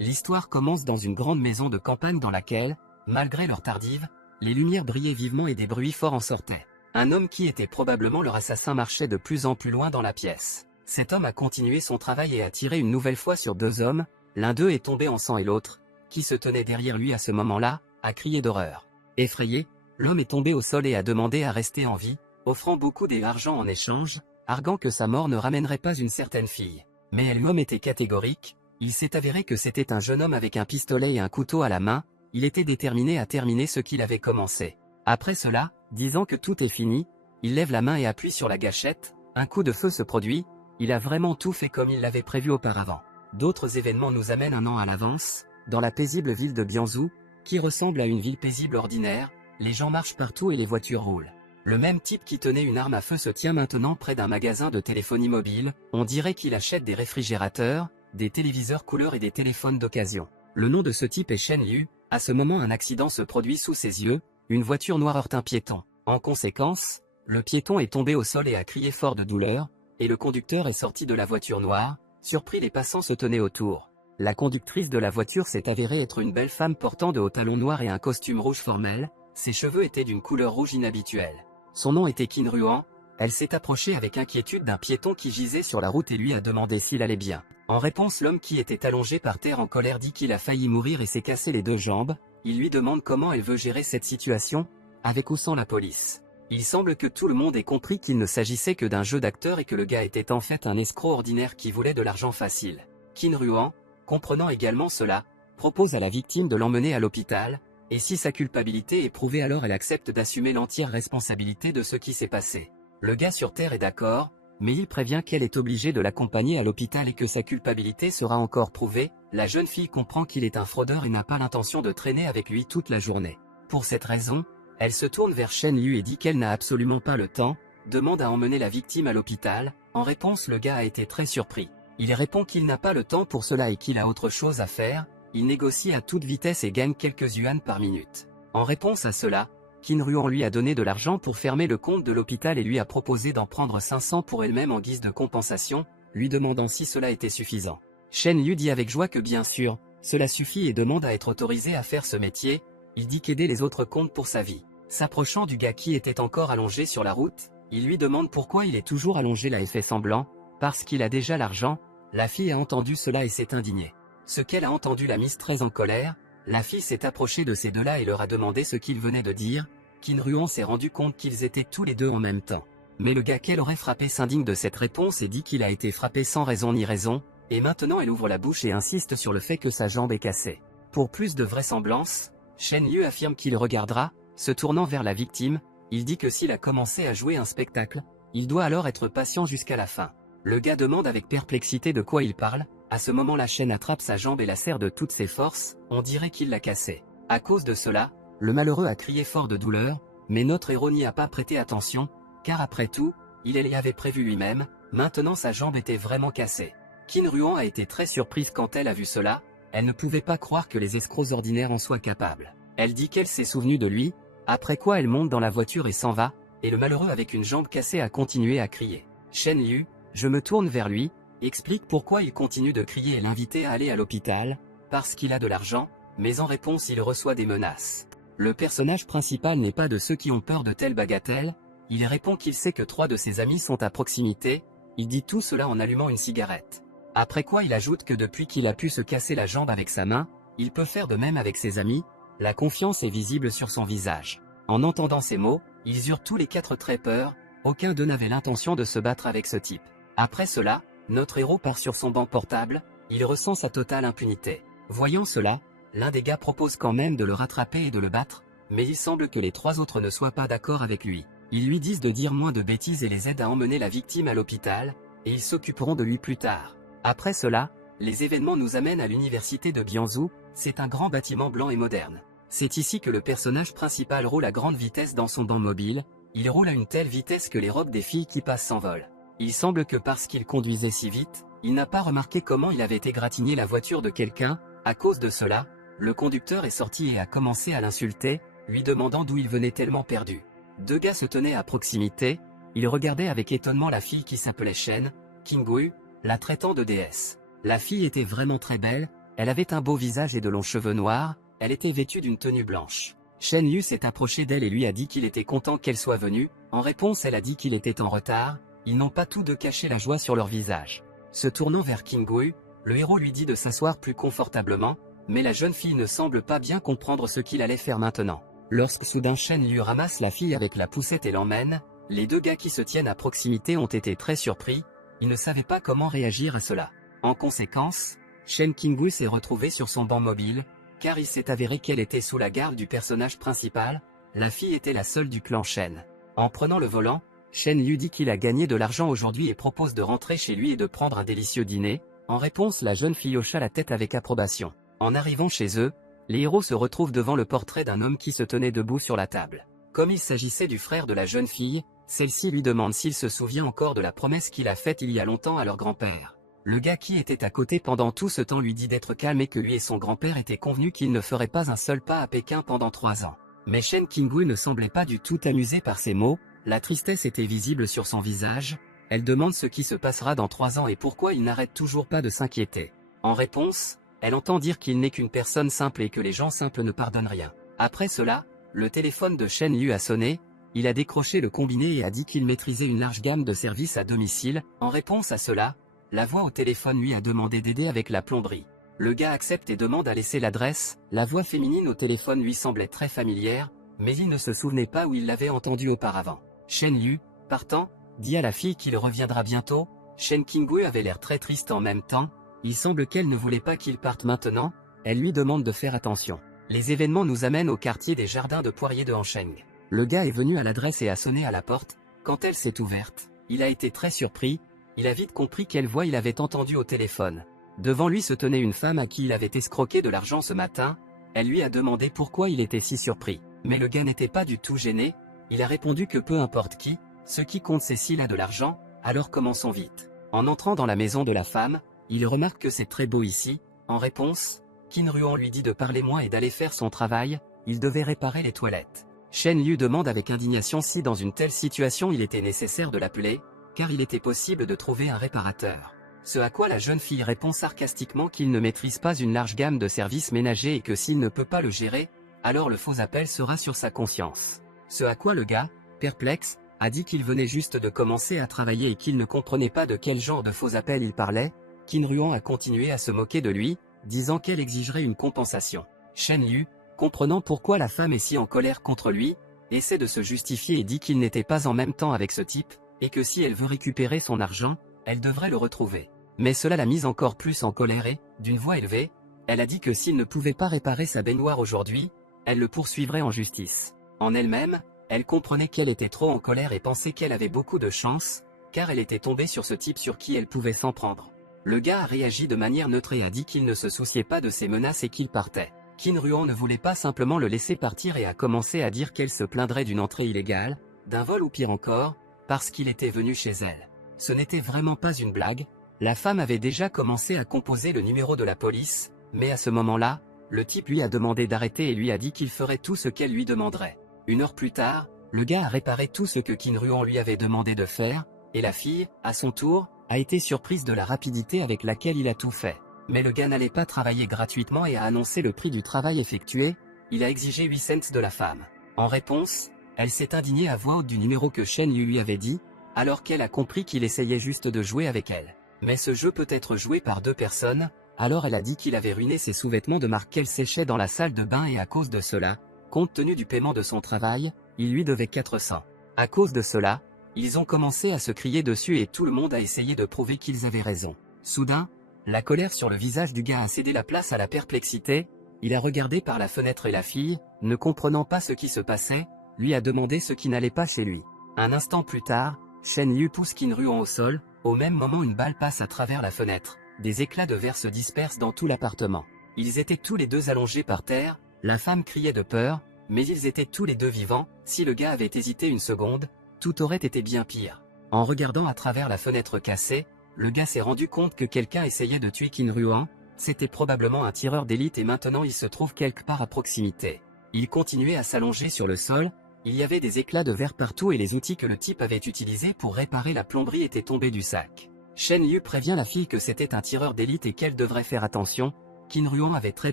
L'histoire commence dans une grande maison de campagne dans laquelle, malgré l'heure tardive, les lumières brillaient vivement et des bruits forts en sortaient. Un homme qui était probablement leur assassin marchait de plus en plus loin dans la pièce. Cet homme a continué son travail et a tiré une nouvelle fois sur deux hommes, l'un d'eux est tombé en sang et l'autre, qui se tenait derrière lui à ce moment-là, a crié d'horreur. Effrayé, l'homme est tombé au sol et a demandé à rester en vie, offrant beaucoup d'argent en échange, arguant que sa mort ne ramènerait pas une certaine fille. Mais l'homme était catégorique, il s'est avéré que c'était un jeune homme avec un pistolet et un couteau à la main, il était déterminé à terminer ce qu'il avait commencé. Après cela, disant que tout est fini, il lève la main et appuie sur la gâchette, un coup de feu se produit, il a vraiment tout fait comme il l'avait prévu auparavant. D'autres événements nous amènent un an à l'avance, dans la paisible ville de Bianzhou, qui ressemble à une ville paisible ordinaire, les gens marchent partout et les voitures roulent. Le même type qui tenait une arme à feu se tient maintenant près d'un magasin de téléphonie mobile, on dirait qu'il achète des réfrigérateurs, des téléviseurs couleur et des téléphones d'occasion. Le nom de ce type est Shen Liu, à ce moment un accident se produit sous ses yeux, une voiture noire heurte un piéton. En conséquence, le piéton est tombé au sol et a crié fort de douleur, et le conducteur est sorti de la voiture noire, surpris les passants se tenaient autour. La conductrice de la voiture s'est avérée être une belle femme portant de hauts talons noirs et un costume rouge formel, ses cheveux étaient d'une couleur rouge inhabituelle. Son nom était Qin Ruan, elle s'est approchée avec inquiétude d'un piéton qui gisait sur la route et lui a demandé s'il allait bien. En réponse, l'homme qui était allongé par terre en colère dit qu'il a failli mourir et s'est cassé les deux jambes, il lui demande comment elle veut gérer cette situation, avec ou sans la police. Il semble que tout le monde ait compris qu'il ne s'agissait que d'un jeu d'acteur et que le gars était en fait un escroc ordinaire qui voulait de l'argent facile. Qin Ruan, comprenant également cela, propose à la victime de l'emmener à l'hôpital, et si sa culpabilité est prouvée alors elle accepte d'assumer l'entière responsabilité de ce qui s'est passé. Le gars sur Terre est d'accord, mais il prévient qu'elle est obligée de l'accompagner à l'hôpital et que sa culpabilité sera encore prouvée. La jeune fille comprend qu'il est un fraudeur et n'a pas l'intention de traîner avec lui toute la journée. Pour cette raison, elle se tourne vers Shen Liu et dit qu'elle n'a absolument pas le temps, demande à emmener la victime à l'hôpital. En réponse, le gars a été très surpris. Il répond qu'il n'a pas le temps pour cela et qu'il a autre chose à faire. Il négocie à toute vitesse et gagne quelques yuans par minute. En réponse à cela, Qin Ruan lui a donné de l'argent pour fermer le compte de l'hôpital et lui a proposé d'en prendre 500 pour elle-même en guise de compensation, lui demandant si cela était suffisant. Shen Liu dit avec joie que bien sûr, cela suffit et demande à être autorisé à faire ce métier. Il dit qu'aider les autres compte pour sa vie. S'approchant du gars qui était encore allongé sur la route, il lui demande pourquoi il est toujours allongé là et fait semblant, parce qu'il a déjà l'argent. La fille a entendu cela et s'est indignée. Ce qu'elle a entendu l'a mise très en colère, la fille s'est approchée de ces deux-là et leur a demandé ce qu'ils venaient de dire. Qin Ruan s'est rendu compte qu'ils étaient tous les deux en même temps. Mais le gars qu'elle aurait frappé s'indigne de cette réponse et dit qu'il a été frappé sans raison ni raison, et maintenant elle ouvre la bouche et insiste sur le fait que sa jambe est cassée. Pour plus de vraisemblance, Shen Liu affirme qu'il regardera, se tournant vers la victime, il dit que s'il a commencé à jouer un spectacle, il doit alors être patient jusqu'à la fin. Le gars demande avec perplexité de quoi il parle. À ce moment la chaîne attrape sa jambe et la serre de toutes ses forces, on dirait qu'il l'a cassée. À cause de cela, le malheureux a crié fort de douleur, mais notre héros n'y a pas prêté attention, car après tout, il y avait prévu lui-même, maintenant sa jambe était vraiment cassée. Qin Ruan a été très surprise quand elle a vu cela, elle ne pouvait pas croire que les escrocs ordinaires en soient capables. Elle dit qu'elle s'est souvenue de lui, après quoi elle monte dans la voiture et s'en va, et le malheureux avec une jambe cassée a continué à crier. Shen Liu, je me tourne vers lui, explique pourquoi il continue de crier et l'inviter à aller à l'hôpital, parce qu'il a de l'argent, mais en réponse il reçoit des menaces. Le personnage principal n'est pas de ceux qui ont peur de telles bagatelles, il répond qu'il sait que 3 de ses amis sont à proximité, il dit tout cela en allumant une cigarette. Après quoi il ajoute que depuis qu'il a pu se casser la jambe avec sa main, il peut faire de même avec ses amis, la confiance est visible sur son visage. En entendant ces mots, ils eurent tous les 4 très peur, aucun d'eux n'avait l'intention de se battre avec ce type. Après cela, notre héros part sur son banc portable, il ressent sa totale impunité. Voyant cela, l'un des gars propose quand même de le rattraper et de le battre, mais il semble que les 3 autres ne soient pas d'accord avec lui. Ils lui disent de dire moins de bêtises et les aident à emmener la victime à l'hôpital, et ils s'occuperont de lui plus tard. Après cela, les événements nous amènent à l'université de Bianzhou, c'est un grand bâtiment blanc et moderne. C'est ici que le personnage principal roule à grande vitesse dans son banc mobile, il roule à une telle vitesse que les robes des filles qui passent s'envolent. Il semble que parce qu'il conduisait si vite, il n'a pas remarqué comment il avait égratigné la voiture de quelqu'un. À cause de cela, le conducteur est sorti et a commencé à l'insulter, lui demandant d'où il venait tellement perdu. 2 gars se tenaient à proximité, ils regardaient avec étonnement la fille qui s'appelait Shen, Qinggu, la traitant de déesse. La fille était vraiment très belle, Elle avait un beau visage et de longs cheveux noirs, elle était vêtue d'une tenue blanche. Shen Yu s'est approché d'elle et lui a dit qu'il était content qu'elle soit venue. En réponse, elle a dit qu'il était en retard. Ils n'ont pas tous deux caché la joie sur leur visage. Se tournant vers Qingyu, le héros lui dit de s'asseoir plus confortablement, mais la jeune fille ne semble pas bien comprendre ce qu'il allait faire maintenant. Lorsque soudain Shen Yu ramasse la fille avec la poussette et l'emmène, les deux gars qui se tiennent à proximité ont été très surpris, ils ne savaient pas comment réagir à cela. En conséquence, Shen Qingyu s'est retrouvé sur son banc mobile, car il s'est avéré qu'elle était sous la garde du personnage principal, la fille était la seule du clan Shen. En prenant le volant, Shen Yu dit qu'il a gagné de l'argent aujourd'hui et propose de rentrer chez lui et de prendre un délicieux dîner. En réponse, la jeune fille hocha la tête avec approbation. En arrivant chez eux, les héros se retrouvent devant le portrait d'un homme qui se tenait debout sur la table. Comme il s'agissait du frère de la jeune fille, celle-ci lui demande s'il se souvient encore de la promesse qu'il a faite il y a longtemps à leur grand-père. Le gars qui était à côté pendant tout ce temps lui dit d'être calme et que lui et son grand-père étaient convenus qu'ils ne feraient pas un seul pas à Pékin pendant 3 ans. Mais Shen Qingyu ne semblait pas du tout amusé par ces mots, la tristesse était visible sur son visage, elle demande ce qui se passera dans 3 ans et pourquoi il n'arrête toujours pas de s'inquiéter. En réponse, elle entend dire qu'il n'est qu'une personne simple et que les gens simples ne pardonnent rien. Après cela, le téléphone de Shen Yu a sonné, il a décroché le combiné et a dit qu'il maîtrisait une large gamme de services à domicile. En réponse à cela, la voix au téléphone lui a demandé d'aider avec la plomberie. Le gars accepte et demande à laisser l'adresse, la voix féminine au téléphone lui semblait très familière, mais il ne se souvenait pas où il l'avait entendue auparavant. Shen Yu, partant, dit à la fille qu'il reviendra bientôt. Shen Qingyu avait l'air très triste en même temps, il semble qu'elle ne voulait pas qu'il parte maintenant, elle lui demande de faire attention. Les événements nous amènent au quartier des jardins de poiriers de Hansheng. Le gars est venu à l'adresse et a sonné à la porte. Quand elle s'est ouverte, il a été très surpris, il a vite compris quelle voix il avait entendue au téléphone. Devant lui se tenait une femme à qui il avait escroqué de l'argent ce matin, elle lui a demandé pourquoi il était si surpris. Mais le gars n'était pas du tout gêné, il a répondu que peu importe qui, ce qui compte c'est s'il a de l'argent, alors commençons vite. En entrant dans la maison de la femme, il remarque que c'est très beau ici. En réponse, Qin Ruan lui dit de parler moins et d'aller faire son travail, il devait réparer les toilettes. Shen Yu demande avec indignation si dans une telle situation il était nécessaire de l'appeler, car il était possible de trouver un réparateur. Ce à quoi la jeune fille répond sarcastiquement qu'il ne maîtrise pas une large gamme de services ménagers et que s'il ne peut pas le gérer, alors le faux appel sera sur sa conscience. Ce à quoi le gars, perplexe, a dit qu'il venait juste de commencer à travailler et qu'il ne comprenait pas de quel genre de faux appel il parlait. Qin Ruan a continué à se moquer de lui, disant qu'elle exigerait une compensation. Shen Yu, comprenant pourquoi la femme est si en colère contre lui, essaie de se justifier et dit qu'il n'était pas en même temps avec ce type, et que si elle veut récupérer son argent, elle devrait le retrouver. Mais cela l'a mise encore plus en colère et, d'une voix élevée, elle a dit que s'il ne pouvait pas réparer sa baignoire aujourd'hui, elle le poursuivrait en justice. En elle-même, elle comprenait qu'elle était trop en colère et pensait qu'elle avait beaucoup de chance, car elle était tombée sur ce type sur qui elle pouvait s'en prendre. Le gars a réagi de manière neutre et a dit qu'il ne se souciait pas de ses menaces et qu'il partait. Qin Ruan ne voulait pas simplement le laisser partir et a commencé à dire qu'elle se plaindrait d'une entrée illégale, d'un vol ou pire encore, parce qu'il était venu chez elle. Ce n'était vraiment pas une blague, la femme avait déjà commencé à composer le numéro de la police, mais à ce moment-là, le type lui a demandé d'arrêter et lui a dit qu'il ferait tout ce qu'elle lui demanderait. 1 heure plus tard, le gars a réparé tout ce que Qin Ruan lui avait demandé de faire, et la fille, à son tour, a été surprise de la rapidité avec laquelle il a tout fait. Mais le gars n'allait pas travailler gratuitement et a annoncé le prix du travail effectué, il a exigé 8 cents de la femme. En réponse, elle s'est indignée à voix haute du numéro que Shen Yu lui avait dit, alors qu'elle a compris qu'il essayait juste de jouer avec elle. Mais ce jeu peut être joué par 2 personnes, alors elle a dit qu'il avait ruiné ses sous-vêtements de marque qu'elle séchait dans la salle de bain et à cause de cela, compte tenu du paiement de son travail, il lui devait 400. À cause de cela, ils ont commencé à se crier dessus et tout le monde a essayé de prouver qu'ils avaient raison. Soudain, la colère sur le visage du gars a cédé la place à la perplexité, il a regardé par la fenêtre et la fille, ne comprenant pas ce qui se passait, lui a demandé ce qui n'allait pas chez lui. Un instant plus tard, Shen Yu pousse Qin Ruan au sol, au même moment une balle passe à travers la fenêtre, des éclats de verre se dispersent dans tout l'appartement. Ils étaient tous les deux allongés par terre, la femme criait de peur, mais ils étaient tous les deux vivants, si le gars avait hésité une seconde, tout aurait été bien pire. En regardant à travers la fenêtre cassée, le gars s'est rendu compte que quelqu'un essayait de tuer Qin Ruan, c'était probablement un tireur d'élite et maintenant il se trouve quelque part à proximité. Il continuait à s'allonger sur le sol, il y avait des éclats de verre partout et les outils que le type avait utilisés pour réparer la plomberie étaient tombés du sac. Shen Yu prévient la fille que c'était un tireur d'élite et qu'elle devrait faire attention, Qin Ruan avait très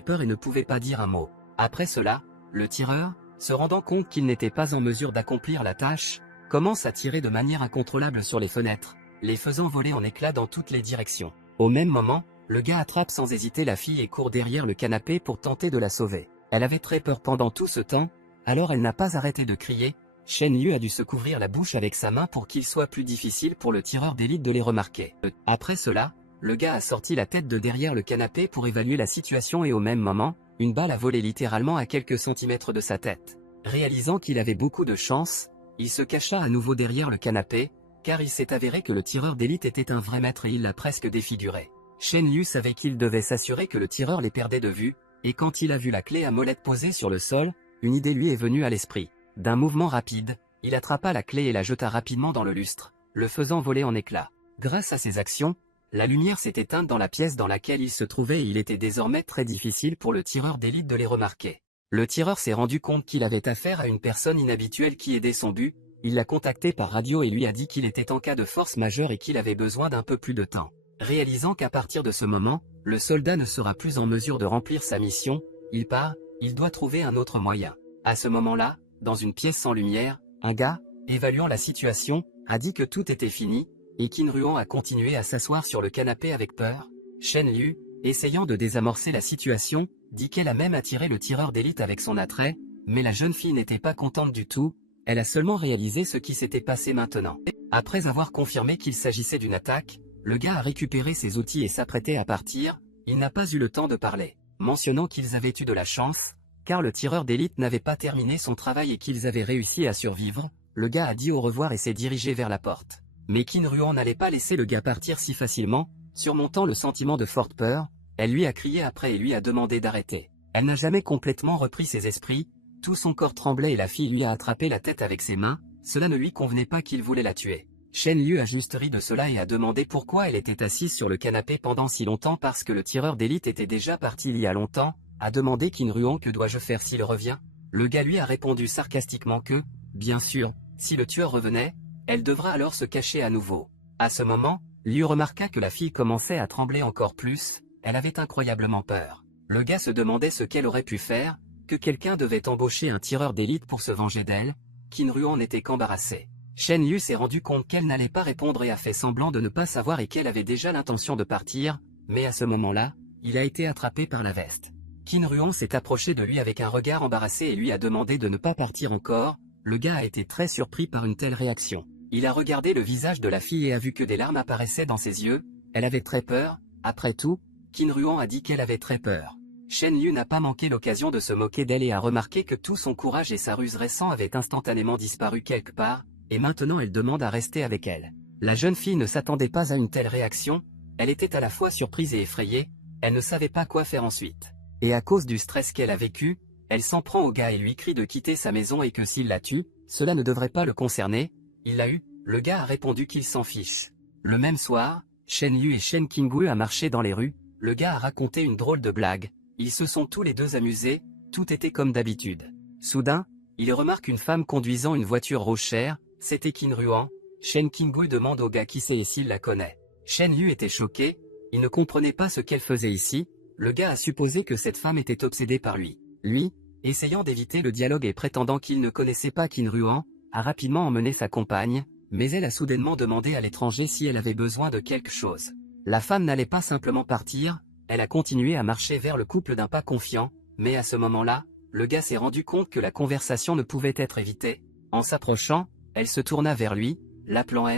peur et ne pouvait pas dire un mot. Après cela, le tireur, se rendant compte qu'il n'était pas en mesure d'accomplir la tâche, commence à tirer de manière incontrôlable sur les fenêtres, les faisant voler en éclats dans toutes les directions. Au même moment, le gars attrape sans hésiter la fille et court derrière le canapé pour tenter de la sauver. Elle avait très peur pendant tout ce temps, alors elle n'a pas arrêté de crier. Shen Liu a dû se couvrir la bouche avec sa main pour qu'il soit plus difficile pour le tireur d'élite de les remarquer. Après cela, le gars a sorti la tête de derrière le canapé pour évaluer la situation et au même moment, une balle a volé littéralement à quelques centimètres de sa tête. Réalisant qu'il avait beaucoup de chance, il se cacha à nouveau derrière le canapé, car il s'est avéré que le tireur d'élite était un vrai maître et il l'a presque défiguré. Shen Liu savait qu'il devait s'assurer que le tireur les perdait de vue, et quand il a vu la clé à molette posée sur le sol, une idée lui est venue à l'esprit. D'un mouvement rapide, il attrapa la clé et la jeta rapidement dans le lustre, le faisant voler en éclats. Grâce à ses actions, la lumière s'est éteinte dans la pièce dans laquelle il se trouvait et il était désormais très difficile pour le tireur d'élite de les remarquer. Le tireur s'est rendu compte qu'il avait affaire à une personne inhabituelle qui aidait son but, il l'a contacté par radio et lui a dit qu'il était en cas de force majeure et qu'il avait besoin d'un peu plus de temps. Réalisant qu'à partir de ce moment, le soldat ne sera plus en mesure de remplir sa mission, il part, il doit trouver un autre moyen. À ce moment-là, dans une pièce sans lumière, un gars, évaluant la situation, a dit que tout était fini, et Qin Ruan a continué à s'asseoir sur le canapé avec peur. Shen Liu, essayant de désamorcer la situation, dit qu'elle a même attiré le tireur d'élite avec son attrait, mais la jeune fille n'était pas contente du tout, elle a seulement réalisé ce qui s'était passé maintenant. Après avoir confirmé qu'il s'agissait d'une attaque, le gars a récupéré ses outils et s'apprêtait à partir, il n'a pas eu le temps de parler, mentionnant qu'ils avaient eu de la chance, car le tireur d'élite n'avait pas terminé son travail et qu'ils avaient réussi à survivre. Le gars a dit au revoir et s'est dirigé vers la porte. Mais Qin Ruan n'allait pas laisser le gars partir si facilement, surmontant le sentiment de forte peur, elle lui a crié après et lui a demandé d'arrêter. Elle n'a jamais complètement repris ses esprits, tout son corps tremblait et la fille lui a attrapé la tête avec ses mains, cela ne lui convenait pas qu'il voulait la tuer. Shen Liu a juste ri de cela et a demandé pourquoi elle était assise sur le canapé pendant si longtemps parce que le tireur d'élite était déjà parti il y a longtemps, a demandé Qin Ruan que dois-je faire s'il revient. Le gars lui a répondu sarcastiquement que, bien sûr, si le tueur revenait, elle devra alors se cacher à nouveau. À ce moment, Liu remarqua que la fille commençait à trembler encore plus, elle avait incroyablement peur. Le gars se demandait ce qu'elle aurait pu faire, que quelqu'un devait embaucher un tireur d'élite pour se venger d'elle. Qin Ruan n'était qu'embarrassé. Shen Liu s'est rendu compte qu'elle n'allait pas répondre et a fait semblant de ne pas savoir et qu'elle avait déjà l'intention de partir, mais à ce moment-là, il a été attrapé par la veste. Qin Ruan s'est approché de lui avec un regard embarrassé et lui a demandé de ne pas partir encore. Le gars a été très surpris par une telle réaction. Il a regardé le visage de la fille et a vu que des larmes apparaissaient dans ses yeux, elle avait très peur, après tout, Qin Ruan a dit qu'elle avait très peur. Shen Liu n'a pas manqué l'occasion de se moquer d'elle et a remarqué que tout son courage et sa ruse récents avaient instantanément disparu quelque part, et maintenant elle demande à rester avec elle. La jeune fille ne s'attendait pas à une telle réaction, elle était à la fois surprise et effrayée, elle ne savait pas quoi faire ensuite. Et à cause du stress qu'elle a vécu, elle s'en prend au gars et lui crie de quitter sa maison et que s'il la tue, cela ne devrait pas le concerner. Il l'a eu, le gars a répondu qu'il s'en fiche. Le même soir, Shen Liu et Shen Qinggu a marché dans les rues, le gars a raconté une drôle de blague, ils se sont tous les deux amusés, tout était comme d'habitude. Soudain, il remarque une femme conduisant une voiture rouge chère, c'était Qin Ruan. Shen Qinggu demande au gars qui c'est et s'il la connaît. Shen Liu était choqué, il ne comprenait pas ce qu'elle faisait ici, le gars a supposé que cette femme était obsédée par lui. Lui, essayant d'éviter le dialogue et prétendant qu'il ne connaissait pas Qin Ruan, a rapidement emmené sa compagne, mais elle a soudainement demandé à l'étranger si elle avait besoin de quelque chose. La femme n'allait pas simplement partir, elle a continué à marcher vers le couple d'un pas confiant, mais à ce moment-là, le gars s'est rendu compte que la conversation ne pouvait être évitée. En s'approchant, elle se tourna vers lui, l'appelant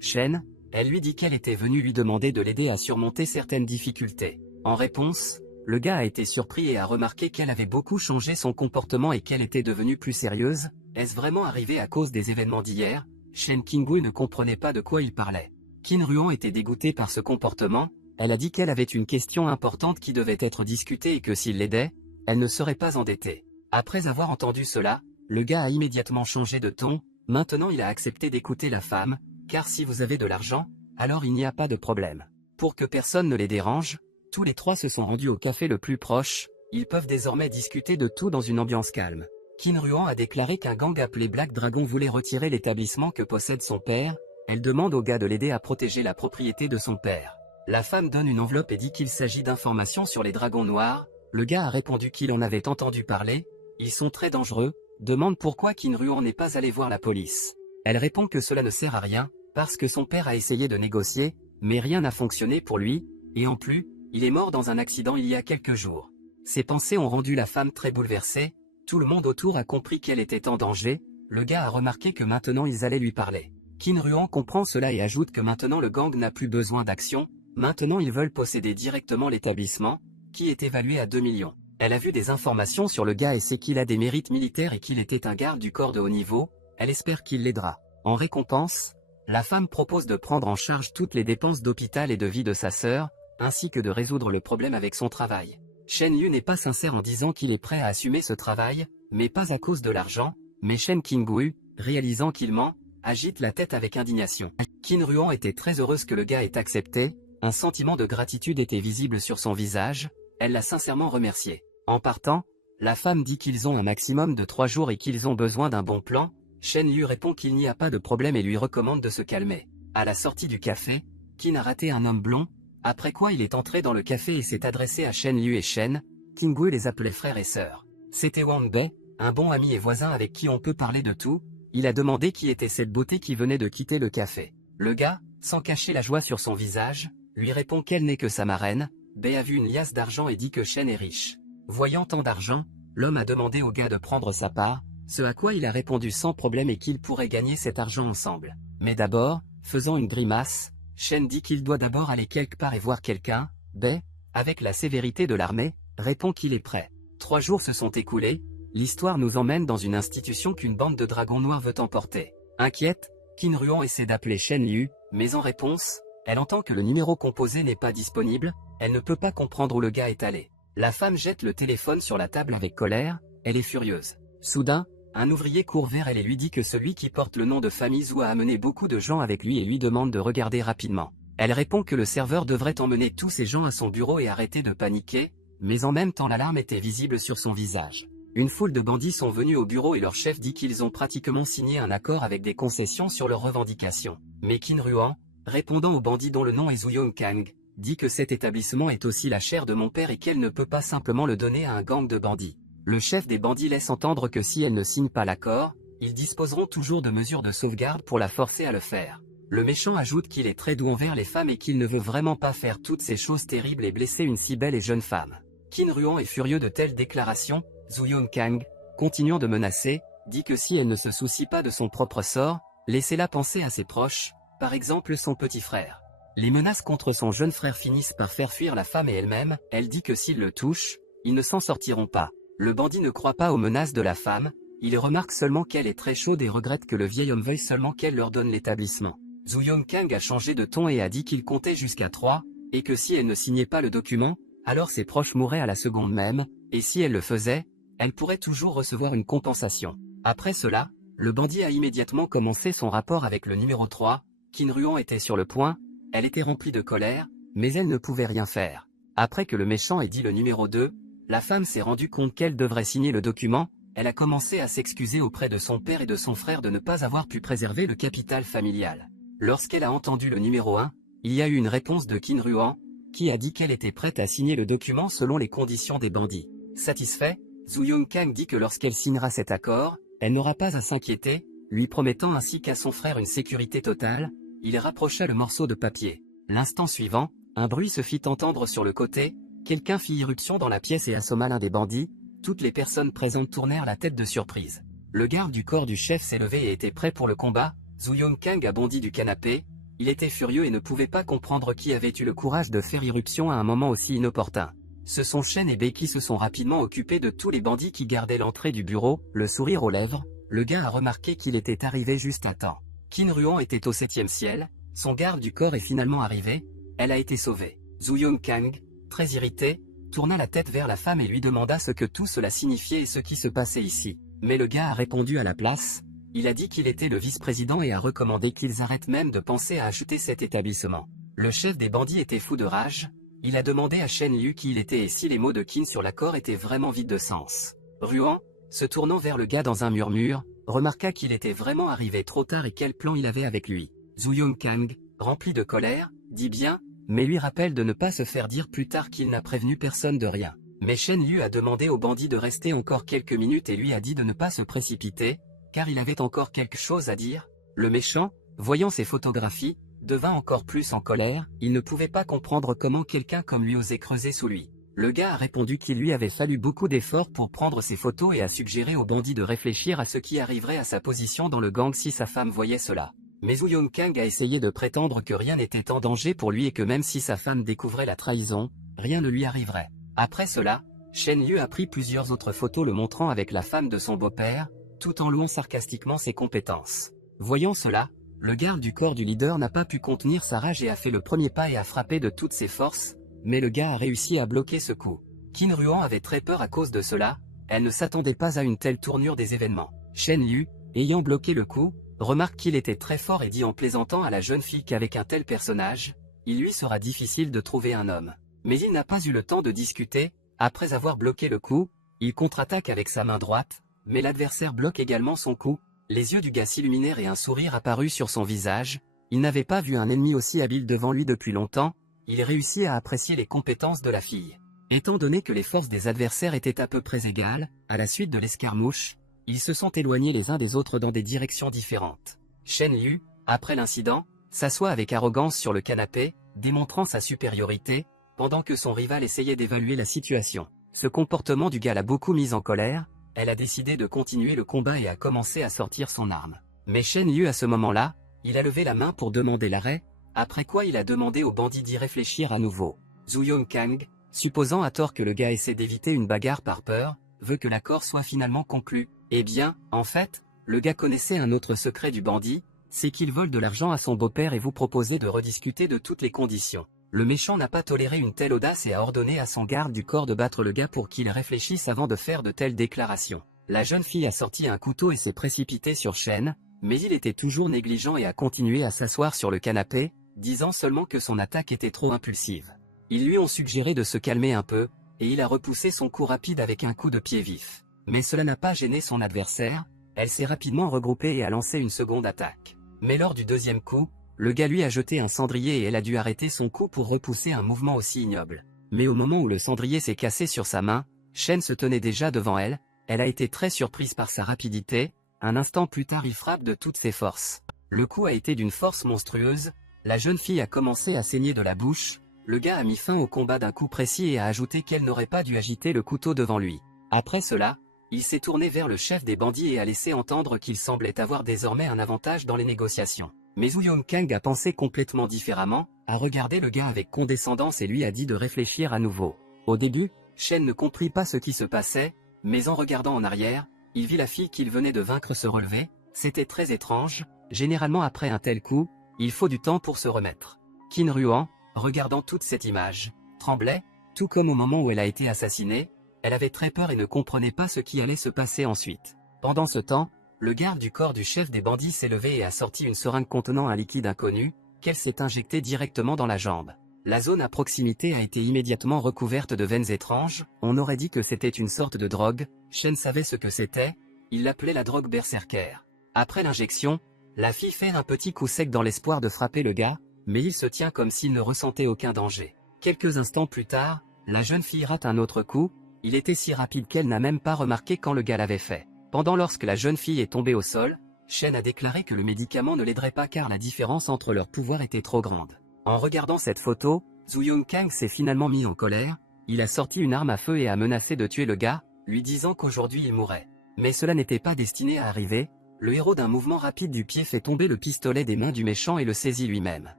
Shen, elle lui dit qu'elle était venue lui demander de l'aider à surmonter certaines difficultés. En réponse, le gars a été surpris et a remarqué qu'elle avait beaucoup changé son comportement et qu'elle était devenue plus sérieuse. Est-ce vraiment arrivé à cause des événements d'hier? Shen Qinggu ne comprenait pas de quoi il parlait. Qin Ruan était dégoûté par ce comportement, elle a dit qu'elle avait une question importante qui devait être discutée et que s'il l'aidait, elle ne serait pas endettée. Après avoir entendu cela, le gars a immédiatement changé de ton, maintenant il a accepté d'écouter la femme, car si vous avez de l'argent, alors il n'y a pas de problème. Pour que personne ne les dérange, tous les trois se sont rendus au café le plus proche, ils peuvent désormais discuter de tout dans une ambiance calme. Qin Ruan a déclaré qu'un gang appelé Black Dragon voulait retirer l'établissement que possède son père, elle demande au gars de l'aider à protéger la propriété de son père. La femme donne une enveloppe et dit qu'il s'agit d'informations sur les dragons noirs. Le gars a répondu qu'il en avait entendu parler. Ils sont très dangereux. Demande pourquoi Qin Ruan n'est pas allé voir la police. Elle répond que cela ne sert à rien, parce que son père a essayé de négocier, mais rien n'a fonctionné pour lui, et en plus, il est mort dans un accident il y a quelques jours. Ces pensées ont rendu la femme très bouleversée. Tout le monde autour a compris qu'elle était en danger. Le gars a remarqué que maintenant ils allaient lui parler. Qin Ruan comprend cela et ajoute que maintenant le gang n'a plus besoin d'action. Maintenant ils veulent posséder directement l'établissement, qui est évalué à 2 millions. Elle a vu des informations sur le gars et sait qu'il a des mérites militaires et qu'il était un garde du corps de haut niveau. Elle espère qu'il l'aidera. En récompense, la femme propose de prendre en charge toutes les dépenses d'hôpital et de vie de sa sœur, ainsi que de résoudre le problème avec son travail. Shen Yu n'est pas sincère en disant qu'il est prêt à assumer ce travail, mais pas à cause de l'argent, mais Shen Qinggu, réalisant qu'il ment, agite la tête avec indignation. Qin Ruan était très heureuse que le gars ait accepté, un sentiment de gratitude était visible sur son visage, elle l'a sincèrement remercié. En partant, la femme dit qu'ils ont un maximum de 3 jours et qu'ils ont besoin d'un bon plan. Shen Yu répond qu'il n'y a pas de problème et lui recommande de se calmer. À la sortie du café, Qin a raté un homme blond, après quoi il est entré dans le café et s'est adressé à Shen Yu et Shen. Qinggu les appelait frères et sœurs. C'était Wang Bei, un bon ami et voisin avec qui on peut parler de tout. Il a demandé qui était cette beauté qui venait de quitter le café. Le gars, sans cacher la joie sur son visage, lui répond qu'elle n'est que sa marraine. Bei a vu une liasse d'argent et dit que Shen est riche. Voyant tant d'argent, l'homme a demandé au gars de prendre sa part, ce à quoi il a répondu sans problème et qu'ils pourraient gagner cet argent ensemble. Mais d'abord, faisant une grimace, Shen dit qu'il doit d'abord aller quelque part et voir quelqu'un. Bei, avec la sévérité de l'armée, répond qu'il est prêt. 3 jours se sont écoulés, l'histoire nous emmène dans une institution qu'une bande de dragons noirs veut emporter. Inquiète, Qin Ruan essaie d'appeler Shen Yu, mais en réponse, elle entend que le numéro composé n'est pas disponible, elle ne peut pas comprendre où le gars est allé. La femme jette le téléphone sur la table avec colère, elle est furieuse. Soudain, un ouvrier court vers elle et lui dit que celui qui porte le nom de famille Zhou a amené beaucoup de gens avec lui et lui demande de regarder rapidement. Elle répond que le serveur devrait emmener tous ces gens à son bureau et arrêter de paniquer, mais en même temps l'alarme était visible sur son visage. Une foule de bandits sont venus au bureau et leur chef dit qu'ils ont pratiquement signé un accord avec des concessions sur leurs revendications. Mais Qin Ruan, répondant aux bandits dont le nom est Zhu Yongkang, dit que cet établissement est aussi la chair de mon père et qu'elle ne peut pas simplement le donner à un gang de bandits. Le chef des bandits laisse entendre que si elle ne signe pas l'accord, ils disposeront toujours de mesures de sauvegarde pour la forcer à le faire. Le méchant ajoute qu'il est très doux envers les femmes et qu'il ne veut vraiment pas faire toutes ces choses terribles et blesser une si belle et jeune femme. Qin Ruan est furieux de telles déclarations. Zhu Yongkang, continuant de menacer, dit que si elle ne se soucie pas de son propre sort, laissez-la penser à ses proches, par exemple son petit frère. Les menaces contre son jeune frère finissent par faire fuir la femme et elle-même. Elle dit que s'ils le touchent, ils ne s'en sortiront pas. Le bandit ne croit pas aux menaces de la femme, il remarque seulement qu'elle est très chaude et regrette que le vieil homme veuille seulement qu'elle leur donne l'établissement. Zhu Yongkang a changé de ton et a dit qu'il comptait jusqu'à 3, et que si elle ne signait pas le document, alors ses proches mourraient à la seconde même, et si elle le faisait, elle pourrait toujours recevoir une compensation. Après cela, le bandit a immédiatement commencé son rapport avec le numéro 3, Qin Ruan était sur le point, elle était remplie de colère, mais elle ne pouvait rien faire. Après que le méchant ait dit le numéro 2, la femme s'est rendue compte qu'elle devrait signer le document, elle a commencé à s'excuser auprès de son père et de son frère de ne pas avoir pu préserver le capital familial. Lorsqu'elle a entendu le numéro 1, il y a eu une réponse de Qin Ruan, qui a dit qu'elle était prête à signer le document selon les conditions des bandits. Satisfait, Zhu Yongkang dit que lorsqu'elle signera cet accord, elle n'aura pas à s'inquiéter, lui promettant ainsi qu'à son frère une sécurité totale. Il rapprocha le morceau de papier. L'instant suivant, un bruit se fit entendre sur le côté, quelqu'un fit irruption dans la pièce et assomma l'un des bandits, toutes les personnes présentes tournèrent la tête de surprise. Le garde du corps du chef s'est levé et était prêt pour le combat. Zhu Yongkang a bondi du canapé, il était furieux et ne pouvait pas comprendre qui avait eu le courage de faire irruption à un moment aussi inopportun. Ce sont Shen et Bei qui se sont rapidement occupés de tous les bandits qui gardaient l'entrée du bureau, le sourire aux lèvres, le gars a remarqué qu'il était arrivé juste à temps. Qin Ruan était au 7e ciel, son garde du corps est finalement arrivé, elle a été sauvée. Zhu Yongkang, très irrité, tourna la tête vers la femme et lui demanda ce que tout cela signifiait et ce qui se passait ici. Mais le gars a répondu à la place, il a dit qu'il était le vice-président et a recommandé qu'ils arrêtent même de penser à acheter cet établissement. Le chef des bandits était fou de rage, il a demandé à Shen Yu qui il était et si les mots de Qin sur l'accord étaient vraiment vides de sens. Ruan, se tournant vers le gars dans un murmure, remarqua qu'il était vraiment arrivé trop tard et quel plan il avait avec lui. Zhu Yongkang, rempli de colère, dit bien, mais lui rappelle de ne pas se faire dire plus tard qu'il n'a prévenu personne de rien. Mais Shen Liu a demandé au bandit de rester encore quelques minutes et lui a dit de ne pas se précipiter, car il avait encore quelque chose à dire. Le méchant, voyant ces photographies, devint encore plus en colère, il ne pouvait pas comprendre comment quelqu'un comme lui osait creuser sous lui. Le gars a répondu qu'il lui avait fallu beaucoup d'efforts pour prendre ces photos et a suggéré au bandit de réfléchir à ce qui arriverait à sa position dans le gang si sa femme voyait cela. Mais Zhu Yongkang a essayé de prétendre que rien n'était en danger pour lui et que même si sa femme découvrait la trahison, rien ne lui arriverait. Après cela, Shen Liu a pris plusieurs autres photos le montrant avec la femme de son beau-père, tout en louant sarcastiquement ses compétences. Voyant cela, le garde du corps du leader n'a pas pu contenir sa rage et a fait le premier pas et a frappé de toutes ses forces, mais le gars a réussi à bloquer ce coup. Qin Ruan avait très peur à cause de cela, elle ne s'attendait pas à une telle tournure des événements. Shen Liu, ayant bloqué le coup, remarque qu'il était très fort et dit en plaisantant à la jeune fille qu'avec un tel personnage, il lui sera difficile de trouver un homme. Mais il n'a pas eu le temps de discuter, après avoir bloqué le coup, il contre-attaque avec sa main droite, mais l'adversaire bloque également son coup, les yeux du gars s'illuminèrent et un sourire apparut sur son visage, il n'avait pas vu un ennemi aussi habile devant lui depuis longtemps, il réussit à apprécier les compétences de la fille. Étant donné que les forces des adversaires étaient à peu près égales, à la suite de l'escarmouche, ils se sont éloignés les uns des autres dans des directions différentes. Shen Liu, après l'incident, s'assoit avec arrogance sur le canapé, démontrant sa supériorité, pendant que son rival essayait d'évaluer la situation. Ce comportement du gars l'a beaucoup mise en colère, elle a décidé de continuer le combat et a commencé à sortir son arme. Mais Shen Liu à ce moment-là, il a levé la main pour demander l'arrêt, après quoi il a demandé au bandit d'y réfléchir à nouveau. Zhu Yongkang, supposant à tort que le gars essaie d'éviter une bagarre par peur, veut que l'accord soit finalement conclu. Eh bien, en fait, le gars connaissait un autre secret du bandit, c'est qu'il vole de l'argent à son beau-père et vous proposait de rediscuter de toutes les conditions. Le méchant n'a pas toléré une telle audace et a ordonné à son garde du corps de battre le gars pour qu'il réfléchisse avant de faire de telles déclarations. La jeune fille a sorti un couteau et s'est précipitée sur Shen, mais il était toujours négligent et a continué à s'asseoir sur le canapé, disant seulement que son attaque était trop impulsive. Ils lui ont suggéré de se calmer un peu, et il a repoussé son coup rapide avec un coup de pied vif. Mais cela n'a pas gêné son adversaire, elle s'est rapidement regroupée et a lancé une seconde attaque. Mais lors du deuxième coup, le gars lui a jeté un cendrier et elle a dû arrêter son coup pour repousser un mouvement aussi ignoble. Mais au moment où le cendrier s'est cassé sur sa main, Shen se tenait déjà devant elle, elle a été très surprise par sa rapidité, un instant plus tard il frappe de toutes ses forces. Le coup a été d'une force monstrueuse, la jeune fille a commencé à saigner de la bouche, le gars a mis fin au combat d'un coup précis et a ajouté qu'elle n'aurait pas dû agiter le couteau devant lui. Après cela, il s'est tourné vers le chef des bandits et a laissé entendre qu'il semblait avoir désormais un avantage dans les négociations. Mais Zhu Yongkang a pensé complètement différemment, a regardé le gars avec condescendance et lui a dit de réfléchir à nouveau. Au début, Shen ne comprit pas ce qui se passait, mais en regardant en arrière, il vit la fille qu'il venait de vaincre se relever, c'était très étrange, généralement après un tel coup, il faut du temps pour se remettre. Qin Ruan, regardant toute cette image, tremblait, tout comme au moment où elle a été assassinée, elle avait très peur et ne comprenait pas ce qui allait se passer ensuite. Pendant ce temps, le garde du corps du chef des bandits s'est levé et a sorti une seringue contenant un liquide inconnu, qu'elle s'est injectée directement dans la jambe. La zone à proximité a été immédiatement recouverte de veines étranges, on aurait dit que c'était une sorte de drogue, Shen savait ce que c'était, il l'appelait la drogue berserker. Après l'injection, la fille fait un petit coup sec dans l'espoir de frapper le gars, mais il se tient comme s'il ne ressentait aucun danger. Quelques instants plus tard, la jeune fille rate un autre coup, il était si rapide qu'elle n'a même pas remarqué quand le gars l'avait fait. Lorsque la jeune fille est tombée au sol, Shen a déclaré que le médicament ne l'aiderait pas car la différence entre leurs pouvoirs était trop grande. En regardant cette photo, Zhu Yongkang s'est finalement mis en colère, il a sorti une arme à feu et a menacé de tuer le gars, lui disant qu'aujourd'hui il mourrait. Mais cela n'était pas destiné à arriver, le héros d'un mouvement rapide du pied fait tomber le pistolet des mains du méchant et le saisit lui-même.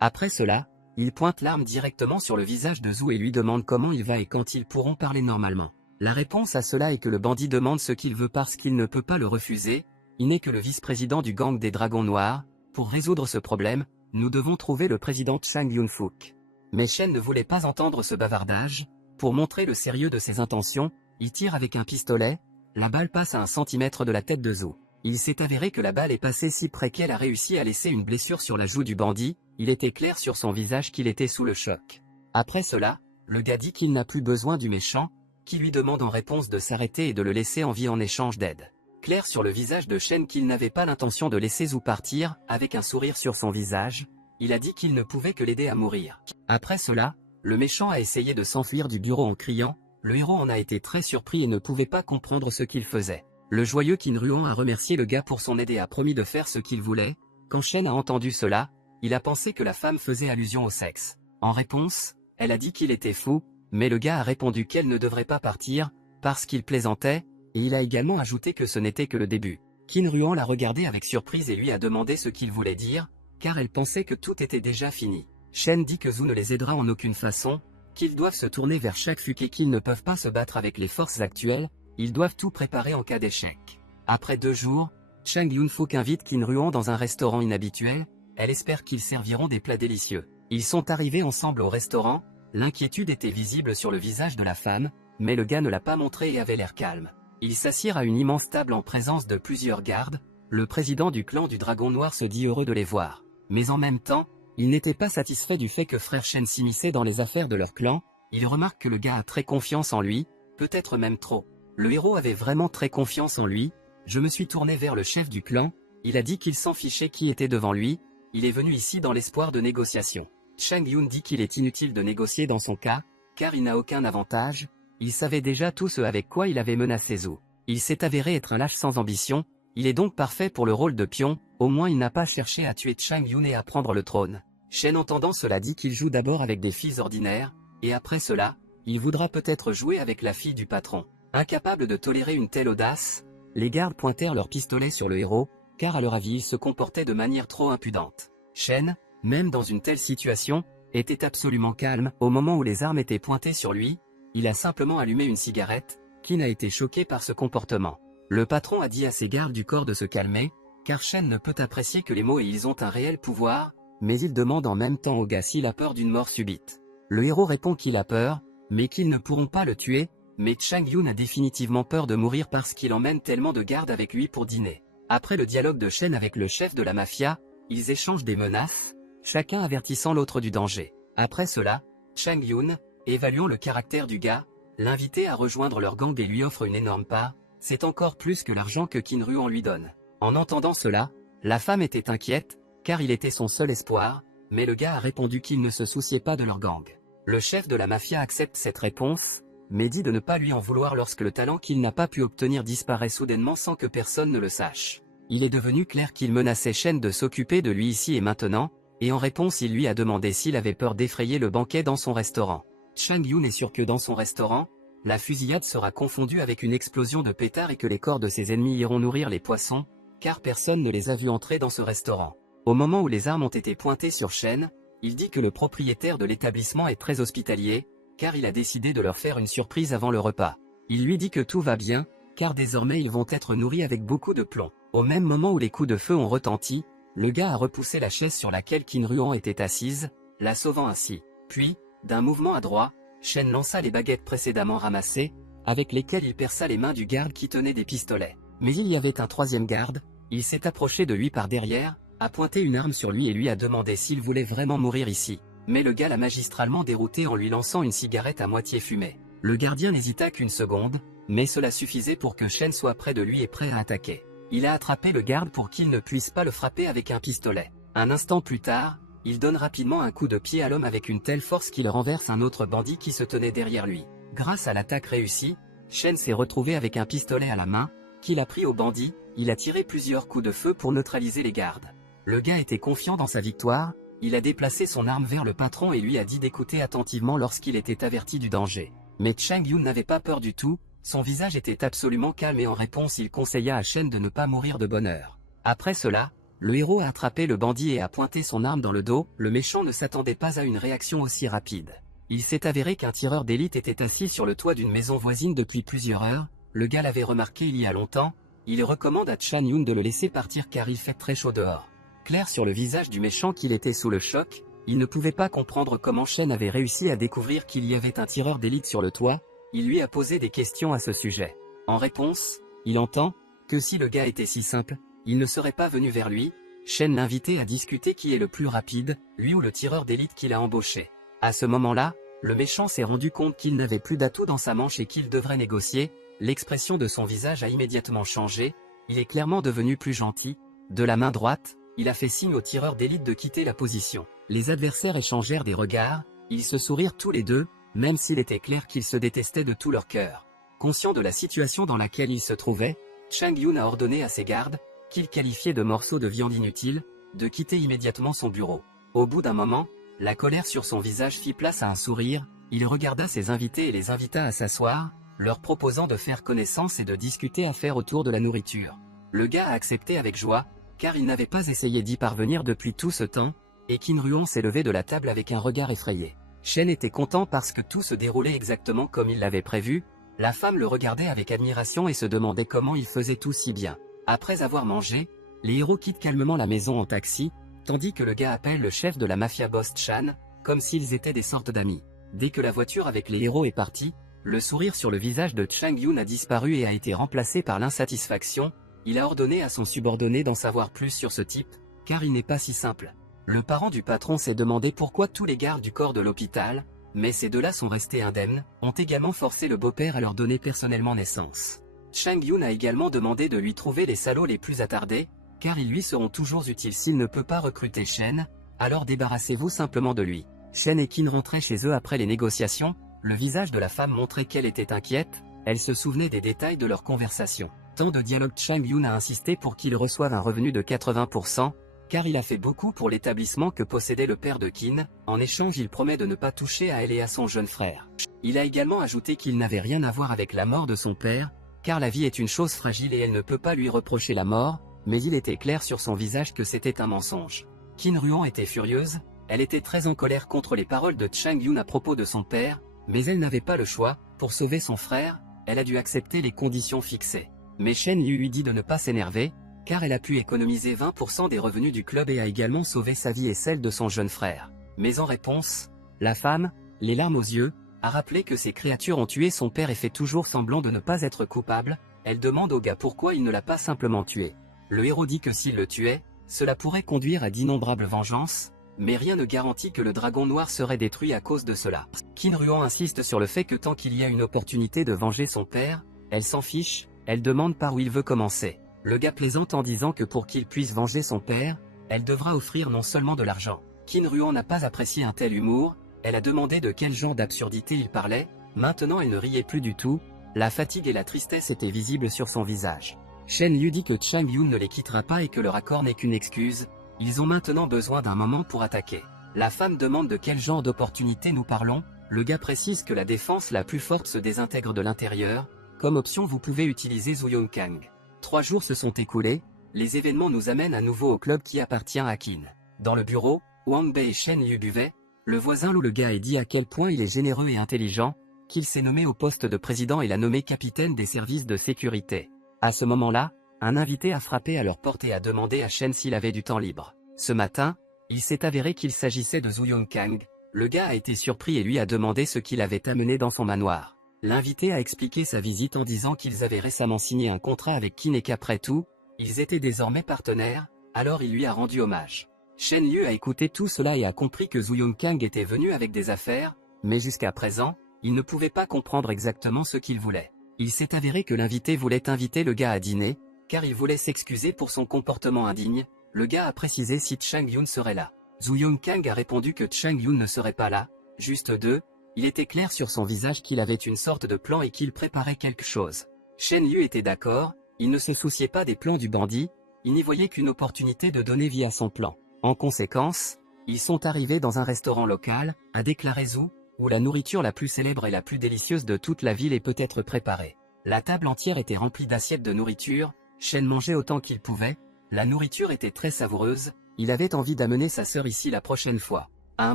Après cela, il pointe l'arme directement sur le visage de Zhu et lui demande comment il va et quand ils pourront parler normalement. La réponse à cela est que le bandit demande ce qu'il veut parce qu'il ne peut pas le refuser, il n'est que le vice-président du gang des Dragons Noirs, pour résoudre ce problème, nous devons trouver le président Chang Yun-Fook. Mais Shen ne voulait pas entendre ce bavardage, pour montrer le sérieux de ses intentions, il tire avec un pistolet, la balle passe à 1 centimètre de la tête de Zhu. Il s'est avéré que la balle est passée si près qu'elle a réussi à laisser une blessure sur la joue du bandit, il était clair sur son visage qu'il était sous le choc. Après cela, le gars dit qu'il n'a plus besoin du méchant, qui lui demande en réponse de s'arrêter et de le laisser en vie en échange d'aide. Clair sur le visage de Shen qu'il n'avait pas l'intention de laisser Zhu partir, avec un sourire sur son visage, il a dit qu'il ne pouvait que l'aider à mourir. Après cela, le méchant a essayé de s'enfuir du bureau en criant, le héros en a été très surpris et ne pouvait pas comprendre ce qu'il faisait. Le joyeux Qin Ruan a remercié le gars pour son aide et a promis de faire ce qu'il voulait. Quand Shen a entendu cela, il a pensé que la femme faisait allusion au sexe. En réponse, elle a dit qu'il était fou, mais le gars a répondu qu'elle ne devrait pas partir, parce qu'il plaisantait, et il a également ajouté que ce n'était que le début. Qin Ruan l'a regardé avec surprise et lui a demandé ce qu'il voulait dire, car elle pensait que tout était déjà fini. Shen dit que Zhu ne les aidera en aucune façon, qu'ils doivent se tourner vers chaque fuck et qu'ils ne peuvent pas se battre avec les forces actuelles, ils doivent tout préparer en cas d'échec. Après 2 jours, Chang Yun-Fook invite Qin Ruan dans un restaurant inhabituel, elle espère qu'ils serviront des plats délicieux. Ils sont arrivés ensemble au restaurant, l'inquiétude était visible sur le visage de la femme, mais le gars ne l'a pas montré et avait l'air calme. Ils s'assirent à une immense table en présence de plusieurs gardes, le président du clan du Dragon Noir se dit heureux de les voir. Mais en même temps, il n'était pas satisfait du fait que frère Shen s'immisçait dans les affaires de leur clan, il remarque que le gars a très confiance en lui, peut-être même trop. Le héros avait vraiment très confiance en lui, je me suis tourné vers le chef du clan, il a dit qu'il s'en fichait qui était devant lui, il est venu ici dans l'espoir de négociation. Chang Yun dit qu'il est inutile de négocier dans son cas, car il n'a aucun avantage, il savait déjà tout ce avec quoi il avait menacé Zhu. Il s'est avéré être un lâche sans ambition, il est donc parfait pour le rôle de pion, au moins il n'a pas cherché à tuer Chang Yun et à prendre le trône. Shen entendant cela dit qu'il joue d'abord avec des filles ordinaires, et après cela, il voudra peut-être jouer avec la fille du patron. Incapable de tolérer une telle audace, les gardes pointèrent leurs pistolets sur le héros, car à leur avis il se comportait de manière trop impudente. Shen, même dans une telle situation, était absolument calme. Au moment où les armes étaient pointées sur lui, il a simplement allumé une cigarette, Qin a été choqué par ce comportement. Le patron a dit à ses gardes du corps de se calmer, car Shen ne peut apprécier que les mots et ils ont un réel pouvoir, mais il demande en même temps au gars s'il a peur d'une mort subite. Le héros répond qu'il a peur, mais qu'ils ne pourront pas le tuer, mais Chang Yun a définitivement peur de mourir parce qu'il emmène tellement de gardes avec lui pour dîner. Après le dialogue de Shen avec le chef de la mafia, ils échangent des menaces, chacun avertissant l'autre du danger. Après cela, Chang Yun, évaluant le caractère du gars, l'invitait à rejoindre leur gang et lui offre une énorme part, c'est encore plus que l'argent que Qin Ruan lui donne. En entendant cela, la femme était inquiète, car il était son seul espoir, mais le gars a répondu qu'il ne se souciait pas de leur gang. Le chef de la mafia accepte cette réponse, mais dit de ne pas lui en vouloir lorsque le talent qu'il n'a pas pu obtenir disparaît soudainement sans que personne ne le sache. Il est devenu clair qu'il menaçait Shen de s'occuper de lui ici et maintenant, et en réponse il lui a demandé s'il avait peur d'effrayer le banquet dans son restaurant. Chang Yun est sûr que dans son restaurant, la fusillade sera confondue avec une explosion de pétards et que les corps de ses ennemis iront nourrir les poissons, car personne ne les a vus entrer dans ce restaurant. Au moment où les armes ont été pointées sur Shen, il dit que le propriétaire de l'établissement est très hospitalier, car il a décidé de leur faire une surprise avant le repas. Il lui dit que tout va bien, car désormais ils vont être nourris avec beaucoup de plomb. Au même moment où les coups de feu ont retenti, le gars a repoussé la chaise sur laquelle Qin Ruan était assise, la sauvant ainsi. Puis, d'un mouvement adroit, Shen lança les baguettes précédemment ramassées, avec lesquelles il perça les mains du garde qui tenait des pistolets. Mais il y avait un troisième garde, il s'est approché de lui par derrière, a pointé une arme sur lui et lui a demandé s'il voulait vraiment mourir ici. Mais le gars l'a magistralement dérouté en lui lançant une cigarette à moitié fumée. Le gardien n'hésita qu'une seconde, mais cela suffisait pour que Shen soit près de lui et prêt à attaquer. Il a attrapé le garde pour qu'il ne puisse pas le frapper avec un pistolet. Un instant plus tard, il donne rapidement un coup de pied à l'homme avec une telle force qu'il renverse un autre bandit qui se tenait derrière lui. Grâce à l'attaque réussie, Shen s'est retrouvé avec un pistolet à la main, qu'il a pris au bandit, il a tiré plusieurs coups de feu pour neutraliser les gardes. Le gars était confiant dans sa victoire, il a déplacé son arme vers le patron et lui a dit d'écouter attentivement lorsqu'il était averti du danger. Mais Chang Yun n'avait pas peur du tout, son visage était absolument calme et en réponse il conseilla à Shen de ne pas mourir de bonne heure. Après cela, le héros a attrapé le bandit et a pointé son arme dans le dos, le méchant ne s'attendait pas à une réaction aussi rapide. Il s'est avéré qu'un tireur d'élite était assis sur le toit d'une maison voisine depuis plusieurs heures, le gars l'avait remarqué il y a longtemps, il recommande à Chang Yun de le laisser partir car il fait très chaud dehors. Clair sur le visage du méchant qu'il était sous le choc, il ne pouvait pas comprendre comment Shen avait réussi à découvrir qu'il y avait un tireur d'élite sur le toit, il lui a posé des questions à ce sujet. En réponse, il entend que si le gars était si simple, il ne serait pas venu vers lui, Shen l'invitait à discuter qui est le plus rapide, lui ou le tireur d'élite qu'il a embauché. À ce moment-là, le méchant s'est rendu compte qu'il n'avait plus d'atout dans sa manche et qu'il devrait négocier, l'expression de son visage a immédiatement changé, il est clairement devenu plus gentil, de la main droite, il a fait signe aux tireurs d'élite de quitter la position. Les adversaires échangèrent des regards, ils se sourirent tous les deux, même s'il était clair qu'ils se détestaient de tout leur cœur. Conscient de la situation dans laquelle ils se trouvaient, Chang Yun a ordonné à ses gardes, qu'il qualifiait de morceaux de viande inutiles, de quitter immédiatement son bureau. Au bout d'un moment, la colère sur son visage fit place à un sourire, il regarda ses invités et les invita à s'asseoir, leur proposant de faire connaissance et de discuter affaires autour de la nourriture. Le gars a accepté avec joie, car il n'avait pas essayé d'y parvenir depuis tout ce temps, et Qin Ruon s'est levé de la table avec un regard effrayé. Shen était content parce que tout se déroulait exactement comme il l'avait prévu, la femme le regardait avec admiration et se demandait comment il faisait tout si bien. Après avoir mangé, les héros quittent calmement la maison en taxi, tandis que le gars appelle le chef de la mafia boss Chan, comme s'ils étaient des sortes d'amis. Dès que la voiture avec les héros est partie, le sourire sur le visage de Chang Yun a disparu et a été remplacé par l'insatisfaction. Il a ordonné à son subordonné d'en savoir plus sur ce type, car il n'est pas si simple. Le parent du patron s'est demandé pourquoi tous les gardes du corps de l'hôpital, mais ces deux-là sont restés indemnes, ont également forcé le beau-père à leur donner personnellement naissance. Chang Yun a également demandé de lui trouver les salauds les plus attardés, car ils lui seront toujours utiles s'il ne peut pas recruter Shen, alors débarrassez-vous simplement de lui. Shen et Qin rentraient chez eux après les négociations, le visage de la femme montrait qu'elle était inquiète, elle se souvenait des détails de leur conversation. Tant de dialogue. Chang Yun a insisté pour qu'il reçoive un revenu de 80%, car il a fait beaucoup pour l'établissement que possédait le père de Qin, en échange il promet de ne pas toucher à elle et à son jeune frère. Il a également ajouté qu'il n'avait rien à voir avec la mort de son père, car la vie est une chose fragile et elle ne peut pas lui reprocher la mort, mais il était clair sur son visage que c'était un mensonge. Qin Ruon était furieuse, elle était très en colère contre les paroles de Chang Yun à propos de son père, mais elle n'avait pas le choix, pour sauver son frère, elle a dû accepter les conditions fixées. Mais Shen Yu lui dit de ne pas s'énerver, car elle a pu économiser 20% des revenus du club et a également sauvé sa vie et celle de son jeune frère. Mais en réponse, la femme, les larmes aux yeux, a rappelé que ces créatures ont tué son père et fait toujours semblant de ne pas être coupable. Elle demande au gars pourquoi il ne l'a pas simplement tué. Le héros dit que s'il le tuait, cela pourrait conduire à d'innombrables vengeances, mais rien ne garantit que le dragon noir serait détruit à cause de cela. Qin Ruon insiste sur le fait que tant qu'il y a une opportunité de venger son père, elle s'en fiche, elle demande par où il veut commencer. Le gars plaisante en disant que pour qu'il puisse venger son père, elle devra offrir non seulement de l'argent. Qin Ruon n'a pas apprécié un tel humour, elle a demandé de quel genre d'absurdité il parlait, maintenant elle ne riait plus du tout, la fatigue et la tristesse étaient visibles sur son visage. Shen Yu dit que Chang Yun ne les quittera pas et que leur accord n'est qu'une excuse, ils ont maintenant besoin d'un moment pour attaquer. La femme demande de quel genre d'opportunité nous parlons, le gars précise que la défense la plus forte se désintègre de l'intérieur, comme option vous pouvez utiliser Zuyong Kang. 3 jours se sont écoulés, les événements nous amènent à nouveau au club qui appartient à Qin. Dans le bureau, Wang Bei et Shen Yu buvaient, le voisin loue le gars et dit à quel point il est généreux et intelligent, qu'il s'est nommé au poste de président et l'a nommé capitaine des services de sécurité. À ce moment-là, un invité a frappé à leur porte et a demandé à Shen s'il avait du temps libre. Ce matin, il s'est avéré qu'il s'agissait de Zuyong Kang, le gars a été surpris et lui a demandé ce qu'il avait amené dans son manoir. L'invité a expliqué sa visite en disant qu'ils avaient récemment signé un contrat avec Qin et qu'après tout, ils étaient désormais partenaires, alors il lui a rendu hommage. Shen Yu a écouté tout cela et a compris que Zuyong Kang était venu avec des affaires, mais jusqu'à présent, il ne pouvait pas comprendre exactement ce qu'il voulait. Il s'est avéré que l'invité voulait inviter le gars à dîner, car il voulait s'excuser pour son comportement indigne, le gars a précisé si Chang Yun serait là. Zuyong Kang a répondu que Chang Yun ne serait pas là, juste deux. Il était clair sur son visage qu'il avait une sorte de plan et qu'il préparait quelque chose. Shen Yu était d'accord, il ne se souciait pas des plans du bandit, il n'y voyait qu'une opportunité de donner vie à son plan. En conséquence, ils sont arrivés dans un restaurant local, a déclaré Zhu, où la nourriture la plus célèbre et la plus délicieuse de toute la ville est peut-être préparée. La table entière était remplie d'assiettes de nourriture, Shen mangeait autant qu'il pouvait, la nourriture était très savoureuse, il avait envie d'amener sa sœur ici la prochaine fois. À un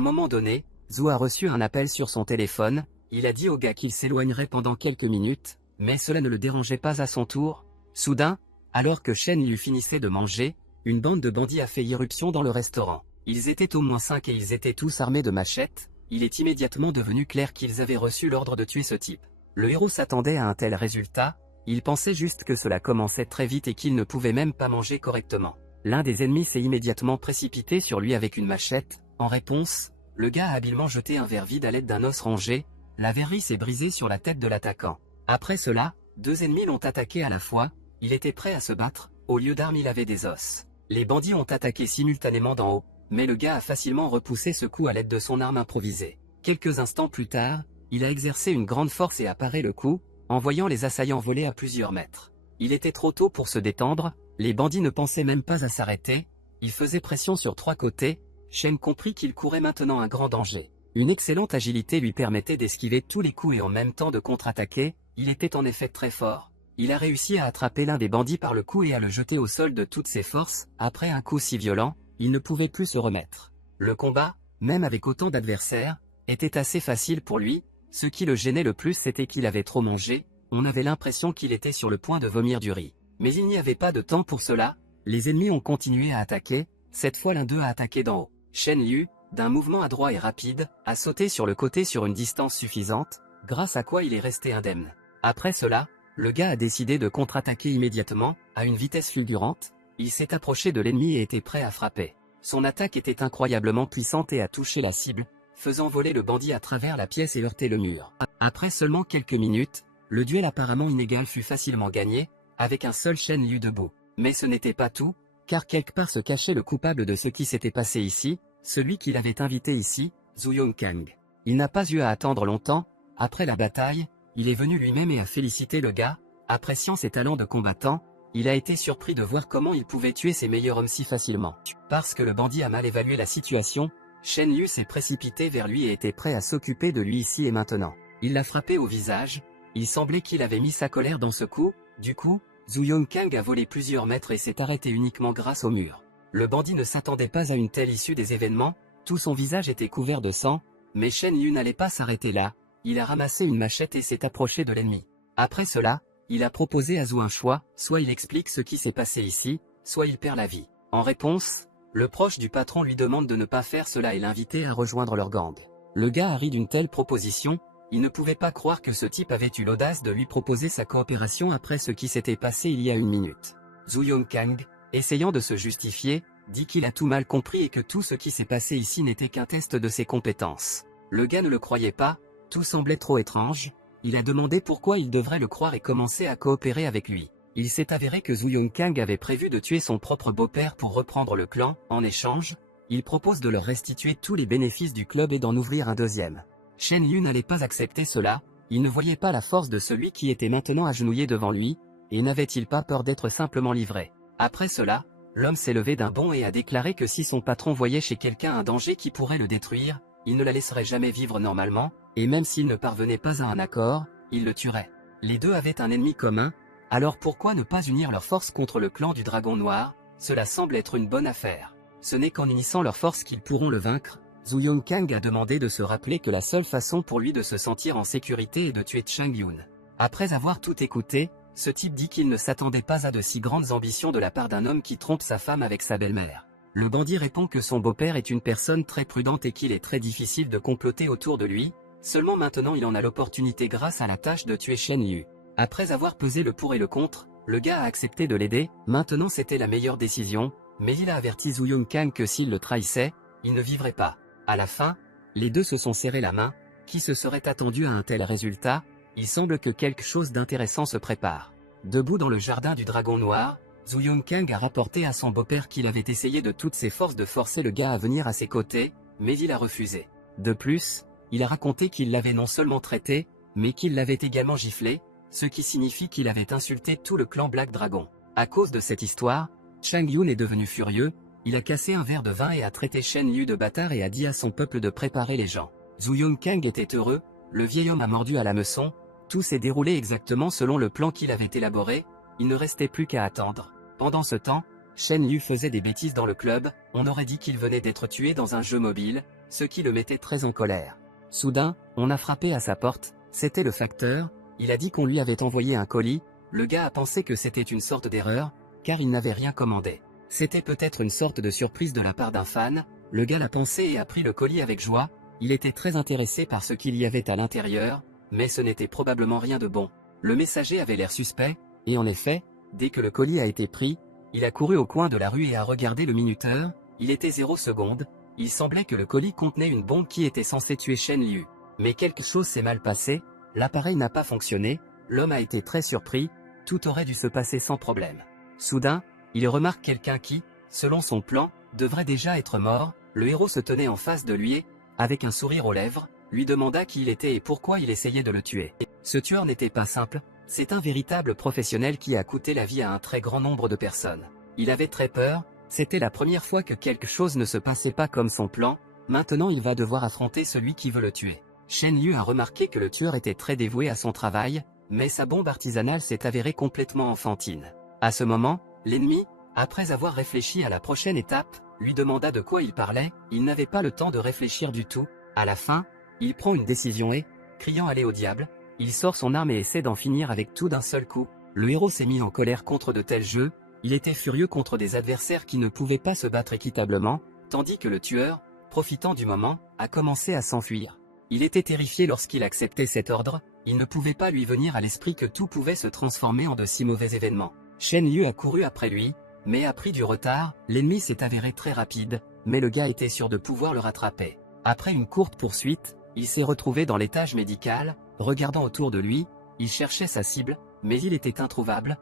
moment donné, Zhu a reçu un appel sur son téléphone, il a dit au gars qu'il s'éloignerait pendant quelques minutes, mais cela ne le dérangeait pas à son tour. Soudain, alors que Shen Yu finissait de manger, une bande de bandits a fait irruption dans le restaurant. Ils étaient au moins 5 et ils étaient tous armés de machettes, il est immédiatement devenu clair qu'ils avaient reçu l'ordre de tuer ce type. Le héros s'attendait à un tel résultat, il pensait juste que cela commençait très vite et qu'il ne pouvait même pas manger correctement. L'un des ennemis s'est immédiatement précipité sur lui avec une machette, en réponse, le gars a habilement jeté un verre vide à l'aide d'un os rongé, la verrerie s'est brisée sur la tête de l'attaquant. Après cela, 2 ennemis l'ont attaqué à la fois, il était prêt à se battre, au lieu d'armes il avait des os. Les bandits ont attaqué simultanément d'en haut, mais le gars a facilement repoussé ce coup à l'aide de son arme improvisée. Quelques instants plus tard, il a exercé une grande force et a paré le coup, en voyant les assaillants voler à plusieurs mètres. Il était trop tôt pour se détendre, les bandits ne pensaient même pas à s'arrêter, ils faisaient pression sur 3 côtés. Shen comprit qu'il courait maintenant un grand danger. Une excellente agilité lui permettait d'esquiver tous les coups et en même temps de contre-attaquer, il était en effet très fort. Il a réussi à attraper l'un des bandits par le cou et à le jeter au sol de toutes ses forces. Après un coup si violent, il ne pouvait plus se remettre. Le combat, même avec autant d'adversaires, était assez facile pour lui. Ce qui le gênait le plus, c'était qu'il avait trop mangé. On avait l'impression qu'il était sur le point de vomir du riz. Mais il n'y avait pas de temps pour cela. Les ennemis ont continué à attaquer. Cette fois l'un d'eux a attaqué d'en haut. Shen Liu, d'un mouvement adroit et rapide, a sauté sur le côté sur une distance suffisante, grâce à quoi il est resté indemne. Après cela, le gars a décidé de contre-attaquer immédiatement, à une vitesse fulgurante. Il s'est approché de l'ennemi et était prêt à frapper. Son attaque était incroyablement puissante et a touché la cible, faisant voler le bandit à travers la pièce et heurter le mur. Après seulement quelques minutes, le duel apparemment inégal fut facilement gagné, avec un seul Shen Liu debout. Mais ce n'était pas tout, car quelque part se cachait le coupable de ce qui s'était passé ici, celui qui l'avait invité ici, Zhu Yongkang. Il n'a pas eu à attendre longtemps, après la bataille, il est venu lui-même et a félicité le gars, appréciant ses talents de combattant. Il a été surpris de voir comment il pouvait tuer ses meilleurs hommes si facilement. Parce que le bandit a mal évalué la situation, Shen Liu s'est précipité vers lui et était prêt à s'occuper de lui ici et maintenant. Il l'a frappé au visage, il semblait qu'il avait mis sa colère dans ce coup, du coup, Zhu Yongkang a volé plusieurs mètres et s'est arrêté uniquement grâce au mur. Le bandit ne s'attendait pas à une telle issue des événements, tout son visage était couvert de sang, mais Shen Liu n'allait pas s'arrêter là, il a ramassé une machette et s'est approché de l'ennemi. Après cela, il a proposé à Zhu un choix, soit il explique ce qui s'est passé ici, soit il perd la vie. En réponse, le proche du patron lui demande de ne pas faire cela et l'inviter à rejoindre leur gang. Le gars a ri d'une telle proposition, il ne pouvait pas croire que ce type avait eu l'audace de lui proposer sa coopération après ce qui s'était passé il y a une minute. Zhu Yongkang, essayant de se justifier, dit qu'il a tout mal compris et que tout ce qui s'est passé ici n'était qu'un test de ses compétences. Le gars ne le croyait pas, tout semblait trop étrange, il a demandé pourquoi il devrait le croire et commencer à coopérer avec lui. Il s'est avéré que Zhu Yongkang avait prévu de tuer son propre beau-père pour reprendre le clan. En échange, il propose de leur restituer tous les bénéfices du club et d'en ouvrir un deuxième. Shen Liu n'allait pas accepter cela, il ne voyait pas la force de celui qui était maintenant agenouillé devant lui, et n'avait-il pas peur d'être simplement livré. Après cela, l'homme s'est levé d'un bond et a déclaré que si son patron voyait chez quelqu'un un danger qui pourrait le détruire, il ne la laisserait jamais vivre normalement, et même s'il ne parvenait pas à un accord, il le tuerait. Les deux avaient un ennemi commun, alors pourquoi ne pas unir leurs forces contre le clan du Dragon Noir? Cela semble être une bonne affaire. Ce n'est qu'en unissant leurs forces qu'ils pourront le vaincre. Zhu Yongkang a demandé de se rappeler que la seule façon pour lui de se sentir en sécurité est de tuer Chang Yun. Après avoir tout écouté, ce type dit qu'il ne s'attendait pas à de si grandes ambitions de la part d'un homme qui trompe sa femme avec sa belle-mère. Le bandit répond que son beau-père est une personne très prudente et qu'il est très difficile de comploter autour de lui, seulement maintenant il en a l'opportunité grâce à la tâche de tuer Shen Liu. Après avoir pesé le pour et le contre, le gars a accepté de l'aider, maintenant c'était la meilleure décision, mais il a averti Zhu Yongkang que s'il le trahissait, il ne vivrait pas. À la fin, les deux se sont serré la main. Qui se serait attendu à un tel résultat? Il semble que quelque chose d'intéressant se prépare. Debout dans le jardin du Dragon Noir, Zhu Yongkang a rapporté à son beau-père qu'il avait essayé de toutes ses forces de forcer le gars à venir à ses côtés, mais il a refusé. De plus, il a raconté qu'il l'avait non seulement traité, mais qu'il l'avait également giflé, ce qui signifie qu'il avait insulté tout le clan Black Dragon. À cause de cette histoire, Chang Yun est devenu furieux, il a cassé un verre de vin et a traité Shen Liu de bâtard et a dit à son peuple de préparer les gens. Zhu Yongkang était heureux, le vieil homme a mordu à l'hameçon, tout s'est déroulé exactement selon le plan qu'il avait élaboré, il ne restait plus qu'à attendre. Pendant ce temps, Shen Liu faisait des bêtises dans le club, on aurait dit qu'il venait d'être tué dans un jeu mobile, ce qui le mettait très en colère. Soudain, on a frappé à sa porte, c'était le facteur, il a dit qu'on lui avait envoyé un colis, le gars a pensé que c'était une sorte d'erreur, car il n'avait rien commandé. C'était peut-être une sorte de surprise de la part d'un fan, le gars l'a pensé et a pris le colis avec joie, il était très intéressé par ce qu'il y avait à l'intérieur, mais ce n'était probablement rien de bon. Le messager avait l'air suspect, et en effet, dès que le colis a été pris, il a couru au coin de la rue et a regardé le minuteur, il était 0 secondes, il semblait que le colis contenait une bombe qui était censée tuer Shen Liu. Mais quelque chose s'est mal passé, l'appareil n'a pas fonctionné, l'homme a été très surpris, tout aurait dû se passer sans problème. Soudain, il remarque quelqu'un qui, selon son plan, devrait déjà être mort. Le héros se tenait en face de lui et, avec un sourire aux lèvres, lui demanda qui il était et pourquoi il essayait de le tuer. Ce tueur n'était pas simple, c'est un véritable professionnel qui a coûté la vie à un très grand nombre de personnes. Il avait très peur, c'était la première fois que quelque chose ne se passait pas comme son plan, maintenant il va devoir affronter celui qui veut le tuer. Shen Liu a remarqué que le tueur était très dévoué à son travail, mais sa bombe artisanale s'est avérée complètement enfantine. À ce moment, l'ennemi, après avoir réfléchi à la prochaine étape, lui demanda de quoi il parlait. Il n'avait pas le temps de réfléchir du tout. À la fin, il prend une décision et, criant aller au diable, il sort son arme et essaie d'en finir avec tout d'un seul coup. Le héros s'est mis en colère contre de tels jeux, il était furieux contre des adversaires qui ne pouvaient pas se battre équitablement, tandis que le tueur, profitant du moment, a commencé à s'enfuir. Il était terrifié lorsqu'il acceptait cet ordre, il ne pouvait pas lui venir à l'esprit que tout pouvait se transformer en de si mauvais événements. Shen Liu a couru après lui, mais a pris du retard, l'ennemi s'est avéré très rapide, mais le gars était sûr de pouvoir le rattraper. Après une courte poursuite, il s'est retrouvé dans l'étage médical, regardant autour de lui, il cherchait sa cible, mais il était introuvable,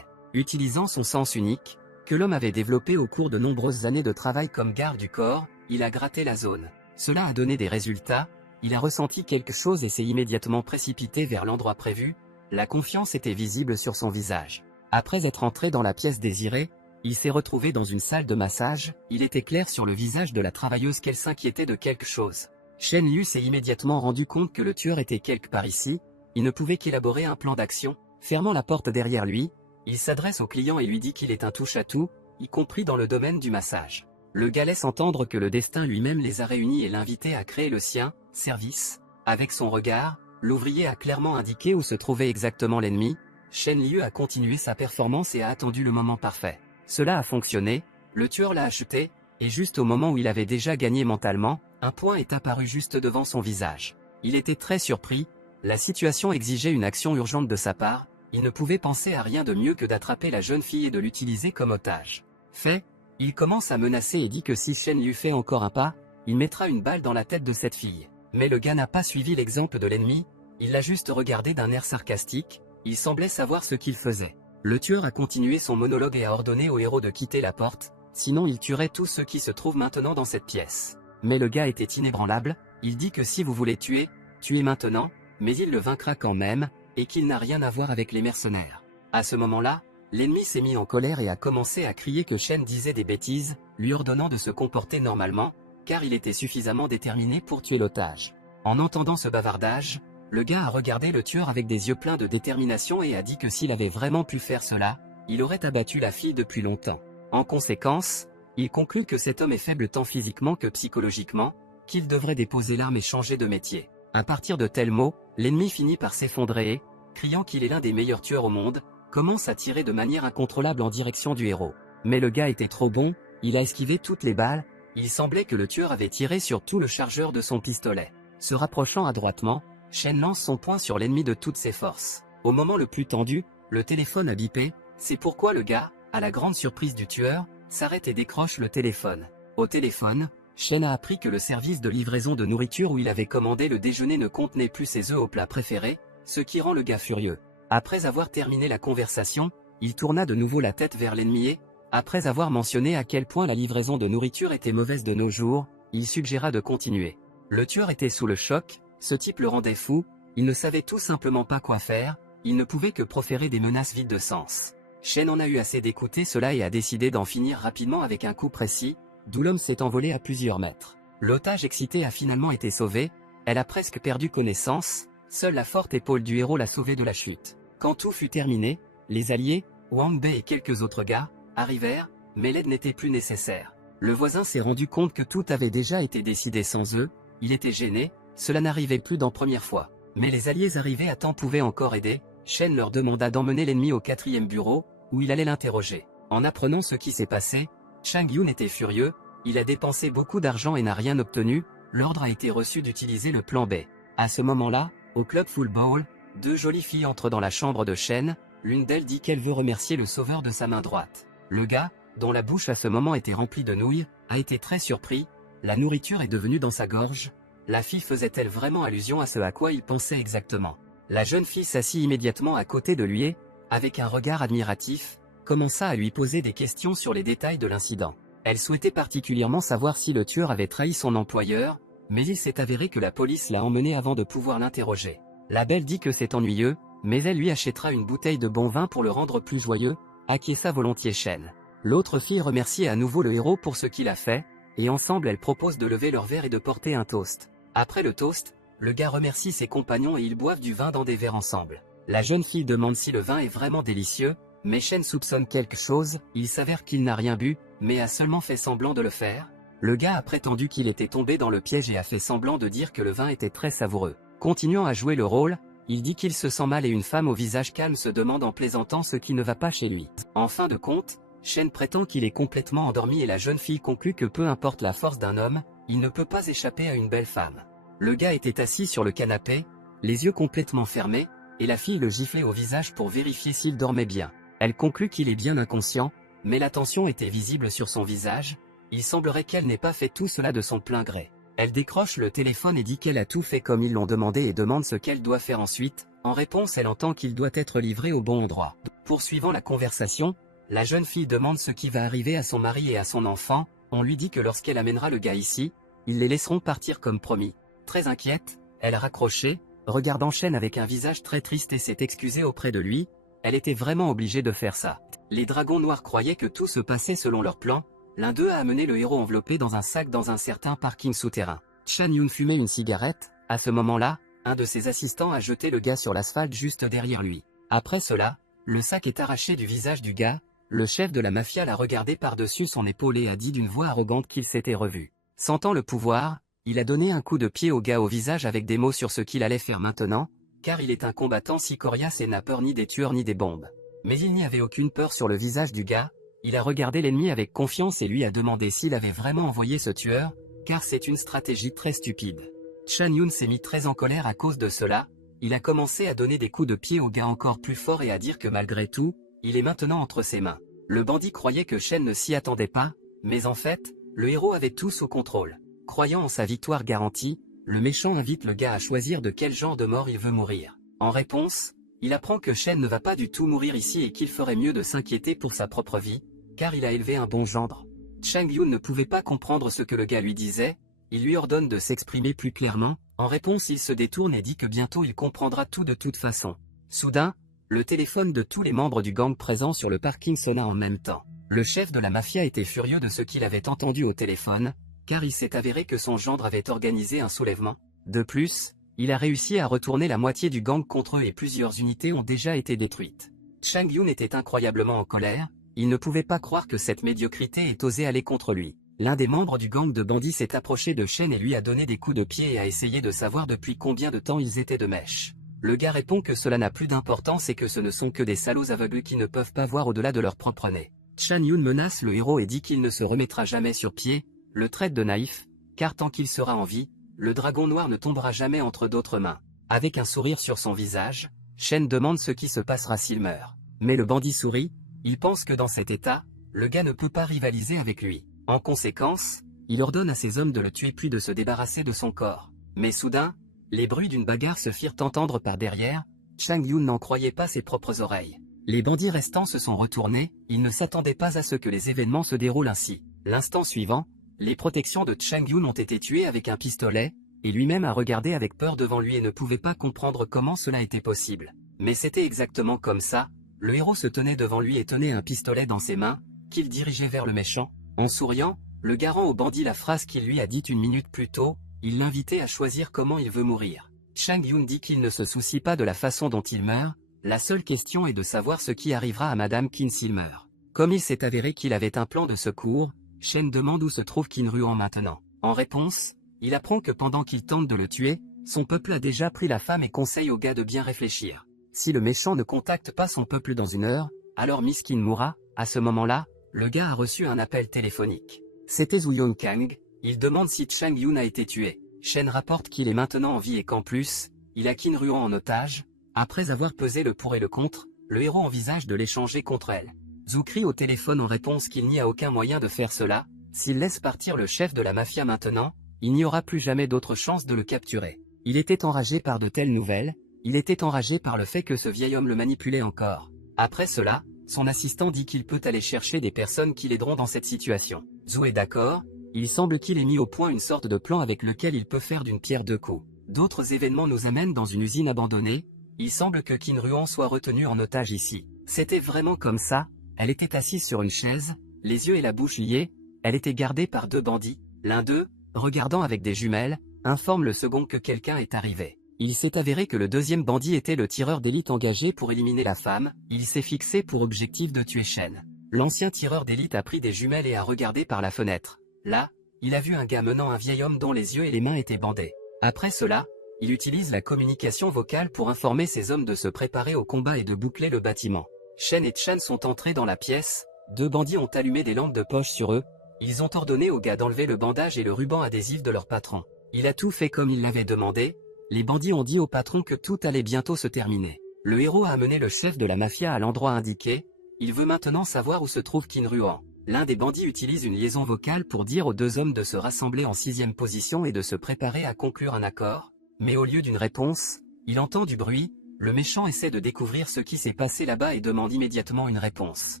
utilisant son sens unique, que l'homme avait développé au cours de nombreuses années de travail comme garde du corps, il a gratté la zone. Cela a donné des résultats, il a ressenti quelque chose et s'est immédiatement précipité vers l'endroit prévu, la confiance était visible sur son visage. Après être entré dans la pièce désirée, il s'est retrouvé dans une salle de massage, il était clair sur le visage de la travailleuse qu'elle s'inquiétait de quelque chose. Shen Liu s'est immédiatement rendu compte que le tueur était quelque part ici, il ne pouvait qu'élaborer un plan d'action, fermant la porte derrière lui, il s'adresse au client et lui dit qu'il est un touche-à-tout, y compris dans le domaine du massage. Le gars laisse entendre que le destin lui-même les a réunis et l'invitait à créer le sien, service. Avec son regard, l'ouvrier a clairement indiqué où se trouvait exactement l'ennemi. Shen Liu a continué sa performance et a attendu le moment parfait. Cela a fonctionné, le tueur l'a acheté, et juste au moment où il avait déjà gagné mentalement, un point est apparu juste devant son visage. Il était très surpris, la situation exigeait une action urgente de sa part, il ne pouvait penser à rien de mieux que d'attraper la jeune fille et de l'utiliser comme otage. Fait, il commence à menacer et dit que si Shen Liu fait encore un pas, il mettra une balle dans la tête de cette fille. Mais le gars n'a pas suivi l'exemple de l'ennemi, il l'a juste regardé d'un air sarcastique, il semblait savoir ce qu'il faisait. Le tueur a continué son monologue et a ordonné au héros de quitter la porte, sinon il tuerait tous ceux qui se trouvent maintenant dans cette pièce. Mais le gars était inébranlable, il dit que si vous voulez tuer, tuez maintenant, mais il le vaincra quand même, et qu'il n'a rien à voir avec les mercenaires. À ce moment-là, l'ennemi s'est mis en colère et a commencé à crier que Shen disait des bêtises, lui ordonnant de se comporter normalement, car il était suffisamment déterminé pour tuer l'otage. En entendant ce bavardage, le gars a regardé le tueur avec des yeux pleins de détermination et a dit que s'il avait vraiment pu faire cela, il aurait abattu la fille depuis longtemps. En conséquence, il conclut que cet homme est faible tant physiquement que psychologiquement, qu'il devrait déposer l'arme et changer de métier. À partir de tels mots, l'ennemi finit par s'effondrer et, criant qu'il est l'un des meilleurs tueurs au monde, commence à tirer de manière incontrôlable en direction du héros. Mais le gars était trop bon, il a esquivé toutes les balles, il semblait que le tueur avait tiré sur tout le chargeur de son pistolet. Se rapprochant adroitement, Shen lance son poing sur l'ennemi de toutes ses forces. Au moment le plus tendu, le téléphone a bipé, c'est pourquoi le gars, à la grande surprise du tueur, s'arrête et décroche le téléphone. Au téléphone, Shen a appris que le service de livraison de nourriture où il avait commandé le déjeuner ne contenait plus ses œufs au plat préféré, ce qui rend le gars furieux. Après avoir terminé la conversation, il tourna de nouveau la tête vers l'ennemi et, après avoir mentionné à quel point la livraison de nourriture était mauvaise de nos jours, il suggéra de continuer. Le tueur était sous le choc, ce type le rendait fou, il ne savait tout simplement pas quoi faire, il ne pouvait que proférer des menaces vides de sens. Shen en a eu assez d'écouter cela et a décidé d'en finir rapidement avec un coup précis, d'où l'homme s'est envolé à plusieurs mètres. L'otage excitée a finalement été sauvée, elle a presque perdu connaissance, seule la forte épaule du héros l'a sauvée de la chute. Quand tout fut terminé, les alliés, Wang Bei et quelques autres gars, arrivèrent, mais l'aide n'était plus nécessaire. Le voisin s'est rendu compte que tout avait déjà été décidé sans eux, il était gêné, cela n'arrivait plus d'en première fois. Mais les alliés arrivés à temps pouvaient encore aider, Shen leur demanda d'emmener l'ennemi au 4e bureau, où il allait l'interroger. En apprenant ce qui s'est passé, Chang Yun était furieux, il a dépensé beaucoup d'argent et n'a rien obtenu, l'ordre a été reçu d'utiliser le plan B. À ce moment-là, au club Full Bowl, deux jolies filles entrent dans la chambre de Shen, l'une d'elles dit qu'elle veut remercier le sauveur de sa main droite. Le gars, dont la bouche à ce moment était remplie de nouilles, a été très surpris, la nourriture est devenue dans sa gorge. La fille faisait-elle vraiment allusion à ce à quoi il pensait exactement? La jeune fille s'assit immédiatement à côté de lui et, avec un regard admiratif, commença à lui poser des questions sur les détails de l'incident. Elle souhaitait particulièrement savoir si le tueur avait trahi son employeur, mais il s'est avéré que la police l'a emmené avant de pouvoir l'interroger. La belle dit que c'est ennuyeux, mais elle lui achètera une bouteille de bon vin pour le rendre plus joyeux, acquiesça volontiers Shen. L'autre fille remercie à nouveau le héros pour ce qu'il a fait, et ensemble elles proposent de lever leur verre et de porter un toast. Après le toast, le gars remercie ses compagnons et ils boivent du vin dans des verres ensemble. La jeune fille demande si le vin est vraiment délicieux, mais Shen soupçonne quelque chose, il s'avère qu'il n'a rien bu, mais a seulement fait semblant de le faire. Le gars a prétendu qu'il était tombé dans le piège et a fait semblant de dire que le vin était très savoureux. Continuant à jouer le rôle, il dit qu'il se sent mal et une femme au visage calme se demande en plaisantant ce qui ne va pas chez lui. En fin de compte, Shen prétend qu'il est complètement endormi et la jeune fille conclut que peu importe la force d'un homme, il ne peut pas échapper à une belle femme. Le gars était assis sur le canapé, les yeux complètement fermés, et la fille le giflait au visage pour vérifier s'il dormait bien. Elle conclut qu'il est bien inconscient, mais la tension était visible sur son visage, il semblerait qu'elle n'ait pas fait tout cela de son plein gré. Elle décroche le téléphone et dit qu'elle a tout fait comme ils l'ont demandé et demande ce qu'elle doit faire ensuite. En réponse, elle entend qu'il doit être livré au bon endroit. Poursuivant la conversation, la jeune fille demande ce qui va arriver à son mari et à son enfant. On lui dit que lorsqu'elle amènera le gars ici, ils les laisseront partir comme promis. Très inquiète, elle a raccroché, regardant Shen avec un visage très triste et s'est excusée auprès de lui. Elle était vraiment obligée de faire ça. Les dragons noirs croyaient que tout se passait selon leur plan. L'un d'eux a amené le héros enveloppé dans un sac dans un certain parking souterrain. Shan Yun fumait une cigarette. À ce moment-là, un de ses assistants a jeté le gars sur l'asphalte juste derrière lui. Après cela, le sac est arraché du visage du gars. Le chef de la mafia l'a regardé par-dessus son épaule et a dit d'une voix arrogante qu'il s'était revu. Sentant le pouvoir, il a donné un coup de pied au gars au visage avec des mots sur ce qu'il allait faire maintenant, car il est un combattant si coriace et n'a peur ni des tueurs ni des bombes. Mais il n'y avait aucune peur sur le visage du gars. Il a regardé l'ennemi avec confiance et lui a demandé s'il avait vraiment envoyé ce tueur, car c'est une stratégie très stupide. Shan Yun s'est mis très en colère à cause de cela. Il a commencé à donner des coups de pied au gars encore plus fort et à dire que malgré tout, il est maintenant entre ses mains. Le bandit croyait que Shen ne s'y attendait pas, mais en fait, le héros avait tout sous contrôle. Croyant en sa victoire garantie, le méchant invite le gars à choisir de quel genre de mort il veut mourir. En réponse, il apprend que Shen ne va pas du tout mourir ici et qu'il ferait mieux de s'inquiéter pour sa propre vie, car il a élevé un bon gendre. Chang Yun ne pouvait pas comprendre ce que le gars lui disait, il lui ordonne de s'exprimer plus clairement. En réponse, il se détourne et dit que bientôt il comprendra tout de toute façon. Soudain, le téléphone de tous les membres du gang présents sur le parking sonna en même temps. Le chef de la mafia était furieux de ce qu'il avait entendu au téléphone, car il s'est avéré que son gendre avait organisé un soulèvement. De plus, il a réussi à retourner la moitié du gang contre eux et plusieurs unités ont déjà été détruites. Chang Yun était incroyablement en colère, il ne pouvait pas croire que cette médiocrité ait osé aller contre lui. L'un des membres du gang de bandits s'est approché de Shen et lui a donné des coups de pied et a essayé de savoir depuis combien de temps ils étaient de mèche. Le gars répond que cela n'a plus d'importance et que ce ne sont que des salauds aveugles qui ne peuvent pas voir au-delà de leur propre nez. Shan Yun menace le héros et dit qu'il ne se remettra jamais sur pied, le traite de naïf, car tant qu'il sera en vie, le dragon noir ne tombera jamais entre d'autres mains. Avec un sourire sur son visage, Shen demande ce qui se passera s'il meurt. Mais le bandit sourit, il pense que dans cet état, le gars ne peut pas rivaliser avec lui. En conséquence, il ordonne à ses hommes de le tuer puis de se débarrasser de son corps. Mais soudain, les bruits d'une bagarre se firent entendre par derrière. Chang Yun n'en croyait pas ses propres oreilles. Les bandits restants se sont retournés, ils ne s'attendaient pas à ce que les événements se déroulent ainsi. L'instant suivant, les protections de Chang Yun ont été tuées avec un pistolet, et lui-même a regardé avec peur devant lui et ne pouvait pas comprendre comment cela était possible. Mais c'était exactement comme ça, le héros se tenait devant lui et tenait un pistolet dans ses mains, qu'il dirigeait vers le méchant. En souriant, le gars rend au bandit la phrase qu'il lui a dite une minute plus tôt, il l'invitait à choisir comment il veut mourir. Chang Yun dit qu'il ne se soucie pas de la façon dont il meurt, la seule question est de savoir ce qui arrivera à Madame Qin s'il meurt. Comme il s'est avéré qu'il avait un plan de secours, Shen demande où se trouve Qin Ruan maintenant. En réponse, il apprend que pendant qu'il tente de le tuer, son peuple a déjà pris la femme et conseille au gars de bien réfléchir. Si le méchant ne contacte pas son peuple dans une heure, alors Miss Qin mourra. À ce moment-là, le gars a reçu un appel téléphonique. C'était Zhu Yongkang, il demande si Chang Yun a été tué. Shen rapporte qu'il est maintenant en vie et qu'en plus, il a Qin Ruan en otage. Après avoir pesé le pour et le contre, le héros envisage de l'échanger contre elle. Zhu crie au téléphone en réponse qu'il n'y a aucun moyen de faire cela. S'il laisse partir le chef de la mafia maintenant, il n'y aura plus jamais d'autre chance de le capturer. Il était enragé par de telles nouvelles, il était enragé par le fait que ce vieil homme le manipulait encore. Après cela, Son assistant dit qu'il peut aller chercher des personnes qui l'aideront dans cette situation. Zhou est d'accord, il semble qu'il ait mis au point une sorte de plan avec lequel il peut faire d'une pierre deux coups. D'autres événements nous amènent dans une usine abandonnée, il semble que Qin Ruan soit retenu en otage ici. C'était vraiment comme ça, elle était assise sur une chaise, les yeux et la bouche liés, elle était gardée par deux bandits, l'un d'eux, regardant avec des jumelles, informe le second que quelqu'un est arrivé. Il s'est avéré que le deuxième bandit était le tireur d'élite engagé pour éliminer la femme, il s'est fixé pour objectif de tuer Shen. L'ancien tireur d'élite a pris des jumelles et a regardé par la fenêtre. Là, il a vu un gars menant un vieil homme dont les yeux et les mains étaient bandés. Après cela, il utilise la communication vocale pour informer ses hommes de se préparer au combat et de boucler le bâtiment. Shen et Chan sont entrés dans la pièce, deux bandits ont allumé des lampes de poche sur eux, ils ont ordonné au gars d'enlever le bandage et le ruban adhésif de leur patron. Il a tout fait comme il l'avait demandé, les bandits ont dit au patron que tout allait bientôt se terminer. Le héros a amené le chef de la mafia à l'endroit indiqué, il veut maintenant savoir où se trouve Qin Ruan. L'un des bandits utilise une liaison vocale pour dire aux deux hommes de se rassembler en 6e position et de se préparer à conclure un accord, mais au lieu d'une réponse, il entend du bruit, le méchant essaie de découvrir ce qui s'est passé là-bas et demande immédiatement une réponse.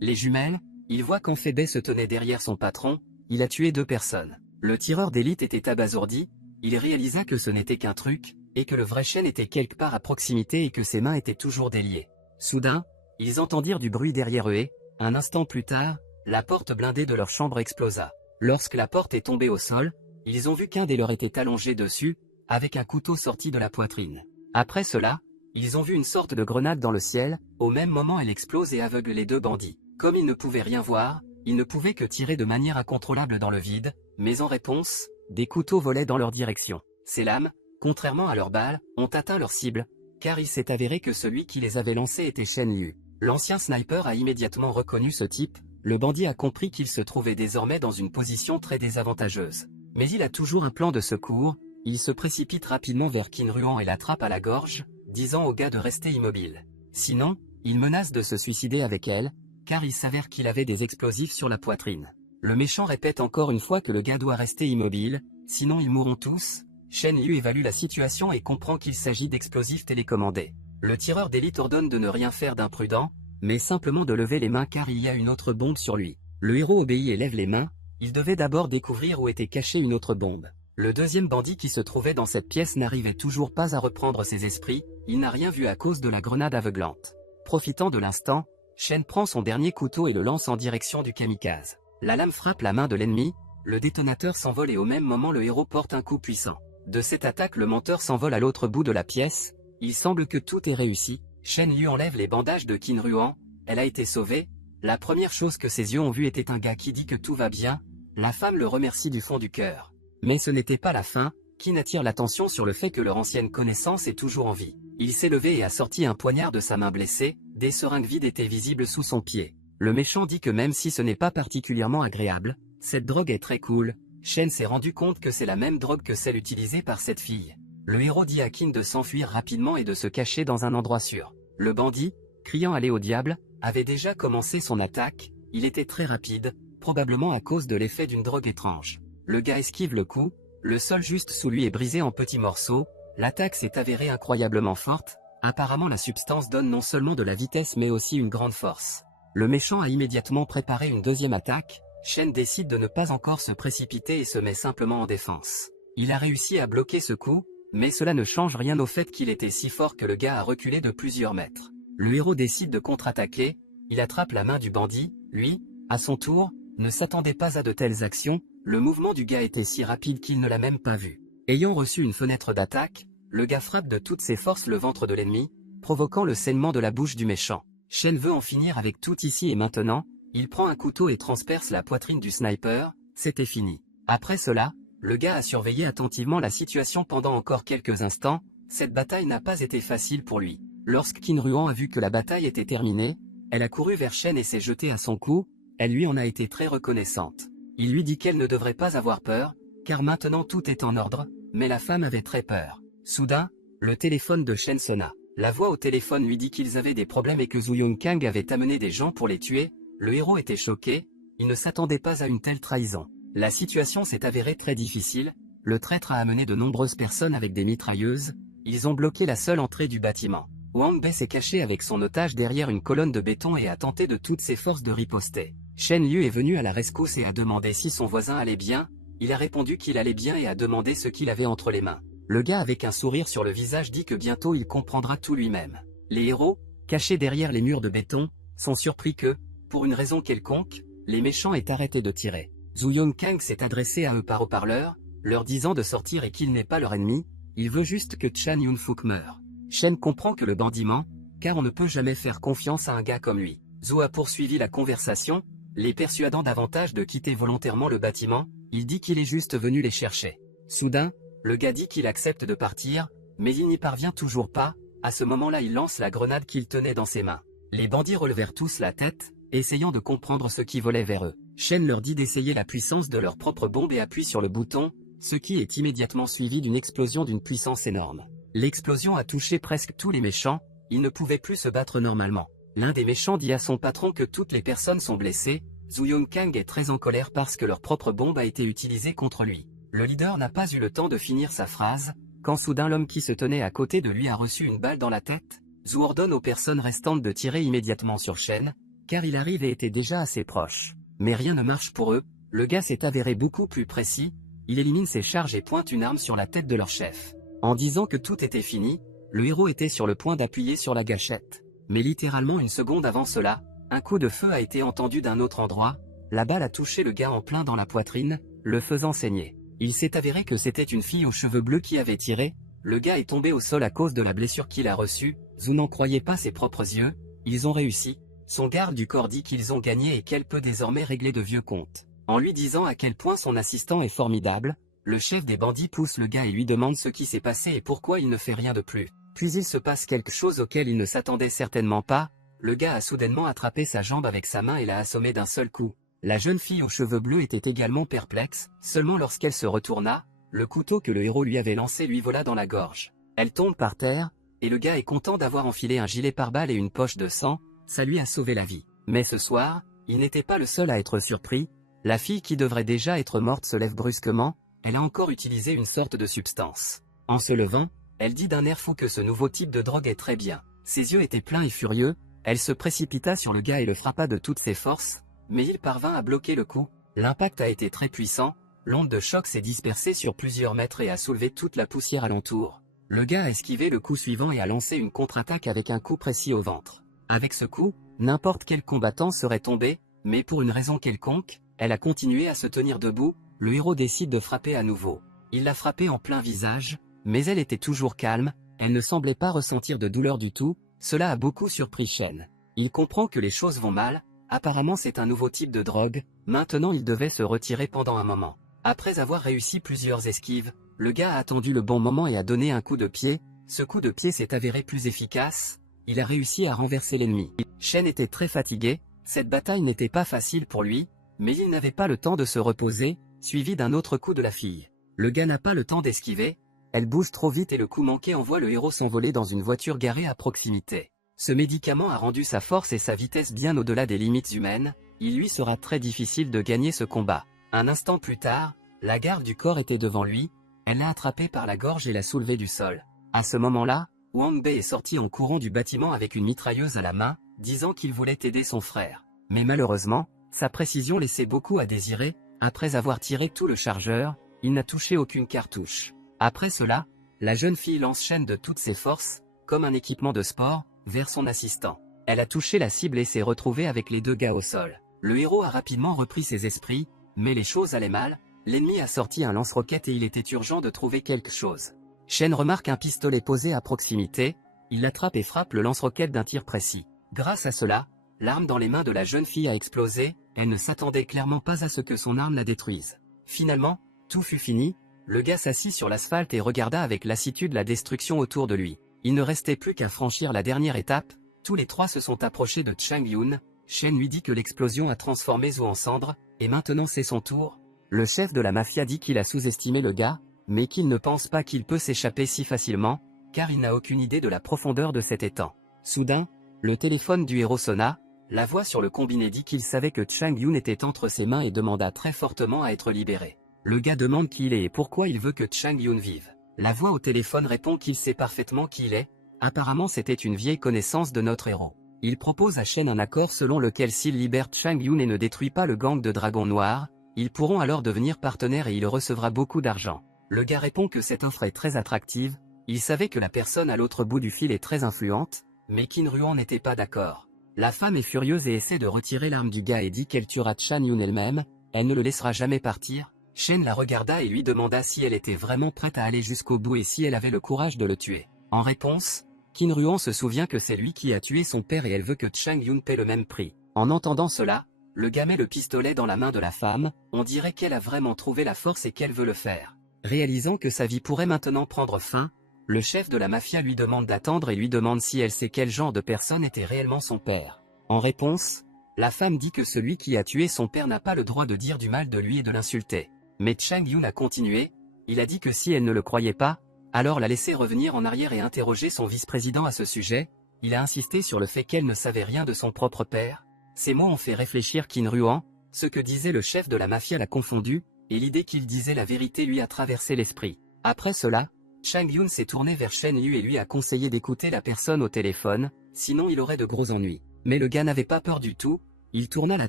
Les jumelles, il voit qu'Anfébé se tenait derrière son patron, il a tué deux personnes. Le tireur d'élite était abasourdi, il réalisa que ce n'était qu'un truc, et que le vrai Shen était quelque part à proximité et que ses mains étaient toujours déliées. Soudain, ils entendirent du bruit derrière eux et, un instant plus tard, la porte blindée de leur chambre explosa. Lorsque la porte est tombée au sol, ils ont vu qu'un des leurs était allongé dessus, avec un couteau sorti de la poitrine. Après cela, ils ont vu une sorte de grenade dans le ciel, au même moment elle explose et aveugle les deux bandits. Comme ils ne pouvaient rien voir, ils ne pouvaient que tirer de manière incontrôlable dans le vide, mais en réponse, des couteaux volaient dans leur direction. Ces lames, contrairement à leurs balles, ont atteint leur cible, car il s'est avéré que celui qui les avait lancés était Shen Liu. L'ancien sniper a immédiatement reconnu ce type, le bandit a compris qu'il se trouvait désormais dans une position très désavantageuse. Mais il a toujours un plan de secours, il se précipite rapidement vers Qin Ruan et l'attrape à la gorge, disant au gars de rester immobile. Sinon, il menace de se suicider avec elle, car il s'avère qu'il avait des explosifs sur la poitrine. Le méchant répète encore une fois que le gars doit rester immobile, sinon ils mourront tous. Shen Liu évalue la situation et comprend qu'il s'agit d'explosifs télécommandés. Le tireur d'élite ordonne de ne rien faire d'imprudent, mais simplement de lever les mains car il y a une autre bombe sur lui. Le héros obéit et lève les mains, il devait d'abord découvrir où était cachée une autre bombe. Le deuxième bandit qui se trouvait dans cette pièce n'arrivait toujours pas à reprendre ses esprits, il n'a rien vu à cause de la grenade aveuglante. Profitant de l'instant, Shen prend son dernier couteau et le lance en direction du kamikaze. La lame frappe la main de l'ennemi, le détonateur s'envole et au même moment le héros porte un coup puissant. De cette attaque le menteur s'envole à l'autre bout de la pièce, il semble que tout est réussi, Shen Liu enlève les bandages de Qin Ruan, elle a été sauvée, la première chose que ses yeux ont vue était un gars qui dit que tout va bien, la femme le remercie du fond du cœur. Mais ce n'était pas la fin, Qin attire l'attention sur le fait que leur ancienne connaissance est toujours en vie. Il s'est levé et a sorti un poignard de sa main blessée, des seringues vides étaient visibles sous son pied. Le méchant dit que même si ce n'est pas particulièrement agréable, cette drogue est très cool, Shen s'est rendu compte que c'est la même drogue que celle utilisée par cette fille. Le héros dit à Qin de s'enfuir rapidement et de se cacher dans un endroit sûr. Le bandit, criant aller au diable, avait déjà commencé son attaque, il était très rapide, probablement à cause de l'effet d'une drogue étrange. Le gars esquive le coup, le sol juste sous lui est brisé en petits morceaux, l'attaque s'est avérée incroyablement forte, apparemment la substance donne non seulement de la vitesse mais aussi une grande force. Le méchant a immédiatement préparé une deuxième attaque, Shen décide de ne pas encore se précipiter et se met simplement en défense. Il a réussi à bloquer ce coup, mais cela ne change rien au fait qu'il était si fort que le gars a reculé de plusieurs mètres. Le héros décide de contre-attaquer, il attrape la main du bandit, lui, à son tour, ne s'attendait pas à de telles actions, le mouvement du gars était si rapide qu'il ne l'a même pas vu. Ayant reçu une fenêtre d'attaque, le gars frappe de toutes ses forces le ventre de l'ennemi, provoquant le saignement de la bouche du méchant. Shen veut en finir avec tout ici et maintenant, il prend un couteau et transperce la poitrine du sniper, c'était fini. Après cela, le gars a surveillé attentivement la situation pendant encore quelques instants, cette bataille n'a pas été facile pour lui. Lorsque Qin Ruan a vu que la bataille était terminée, elle a couru vers Shen et s'est jetée à son cou, elle lui en a été très reconnaissante. Il lui dit qu'elle ne devrait pas avoir peur, car maintenant tout est en ordre, mais la femme avait très peur. Soudain, le téléphone de Shen sonna. La voix au téléphone lui dit qu'ils avaient des problèmes et que Zhu Yongkang avait amené des gens pour les tuer, le héros était choqué, il ne s'attendait pas à une telle trahison. La situation s'est avérée très difficile, le traître a amené de nombreuses personnes avec des mitrailleuses, ils ont bloqué la seule entrée du bâtiment. Wang Bei s'est caché avec son otage derrière une colonne de béton et a tenté de toutes ses forces de riposter. Shen Liu est venu à la rescousse et a demandé si son voisin allait bien. Il a répondu qu'il allait bien et a demandé ce qu'il avait entre les mains. Le gars avec un sourire sur le visage dit que bientôt il comprendra tout lui-même. Les héros, cachés derrière les murs de béton, sont surpris que, pour une raison quelconque, les méchants aient arrêté de tirer. Zhu Yongkang s'est adressé à eux par haut-parleur, leur disant de sortir et qu'il n'est pas leur ennemi, il veut juste que Chan Yunfuk meure. Shen comprend que le bandit ment, car on ne peut jamais faire confiance à un gars comme lui. Zhu a poursuivi la conversation, les persuadant davantage de quitter volontairement le bâtiment, il dit qu'il est juste venu les chercher. Soudain, le gars dit qu'il accepte de partir, mais il n'y parvient toujours pas, à ce moment-là il lance la grenade qu'il tenait dans ses mains. Les bandits relevèrent tous la tête, essayant de comprendre ce qui volait vers eux. Shen leur dit d'essayer la puissance de leur propre bombe et appuie sur le bouton, ce qui est immédiatement suivi d'une explosion d'une puissance énorme. L'explosion a touché presque tous les méchants, ils ne pouvaient plus se battre normalement. L'un des méchants dit à son patron que toutes les personnes sont blessées. Zhu Yongkang est très en colère parce que leur propre bombe a été utilisée contre lui. Le leader n'a pas eu le temps de finir sa phrase, quand soudain l'homme qui se tenait à côté de lui a reçu une balle dans la tête. Zhu ordonne aux personnes restantes de tirer immédiatement sur Shen, car il arrive et était déjà assez proche. Mais rien ne marche pour eux, le gars s'est avéré beaucoup plus précis, il élimine ses charges et pointe une arme sur la tête de leur chef. En disant que tout était fini, le héros était sur le point d'appuyer sur la gâchette. Mais littéralement une seconde avant cela, un coup de feu a été entendu d'un autre endroit, la balle a touché le gars en plein dans la poitrine, le faisant saigner. Il s'est avéré que c'était une fille aux cheveux bleus qui avait tiré, le gars est tombé au sol à cause de la blessure qu'il a reçue, Zhu n'en croyait pas ses propres yeux, ils ont réussi, son garde du corps dit qu'ils ont gagné et qu'elle peut désormais régler de vieux comptes. En lui disant à quel point son assistant est formidable, le chef des bandits pousse le gars et lui demande ce qui s'est passé et pourquoi il ne fait rien de plus. Puis il se passe quelque chose auquel il ne s'attendait certainement pas, le gars a soudainement attrapé sa jambe avec sa main et l'a assommé d'un seul coup. La jeune fille aux cheveux bleus était également perplexe, seulement lorsqu'elle se retourna, le couteau que le héros lui avait lancé lui vola dans la gorge. Elle tombe par terre, et le gars est content d'avoir enfilé un gilet pare-balles et une poche de sang, ça lui a sauvé la vie. Mais ce soir, il n'était pas le seul à être surpris, la fille qui devrait déjà être morte se lève brusquement, elle a encore utilisé une sorte de substance. En se levant, elle dit d'un air fou que ce nouveau type de drogue est très bien. Ses yeux étaient pleins et furieux, elle se précipita sur le gars et le frappa de toutes ses forces, mais il parvint à bloquer le coup. L'impact a été très puissant, l'onde de choc s'est dispersée sur plusieurs mètres et a soulevé toute la poussière alentour. Le gars a esquivé le coup suivant et a lancé une contre-attaque avec un coup précis au ventre. Avec ce coup, n'importe quel combattant serait tombé, mais pour une raison quelconque, elle a continué à se tenir debout, le héros décide de frapper à nouveau. Il l'a frappée en plein visage, mais elle était toujours calme, elle ne semblait pas ressentir de douleur du tout, cela a beaucoup surpris Shen. Il comprend que les choses vont mal, apparemment c'est un nouveau type de drogue, maintenant il devait se retirer pendant un moment. Après avoir réussi plusieurs esquives, le gars a attendu le bon moment et a donné un coup de pied, ce coup de pied s'est avéré plus efficace, il a réussi à renverser l'ennemi. Shen était très fatigué, cette bataille n'était pas facile pour lui, mais il n'avait pas le temps de se reposer, suivi d'un autre coup de la fille. Le gars n'a pas le temps d'esquiver, elle bouge trop vite et le coup manqué envoie le héros s'envoler dans une voiture garée à proximité. Ce médicament a rendu sa force et sa vitesse bien au-delà des limites humaines, il lui sera très difficile de gagner ce combat. Un instant plus tard, la garde du corps était devant lui, elle l'a attrapé par la gorge et l'a soulevé du sol. À ce moment-là, Wang Bei est sorti en courant du bâtiment avec une mitrailleuse à la main, disant qu'il voulait aider son frère. Mais malheureusement, sa précision laissait beaucoup à désirer, après avoir tiré tout le chargeur, il n'a touché aucune cartouche. Après cela, la jeune fille lance Shen de toutes ses forces, comme un équipement de sport, vers son assistant. Elle a touché la cible et s'est retrouvée avec les deux gars au sol. Le héros a rapidement repris ses esprits, mais les choses allaient mal, l'ennemi a sorti un lance-roquette et il était urgent de trouver quelque chose. Shen remarque un pistolet posé à proximité, il l'attrape et frappe le lance-roquette d'un tir précis. Grâce à cela, l'arme dans les mains de la jeune fille a explosé, elle ne s'attendait clairement pas à ce que son arme la détruise. Finalement, tout fut fini, le gars s'assit sur l'asphalte et regarda avec lassitude la destruction autour de lui. Il ne restait plus qu'à franchir la dernière étape, tous les trois se sont approchés de Chang Yun, Shen lui dit que l'explosion a transformé Zhu en cendres, et maintenant c'est son tour. Le chef de la mafia dit qu'il a sous-estimé le gars, mais qu'il ne pense pas qu'il peut s'échapper si facilement, car il n'a aucune idée de la profondeur de cet étang. Soudain, le téléphone du héros sonna, la voix sur le combiné dit qu'il savait que Chang Yun était entre ses mains et demanda très fortement à être libéré. Le gars demande qui il est et pourquoi il veut que Chang Yun vive. La voix au téléphone répond qu'il sait parfaitement qui il est, Apparemment c'était une vieille connaissance de notre héros. Il propose à Shen un accord selon lequel s'il libère Chang Yun et ne détruit pas le gang de dragons noirs, ils pourront alors devenir partenaires et il recevra beaucoup d'argent. Le gars répond que cette offre est très attractive, il savait que la personne à l'autre bout du fil est très influente, mais Qin Ruan n'était pas d'accord. La femme est furieuse et essaie de retirer l'arme du gars et dit qu'elle tuera Chang Yun elle-même, elle ne le laissera jamais partir. Shen la regarda et lui demanda si elle était vraiment prête à aller jusqu'au bout et si elle avait le courage de le tuer. En réponse, Qin Ruan se souvient que c'est lui qui a tué son père et elle veut que Chang Yun paie le même prix. En entendant cela, le gars met le pistolet dans la main de la femme, on dirait qu'elle a vraiment trouvé la force et qu'elle veut le faire. Réalisant que sa vie pourrait maintenant prendre fin, le chef de la mafia lui demande d'attendre et lui demande si elle sait quel genre de personne était réellement son père. En réponse, la femme dit que celui qui a tué son père n'a pas le droit de dire du mal de lui et de l'insulter. Mais Chang Yun a continué, il a dit que si elle ne le croyait pas, alors la laisser revenir en arrière et interroger son vice-président à ce sujet. Il a insisté sur le fait qu'elle ne savait rien de son propre père. Ces mots ont fait réfléchir Qin Ruan, ce que disait le chef de la mafia l'a confondu, et l'idée qu'il disait la vérité lui a traversé l'esprit. Après cela, Chang Yun s'est tourné vers Shen Yu et lui a conseillé d'écouter la personne au téléphone, sinon il aurait de gros ennuis. Mais le gars n'avait pas peur du tout, il tourna la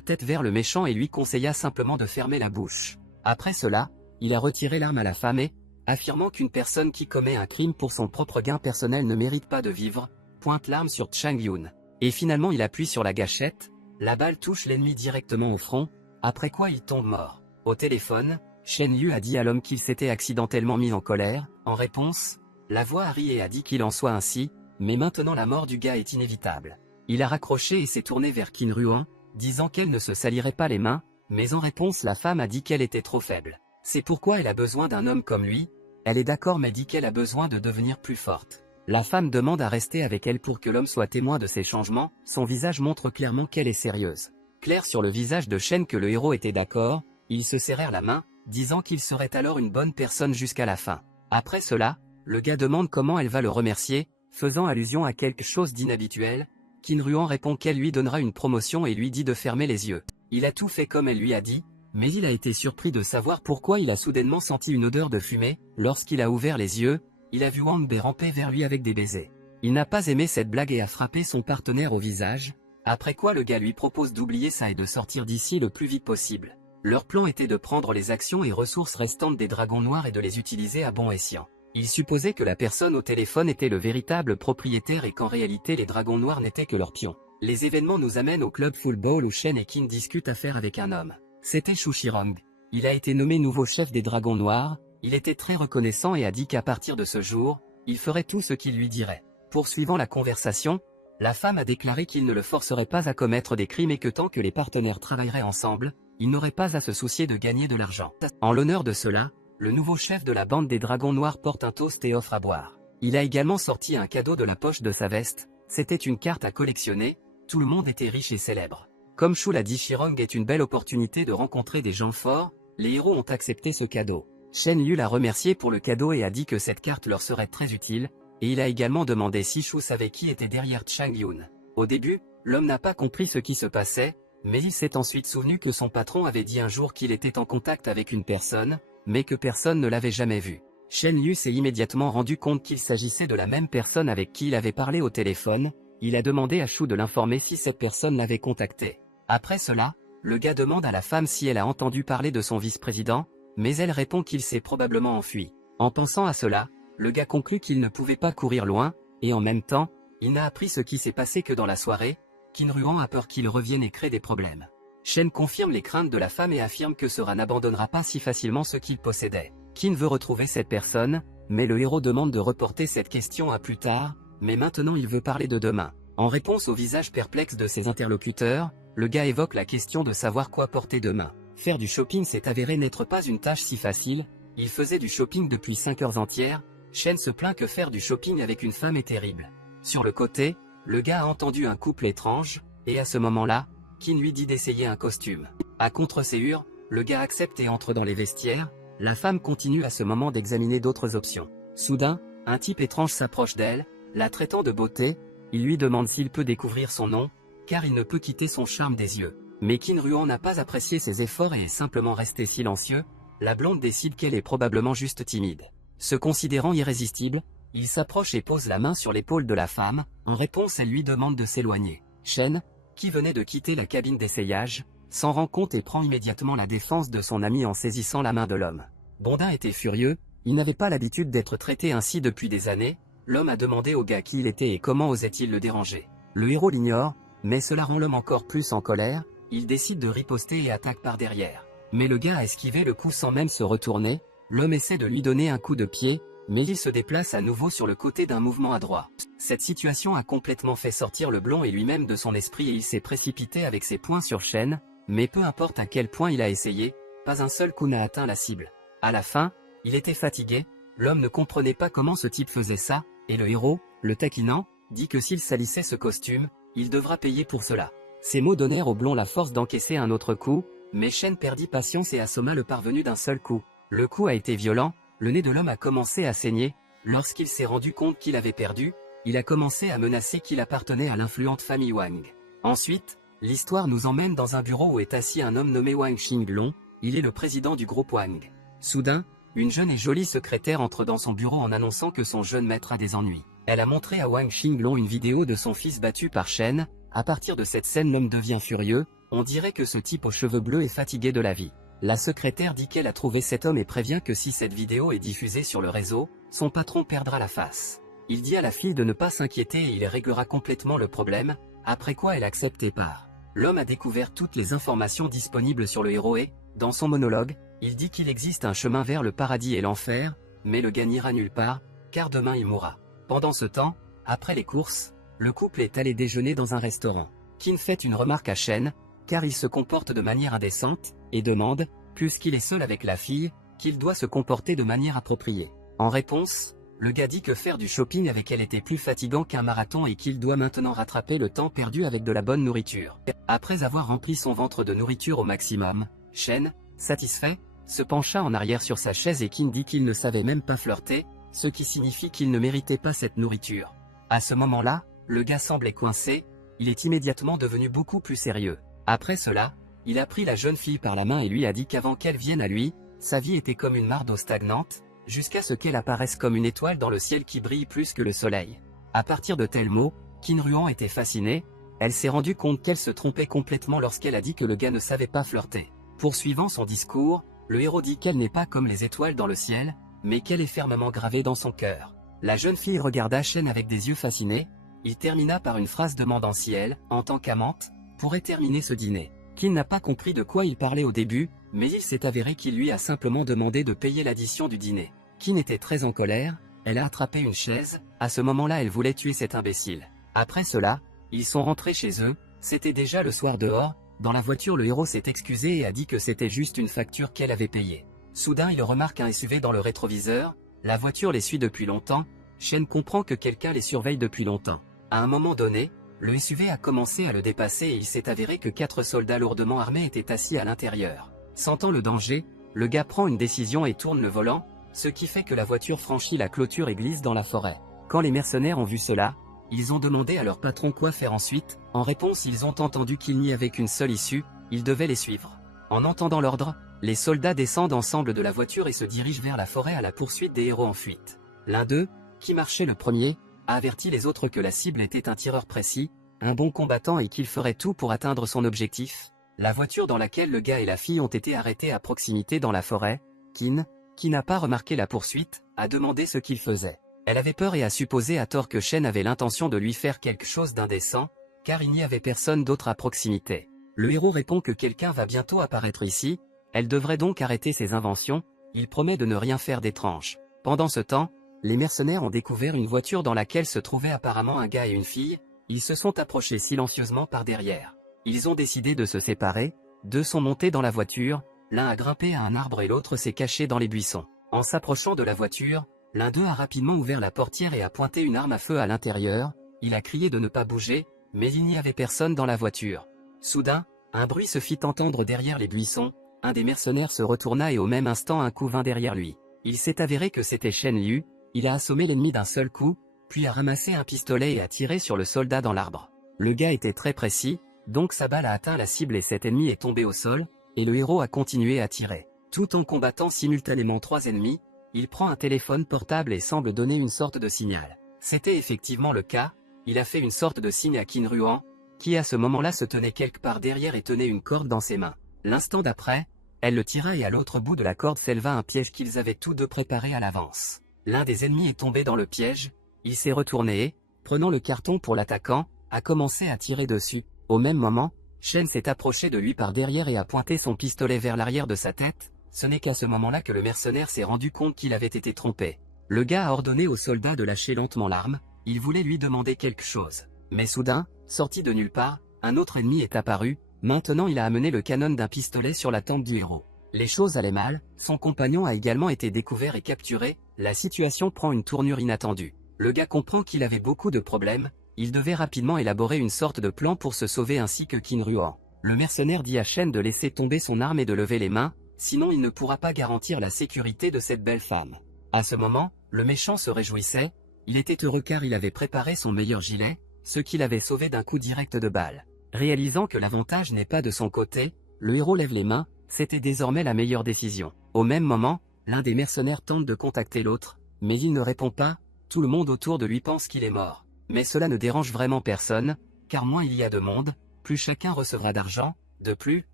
tête vers le méchant et lui conseilla simplement de fermer la bouche. Après cela, il a retiré l'arme à la femme et, affirmant qu'une personne qui commet un crime pour son propre gain personnel ne mérite pas de vivre, pointe l'arme sur Chang Yun. Et finalement il appuie sur la gâchette, la balle touche l'ennemi directement au front, après quoi il tombe mort. Au téléphone, Shen Yu a dit à l'homme qu'il s'était accidentellement mis en colère. En réponse, la voix a ri et a dit qu'il en soit ainsi, mais maintenant la mort du gars est inévitable. Il a raccroché et s'est tourné vers Qin Ruan, disant qu'elle ne se salirait pas les mains, mais en réponse la femme a dit qu'elle était trop faible. C'est pourquoi elle a besoin d'un homme comme lui. Elle est d'accord mais dit qu'elle a besoin de devenir plus forte. La femme demande à rester avec elle pour que l'homme soit témoin de ses changements, son visage montre clairement qu'elle est sérieuse. Clair sur le visage de Shen que le héros était d'accord, ils se serrèrent la main, disant qu'il serait alors une bonne personne jusqu'à la fin. Après cela, le gars demande comment elle va le remercier, faisant allusion à quelque chose d'inhabituel. Qin Ruan répond qu'elle lui donnera une promotion et lui dit de fermer les yeux. Il a tout fait comme elle lui a dit, mais il a été surpris de savoir pourquoi il a soudainement senti une odeur de fumée. Lorsqu'il a ouvert les yeux, il a vu Wang Bei ramper vers lui avec des baisers. Il n'a pas aimé cette blague et a frappé son partenaire au visage, après quoi le gars lui propose d'oublier ça et de sortir d'ici le plus vite possible. Leur plan était de prendre les actions et ressources restantes des dragons noirs et de les utiliser à bon escient. Ils supposaient que la personne au téléphone était le véritable propriétaire et qu'en réalité les dragons noirs n'étaient que leurs pions. Les événements nous amènent au club Full Ball où Shen et Qin discutent affaire avec un homme. C'était Shu Shirong. Il a été nommé nouveau chef des dragons noirs, il était très reconnaissant et a dit qu'à partir de ce jour, il ferait tout ce qu'il lui dirait. Poursuivant la conversation, la femme a déclaré qu'il ne le forcerait pas à commettre des crimes et que tant que les partenaires travailleraient ensemble, il n'aurait pas à se soucier de gagner de l'argent. En l'honneur de cela, le nouveau chef de la bande des dragons noirs porte un toast et offre à boire. Il a également sorti un cadeau de la poche de sa veste, c'était une carte à collectionner, tout le monde était riche et célèbre. Comme Shu l'a dit, Shirong est une belle opportunité de rencontrer des gens forts, les héros ont accepté ce cadeau. Shen Yu l'a remercié pour le cadeau et a dit que cette carte leur serait très utile, et il a également demandé si Shu savait qui était derrière Chang Yun. Au début, l'homme n'a pas compris ce qui se passait, mais il s'est ensuite souvenu que son patron avait dit un jour qu'il était en contact avec une personne, mais que personne ne l'avait jamais vu. Shen Yu s'est immédiatement rendu compte qu'il s'agissait de la même personne avec qui il avait parlé au téléphone, il a demandé à Shu de l'informer si cette personne l'avait contacté. Après cela, le gars demande à la femme si elle a entendu parler de son vice-président, mais elle répond qu'il s'est probablement enfui. En pensant à cela, le gars conclut qu'il ne pouvait pas courir loin, et en même temps, il n'a appris ce qui s'est passé que dans la soirée. Qin Ruan a peur qu'il revienne et crée des problèmes. Shen confirme les craintes de la femme et affirme que Sera n'abandonnera pas si facilement ce qu'il possédait. Qin veut retrouver cette personne, mais le héros demande de reporter cette question à plus tard, mais maintenant il veut parler de demain. En réponse au visage perplexe de ses interlocuteurs, le gars évoque la question de savoir quoi porter demain. Faire du shopping s'est avéré n'être pas une tâche si facile, il faisait du shopping depuis 5 heures entières. Shen se plaint que faire du shopping avec une femme est terrible. Sur le côté, le gars a entendu un couple étrange, et à ce moment-là, Qin lui dit d'essayer un costume. À contre-séhur, le gars accepte et entre dans les vestiaires, la femme continue à ce moment d'examiner d'autres options. Soudain, un type étrange s'approche d'elle, la traitant de beauté, il lui demande s'il peut découvrir son nom, car il ne peut quitter son charme des yeux. Mais Qin Ruan n'a pas apprécié ses efforts et est simplement resté silencieux, la blonde décide qu'elle est probablement juste timide. Se considérant irrésistible, Il s'approche et pose la main sur l'épaule de la femme. En réponse, elle lui demande de s'éloigner. Shen, qui venait de quitter la cabine d'essayage, s'en rend compte et prend immédiatement la défense de son ami en saisissant la main de l'homme. Bondin était furieux, il n'avait pas l'habitude d'être traité ainsi depuis des années. L'homme a demandé au gars qui il était et comment osait-il le déranger. Le héros l'ignore, mais cela rend l'homme encore plus en colère. Il décide de riposter et attaque par derrière. Mais le gars a esquivé le coup sans même se retourner. L'homme essaie de lui donner un coup de pied, mais il se déplace à nouveau sur le côté d'un mouvement adroit. Cette situation a complètement fait sortir le blond et lui-même de son esprit et il s'est précipité avec ses poings sur Shen, mais peu importe à quel point il a essayé, pas un seul coup n'a atteint la cible. À la fin, il était fatigué, l'homme ne comprenait pas comment ce type faisait ça, et le héros, le taquinant, dit que s'il salissait ce costume, il devra payer pour cela. Ces mots donnèrent au blond la force d'encaisser un autre coup, mais Shen perdit patience et assomma le parvenu d'un seul coup. Le coup a été violent, le nez de l'homme a commencé à saigner. Lorsqu'il s'est rendu compte qu'il avait perdu, il a commencé à menacer qu'il appartenait à l'influente famille Wang. Ensuite, l'histoire nous emmène dans un bureau où est assis un homme nommé Wang Xinglong, il est le président du groupe Wang. Soudain, une jeune et jolie secrétaire entre dans son bureau en annonçant que son jeune maître a des ennuis. Elle a montré à Wang Xinglong une vidéo de son fils battu par Shen. À partir de cette scène, l'homme devient furieux, on dirait que ce type aux cheveux bleus est fatigué de la vie. La secrétaire dit qu'elle a trouvé cet homme et prévient que si cette vidéo est diffusée sur le réseau, son patron perdra la face. Il dit à la fille de ne pas s'inquiéter et il réglera complètement le problème, après quoi elle accepte et part. L'homme a découvert toutes les informations disponibles sur le héros et, dans son monologue, il dit qu'il existe un chemin vers le paradis et l'enfer, mais le gars n'ira nulle part, car demain il mourra. Pendant ce temps, après les courses, le couple est allé déjeuner dans un restaurant. Qin fait une remarque à Shen, car il se comporte de manière indécente, et demande, puisqu'il est seul avec la fille, qu'il doit se comporter de manière appropriée. En réponse, le gars dit que faire du shopping avec elle était plus fatigant qu'un marathon et qu'il doit maintenant rattraper le temps perdu avec de la bonne nourriture. Après avoir rempli son ventre de nourriture au maximum, Shen, satisfait, se pencha en arrière sur sa chaise et Qin dit qu'il ne savait même pas flirter, ce qui signifie qu'il ne méritait pas cette nourriture. À ce moment-là, le gars semblait coincé, il est immédiatement devenu beaucoup plus sérieux. Après cela, il a pris la jeune fille par la main et lui a dit qu'avant qu'elle vienne à lui, sa vie était comme une mare d'eau stagnante, jusqu'à ce qu'elle apparaisse comme une étoile dans le ciel qui brille plus que le soleil. À partir de tels mots, Qin Ruan était fascinée, elle s'est rendue compte qu'elle se trompait complètement lorsqu'elle a dit que le gars ne savait pas flirter. Poursuivant son discours, le héros dit qu'elle n'est pas comme les étoiles dans le ciel, mais qu'elle est fermement gravée dans son cœur. La jeune fille regarda Shen avec des yeux fascinés, il termina par une phrase demandant si elle, en tant qu'amante, pourrait terminer ce dîner. Qin n'a pas compris de quoi il parlait au début, mais il s'est avéré qu'il lui a simplement demandé de payer l'addition du dîner. Qin était très en colère, elle a attrapé une chaise, à ce moment-là elle voulait tuer cet imbécile. Après cela, ils sont rentrés chez eux, c'était déjà le soir dehors, dans la voiture le héros s'est excusé et a dit que c'était juste une facture qu'elle avait payée. Soudain il remarque un SUV dans le rétroviseur, la voiture les suit depuis longtemps, Shen comprend que quelqu'un les surveille depuis longtemps. À un moment donné, le SUV a commencé à le dépasser et il s'est avéré que 4 soldats lourdement armés étaient assis à l'intérieur. Sentant le danger, le gars prend une décision et tourne le volant, ce qui fait que la voiture franchit la clôture et glisse dans la forêt. Quand les mercenaires ont vu cela, ils ont demandé à leur patron quoi faire ensuite. En réponse, ils ont entendu qu'il n'y avait qu'une seule issue, ils devaient les suivre. En entendant l'ordre, les soldats descendent ensemble de la voiture et se dirigent vers la forêt à la poursuite des héros en fuite. L'un d'eux, qui marchait le premier, a averti les autres que la cible était un tireur précis, un bon combattant et qu'il ferait tout pour atteindre son objectif. La voiture dans laquelle le gars et la fille ont été arrêtés à proximité dans la forêt, Qin, qui n'a pas remarqué la poursuite, a demandé ce qu'il faisait. Elle avait peur et a supposé à tort que Shen avait l'intention de lui faire quelque chose d'indécent, car il n'y avait personne d'autre à proximité. Le héros répond que quelqu'un va bientôt apparaître ici, elle devrait donc arrêter ses inventions, il promet de ne rien faire d'étrange. Pendant ce temps, les mercenaires ont découvert une voiture dans laquelle se trouvaient apparemment un gars et une fille, ils se sont approchés silencieusement par derrière. Ils ont décidé de se séparer, deux sont montés dans la voiture, l'un a grimpé à un arbre et l'autre s'est caché dans les buissons. En s'approchant de la voiture, l'un d'eux a rapidement ouvert la portière et a pointé une arme à feu à l'intérieur, il a crié de ne pas bouger, mais il n'y avait personne dans la voiture. Soudain, un bruit se fit entendre derrière les buissons, un des mercenaires se retourna et au même instant un coup vint derrière lui. Il s'est avéré que c'était Shen Liu, il a assommé l'ennemi d'un seul coup, puis a ramassé un pistolet et a tiré sur le soldat dans l'arbre. Le gars était très précis, donc sa balle a atteint la cible et cet ennemi est tombé au sol, et le héros a continué à tirer. Tout en combattant simultanément 3 ennemis, Il prend un téléphone portable et semble donner une sorte de signal. C'était effectivement le cas, il a fait une sorte de signe à Qin Ruan, qui à ce moment-là se tenait quelque part derrière et tenait une corde dans ses mains. L'instant d'après, elle le tira et à l'autre bout de la corde s'éleva un piège qu'ils avaient tous deux préparé à l'avance. L'un des ennemis est tombé dans le piège, il s'est retourné et, prenant le carton pour l'attaquant, a commencé à tirer dessus. Au même moment, Shen s'est approché de lui par derrière et a pointé son pistolet vers l'arrière de sa tête. Ce n'est qu'à ce moment-là que le mercenaire s'est rendu compte qu'il avait été trompé. Le gars a ordonné au soldat de lâcher lentement l'arme, il voulait lui demander quelque chose. Mais soudain, sorti de nulle part, un autre ennemi est apparu, maintenant il a amené le canon d'un pistolet sur la tempe du héros. Les choses allaient mal, son compagnon a également été découvert et capturé, la situation prend une tournure inattendue. Le gars comprend qu'il avait beaucoup de problèmes, il devait rapidement élaborer une sorte de plan pour se sauver ainsi que Qin Ruan. Le mercenaire dit à Shen de laisser tomber son arme et de lever les mains, sinon il ne pourra pas garantir la sécurité de cette belle femme. À ce moment, le méchant se réjouissait, il était heureux car il avait préparé son meilleur gilet, ce qui l'avait sauvé d'un coup direct de balle. Réalisant que l'avantage n'est pas de son côté, le héros lève les mains, c'était désormais la meilleure décision. Au même moment, l'un des mercenaires tente de contacter l'autre, mais il ne répond pas, tout le monde autour de lui pense qu'il est mort. Mais cela ne dérange vraiment personne, car moins il y a de monde, plus chacun recevra d'argent, de plus,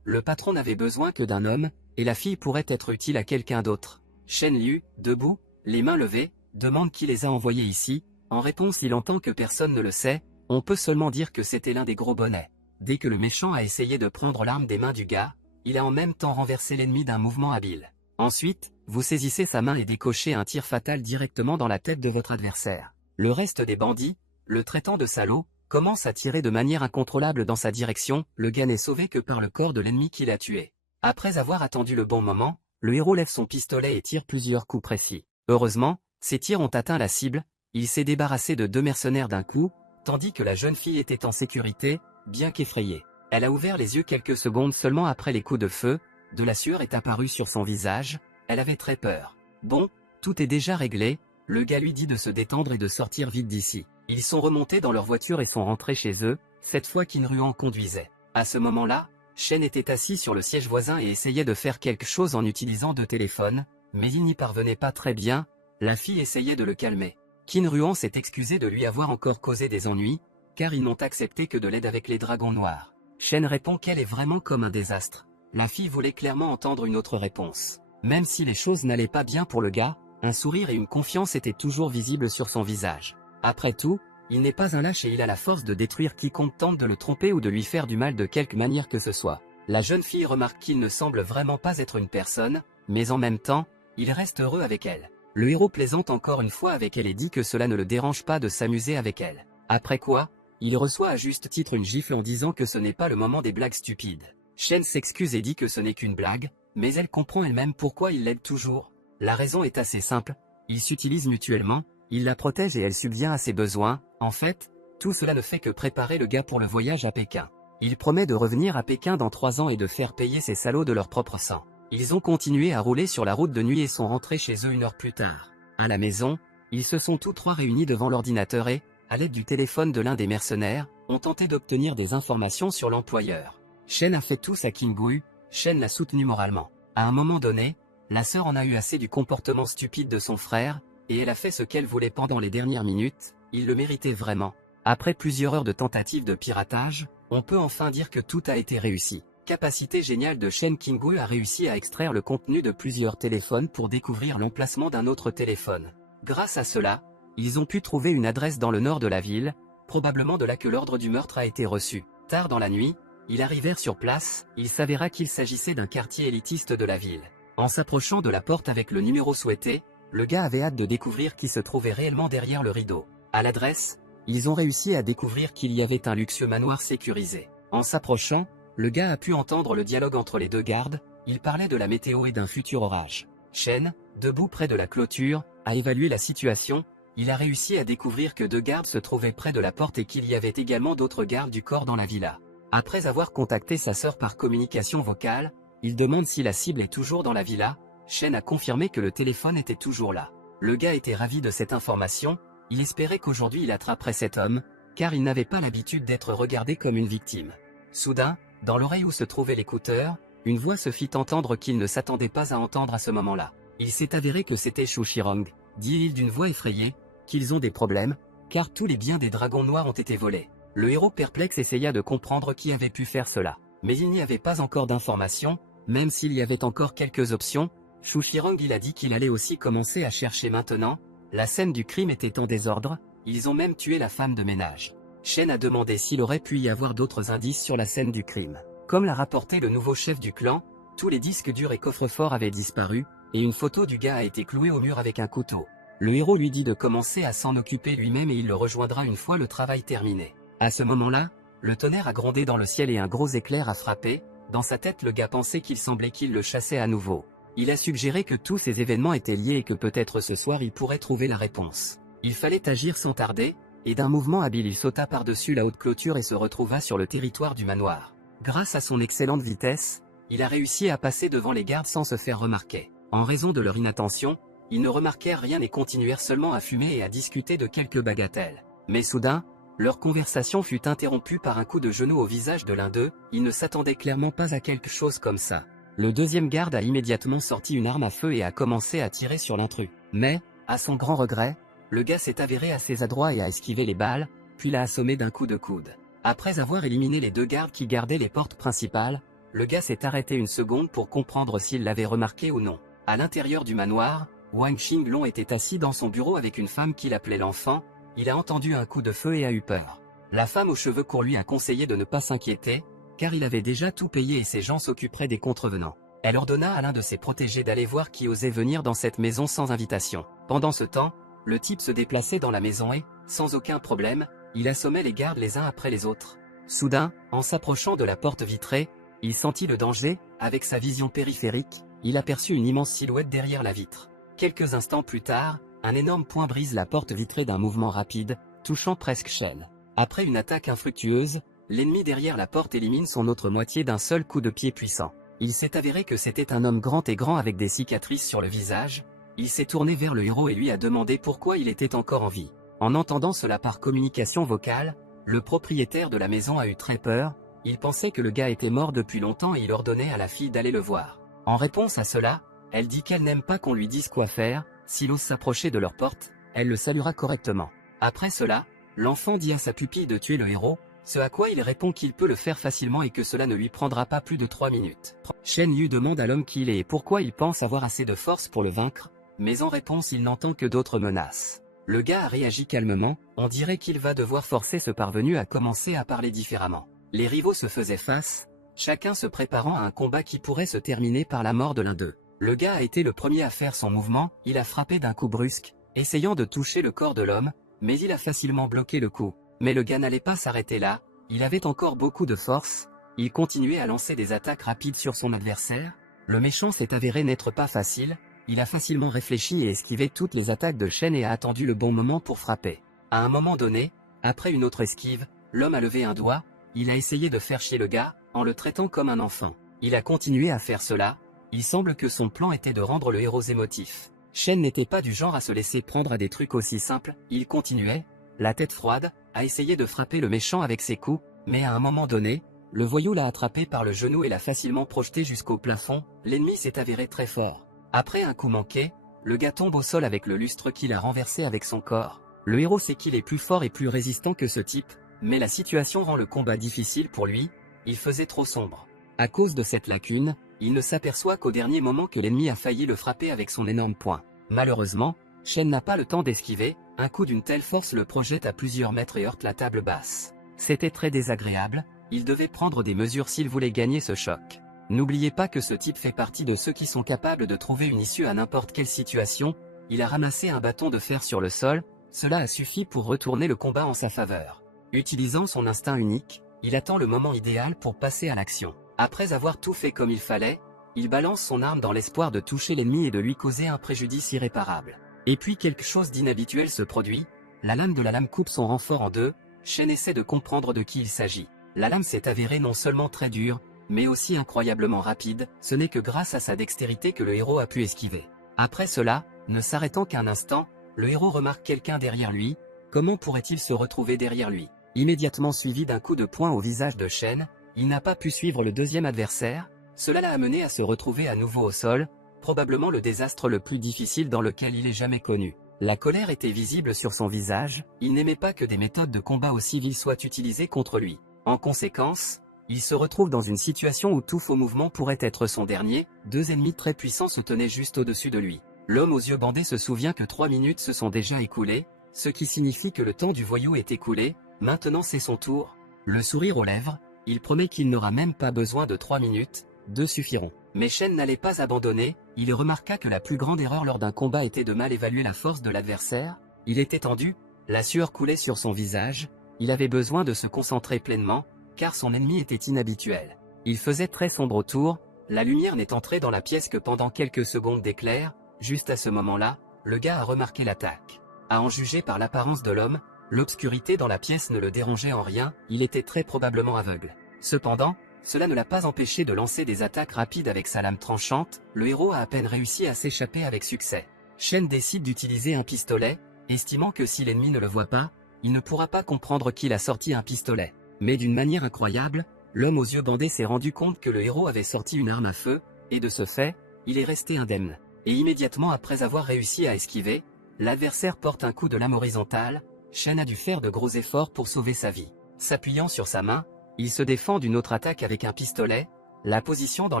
le patron n'avait besoin que d'un homme, et la fille pourrait être utile à quelqu'un d'autre. Shen Liu, debout, les mains levées, demande qui les a envoyés ici, en réponse il entend que personne ne le sait, on peut seulement dire que c'était l'un des gros bonnets. Dès que le méchant a essayé de prendre l'arme des mains du gars, il a en même temps renversé l'ennemi d'un mouvement habile. Ensuite, vous saisissez sa main et décochez un tir fatal directement dans la tête de votre adversaire. Le reste des bandits, le traitant de salaud, commence à tirer de manière incontrôlable dans sa direction, le gars n'est sauvé que par le corps de l'ennemi qui l'a tué. Après avoir attendu le bon moment, le héros lève son pistolet et tire plusieurs coups précis. Heureusement, ces tirs ont atteint la cible, il s'est débarrassé de 2 mercenaires d'un coup, tandis que la jeune fille était en sécurité, bien qu'effrayée. Elle a ouvert les yeux quelques secondes seulement après les coups de feu, de la sueur est apparue sur son visage, elle avait très peur. Bon, tout est déjà réglé, le gars lui dit de se détendre et de sortir vite d'ici. Ils sont remontés dans leur voiture et sont rentrés chez eux, cette fois Qin Ruan conduisait. À ce moment-là, Shen était assis sur le siège voisin et essayait de faire quelque chose en utilisant 2 téléphones, mais il n'y parvenait pas très bien, la fille essayait de le calmer. Qin Ruan s'est excusé de lui avoir encore causé des ennuis, car ils n'ont accepté que de l'aide avec les dragons noirs. Shen répond qu'elle est vraiment comme un désastre. La fille voulait clairement entendre une autre réponse. Même si les choses n'allaient pas bien pour le gars, un sourire et une confiance étaient toujours visibles sur son visage. Après tout, il n'est pas un lâche et il a la force de détruire quiconque tente de le tromper ou de lui faire du mal de quelque manière que ce soit. La jeune fille remarque qu'il ne semble vraiment pas être une personne, mais en même temps, il reste heureux avec elle. Le héros plaisante encore une fois avec elle et dit que cela ne le dérange pas de s'amuser avec elle. Après quoi, il reçoit à juste titre une gifle en disant que ce n'est pas le moment des blagues stupides. Shen s'excuse et dit que ce n'est qu'une blague, mais elle comprend elle-même pourquoi il l'aide toujours. La raison est assez simple, ils s'utilisent mutuellement, il la protège et elle subvient à ses besoins. En fait, tout cela ne fait que préparer le gars pour le voyage à Pékin. Il promet de revenir à Pékin dans 3 ans et de faire payer ces salauds de leur propre sang. Ils ont continué à rouler sur la route de nuit et sont rentrés chez eux 1 heure plus tard. À la maison, ils se sont tous 3 réunis devant l'ordinateur et, à l'aide du téléphone de l'un des mercenaires, ont tenté d'obtenir des informations sur l'employeur. Shen a fait tout à Qin Ruan, Shen l'a soutenu moralement. À un moment donné, la sœur en a eu assez du comportement stupide de son frère, et elle a fait ce qu'elle voulait pendant les dernières minutes, il le méritait vraiment. Après plusieurs heures de tentatives de piratage, on peut enfin dire que tout a été réussi. Capacité géniale de Shen, Qin Ruan a réussi à extraire le contenu de plusieurs téléphones pour découvrir l'emplacement d'un autre téléphone. Grâce à cela, ils ont pu trouver une adresse dans le nord de la ville, probablement de là que l'ordre du meurtre a été reçu. Tard dans la nuit, ils arrivèrent sur place, il s'avéra qu'il s'agissait d'un quartier élitiste de la ville. En s'approchant de la porte avec le numéro souhaité, le gars avait hâte de découvrir qui se trouvait réellement derrière le rideau. À l'adresse, ils ont réussi à découvrir qu'il y avait un luxueux manoir sécurisé. En s'approchant, le gars a pu entendre le dialogue entre les 2 gardes, ils parlaient de la météo et d'un futur orage. Shen, debout près de la clôture, a évalué la situation, il a réussi à découvrir que 2 gardes se trouvaient près de la porte et qu'il y avait également d'autres gardes du corps dans la villa. Après avoir contacté sa sœur par communication vocale, il demande si la cible est toujours dans la villa. Shen a confirmé que le téléphone était toujours là. Le gars était ravi de cette information, il espérait qu'aujourd'hui il attraperait cet homme, car il n'avait pas l'habitude d'être regardé comme une victime. Soudain, dans l'oreille où se trouvait l'écouteur, une voix se fit entendre qu'il ne s'attendait pas à entendre à ce moment-là. Il s'est avéré que c'était Shu Shirong, dit-il d'une voix effrayée, qu'ils ont des problèmes, car tous les biens des dragons noirs ont été volés. Le héros perplexe essaya de comprendre qui avait pu faire cela, mais il n'y avait pas encore d'informations, même s'il y avait encore quelques options. Shu Shirong il a dit qu'il allait aussi commencer à chercher maintenant. La scène du crime était en désordre, ils ont même tué la femme de ménage. Shen a demandé s'il aurait pu y avoir d'autres indices sur la scène du crime. Comme l'a rapporté le nouveau chef du clan, tous les disques durs et coffres-forts avaient disparu, et une photo du gars a été clouée au mur avec un couteau. Le héros lui dit de commencer à s'en occuper lui-même et il le rejoindra une fois le travail terminé. À ce moment-là, le tonnerre a grondé dans le ciel et un gros éclair a frappé. Dans sa tête, le gars pensait qu'il semblait qu'il le chassait à nouveau. Il a suggéré que tous ces événements étaient liés et que peut-être ce soir il pourrait trouver la réponse. Il fallait agir sans tarder, et d'un mouvement habile il sauta par-dessus la haute clôture et se retrouva sur le territoire du manoir. Grâce à son excellente vitesse, il a réussi à passer devant les gardes sans se faire remarquer. En raison de leur inattention, ils ne remarquèrent rien et continuèrent seulement à fumer et à discuter de quelques bagatelles. Mais soudain, leur conversation fut interrompue par un coup de genou au visage de l'un d'eux. Il ne s'attendait clairement pas à quelque chose comme ça. Le deuxième garde a immédiatement sorti une arme à feu et a commencé à tirer sur l'intrus. Mais, à son grand regret, le gars s'est avéré assez adroit et a esquivé les balles, puis l'a assommé d'un coup de coude. Après avoir éliminé les deux gardes qui gardaient les portes principales, le gars s'est arrêté une seconde pour comprendre s'il l'avait remarqué ou non. À l'intérieur du manoir, Wang Xinglong était assis dans son bureau avec une femme qu'il appelait l'enfant. Il a entendu un coup de feu et a eu peur. La femme aux cheveux courts lui a conseillé de ne pas s'inquiéter, car il avait déjà tout payé et ses gens s'occuperaient des contrevenants. Elle ordonna à l'un de ses protégés d'aller voir qui osait venir dans cette maison sans invitation. Pendant ce temps, le type se déplaçait dans la maison et, sans aucun problème, il assommait les gardes les uns après les autres. Soudain, en s'approchant de la porte vitrée, il sentit le danger. Avec sa vision périphérique, il aperçut une immense silhouette derrière la vitre. Quelques instants plus tard, un énorme poing brise la porte vitrée d'un mouvement rapide, touchant presque Shen. Après une attaque infructueuse, l'ennemi derrière la porte élimine son autre moitié d'un seul coup de pied puissant. Il s'est avéré que c'était un homme grand avec des cicatrices sur le visage. Il s'est tourné vers le héros et lui a demandé pourquoi il était encore en vie. En entendant cela par communication vocale, le propriétaire de la maison a eu très peur. Il pensait que le gars était mort depuis longtemps et il ordonnait à la fille d'aller le voir. En réponse à cela, elle dit qu'elle n'aime pas qu'on lui dise quoi faire. S'il ose s'approcher de leur porte, elle le saluera correctement. Après cela, l'enfant dit à sa pupille de tuer le héros, ce à quoi il répond qu'il peut le faire facilement et que cela ne lui prendra pas plus de 3 minutes. Shen Yu demande à l'homme qui il est et pourquoi il pense avoir assez de force pour le vaincre, mais en réponse il n'entend que d'autres menaces. Le gars a réagi calmement, on dirait qu'il va devoir forcer ce parvenu à commencer à parler différemment. Les rivaux se faisaient face, chacun se préparant à un combat qui pourrait se terminer par la mort de l'un d'eux. Le gars a été le premier à faire son mouvement, il a frappé d'un coup brusque, essayant de toucher le corps de l'homme, mais il a facilement bloqué le coup. Mais le gars n'allait pas s'arrêter là, il avait encore beaucoup de force, il continuait à lancer des attaques rapides sur son adversaire. Le méchant s'est avéré n'être pas facile, il a facilement réfléchi et esquivé toutes les attaques de Shen et a attendu le bon moment pour frapper. À un moment donné, après une autre esquive, l'homme a levé un doigt, il a essayé de faire chier le gars, en le traitant comme un enfant. Il a continué à faire cela. Il semble que son plan était de rendre le héros émotif. Shen n'était pas du genre à se laisser prendre à des trucs aussi simples, il continuait, la tête froide, à essayer de frapper le méchant avec ses coups, mais à un moment donné, le voyou l'a attrapé par le genou et l'a facilement projeté jusqu'au plafond. L'ennemi s'est avéré très fort. Après un coup manqué, le gars tombe au sol avec le lustre qu'il a renversé avec son corps. Le héros sait qu'il est plus fort et plus résistant que ce type, mais la situation rend le combat difficile pour lui, il faisait trop sombre. À cause de cette lacune, il ne s'aperçoit qu'au dernier moment que l'ennemi a failli le frapper avec son énorme poing. Malheureusement, Shen n'a pas le temps d'esquiver, un coup d'une telle force le projette à plusieurs mètres et heurte la table basse. C'était très désagréable, il devait prendre des mesures s'il voulait gagner ce choc. N'oubliez pas que ce type fait partie de ceux qui sont capables de trouver une issue à n'importe quelle situation. Il a ramassé un bâton de fer sur le sol, cela a suffi pour retourner le combat en sa faveur. Utilisant son instinct unique, il attend le moment idéal pour passer à l'action. Après avoir tout fait comme il fallait, il balance son arme dans l'espoir de toucher l'ennemi et de lui causer un préjudice irréparable. Et puis quelque chose d'inhabituel se produit, la lame de la lame coupe son renfort en deux. Shen essaie de comprendre de qui il s'agit. La lame s'est avérée non seulement très dure, mais aussi incroyablement rapide. Ce n'est que grâce à sa dextérité que le héros a pu esquiver. Après cela, ne s'arrêtant qu'un instant, le héros remarque quelqu'un derrière lui. Comment pourrait-il se retrouver derrière lui? Immédiatement suivi d'un coup de poing au visage de Shen, il n'a pas pu suivre le deuxième adversaire. Cela l'a amené à se retrouver à nouveau au sol. probablement le désastre le plus difficile dans lequel il ait jamais connu. La colère était visible sur son visage, il n'aimait pas que des méthodes de combat aussi viles soient utilisées contre lui. En conséquence, il se retrouve dans une situation où tout faux mouvement pourrait être son dernier, deux ennemis très puissants se tenaient juste au-dessus de lui. L'homme aux yeux bandés se souvient que 3 minutes se sont déjà écoulées, ce qui signifie que le temps du voyou est écoulé, maintenant c'est son tour. Le sourire aux lèvres, il promet qu'il n'aura même pas besoin de 3 minutes, 2 suffiront. Mais Shen n'allait pas abandonner, il remarqua que la plus grande erreur lors d'un combat était de mal évaluer la force de l'adversaire, il était tendu, la sueur coulait sur son visage, il avait besoin de se concentrer pleinement, car son ennemi était inhabituel. Il faisait très sombre autour, la lumière n'est entrée dans la pièce que pendant quelques secondes d'éclair, juste à ce moment-là, le gars a remarqué l'attaque. À en juger par l'apparence de l'homme, l'obscurité dans la pièce ne le dérangeait en rien, il était très probablement aveugle. Cependant, cela ne l'a pas empêché de lancer des attaques rapides avec sa lame tranchante, le héros a à peine réussi à s'échapper avec succès. Shen décide d'utiliser un pistolet, estimant que si l'ennemi ne le voit pas, il ne pourra pas comprendre qu'il a sorti un pistolet. Mais d'une manière incroyable, l'homme aux yeux bandés s'est rendu compte que le héros avait sorti une arme à feu, et de ce fait, il est resté indemne. Et immédiatement après avoir réussi à esquiver, l'adversaire porte un coup de lame horizontale, Shen a dû faire de gros efforts pour sauver sa vie. S'appuyant sur sa main, il se défend d'une autre attaque avec un pistolet, la position dans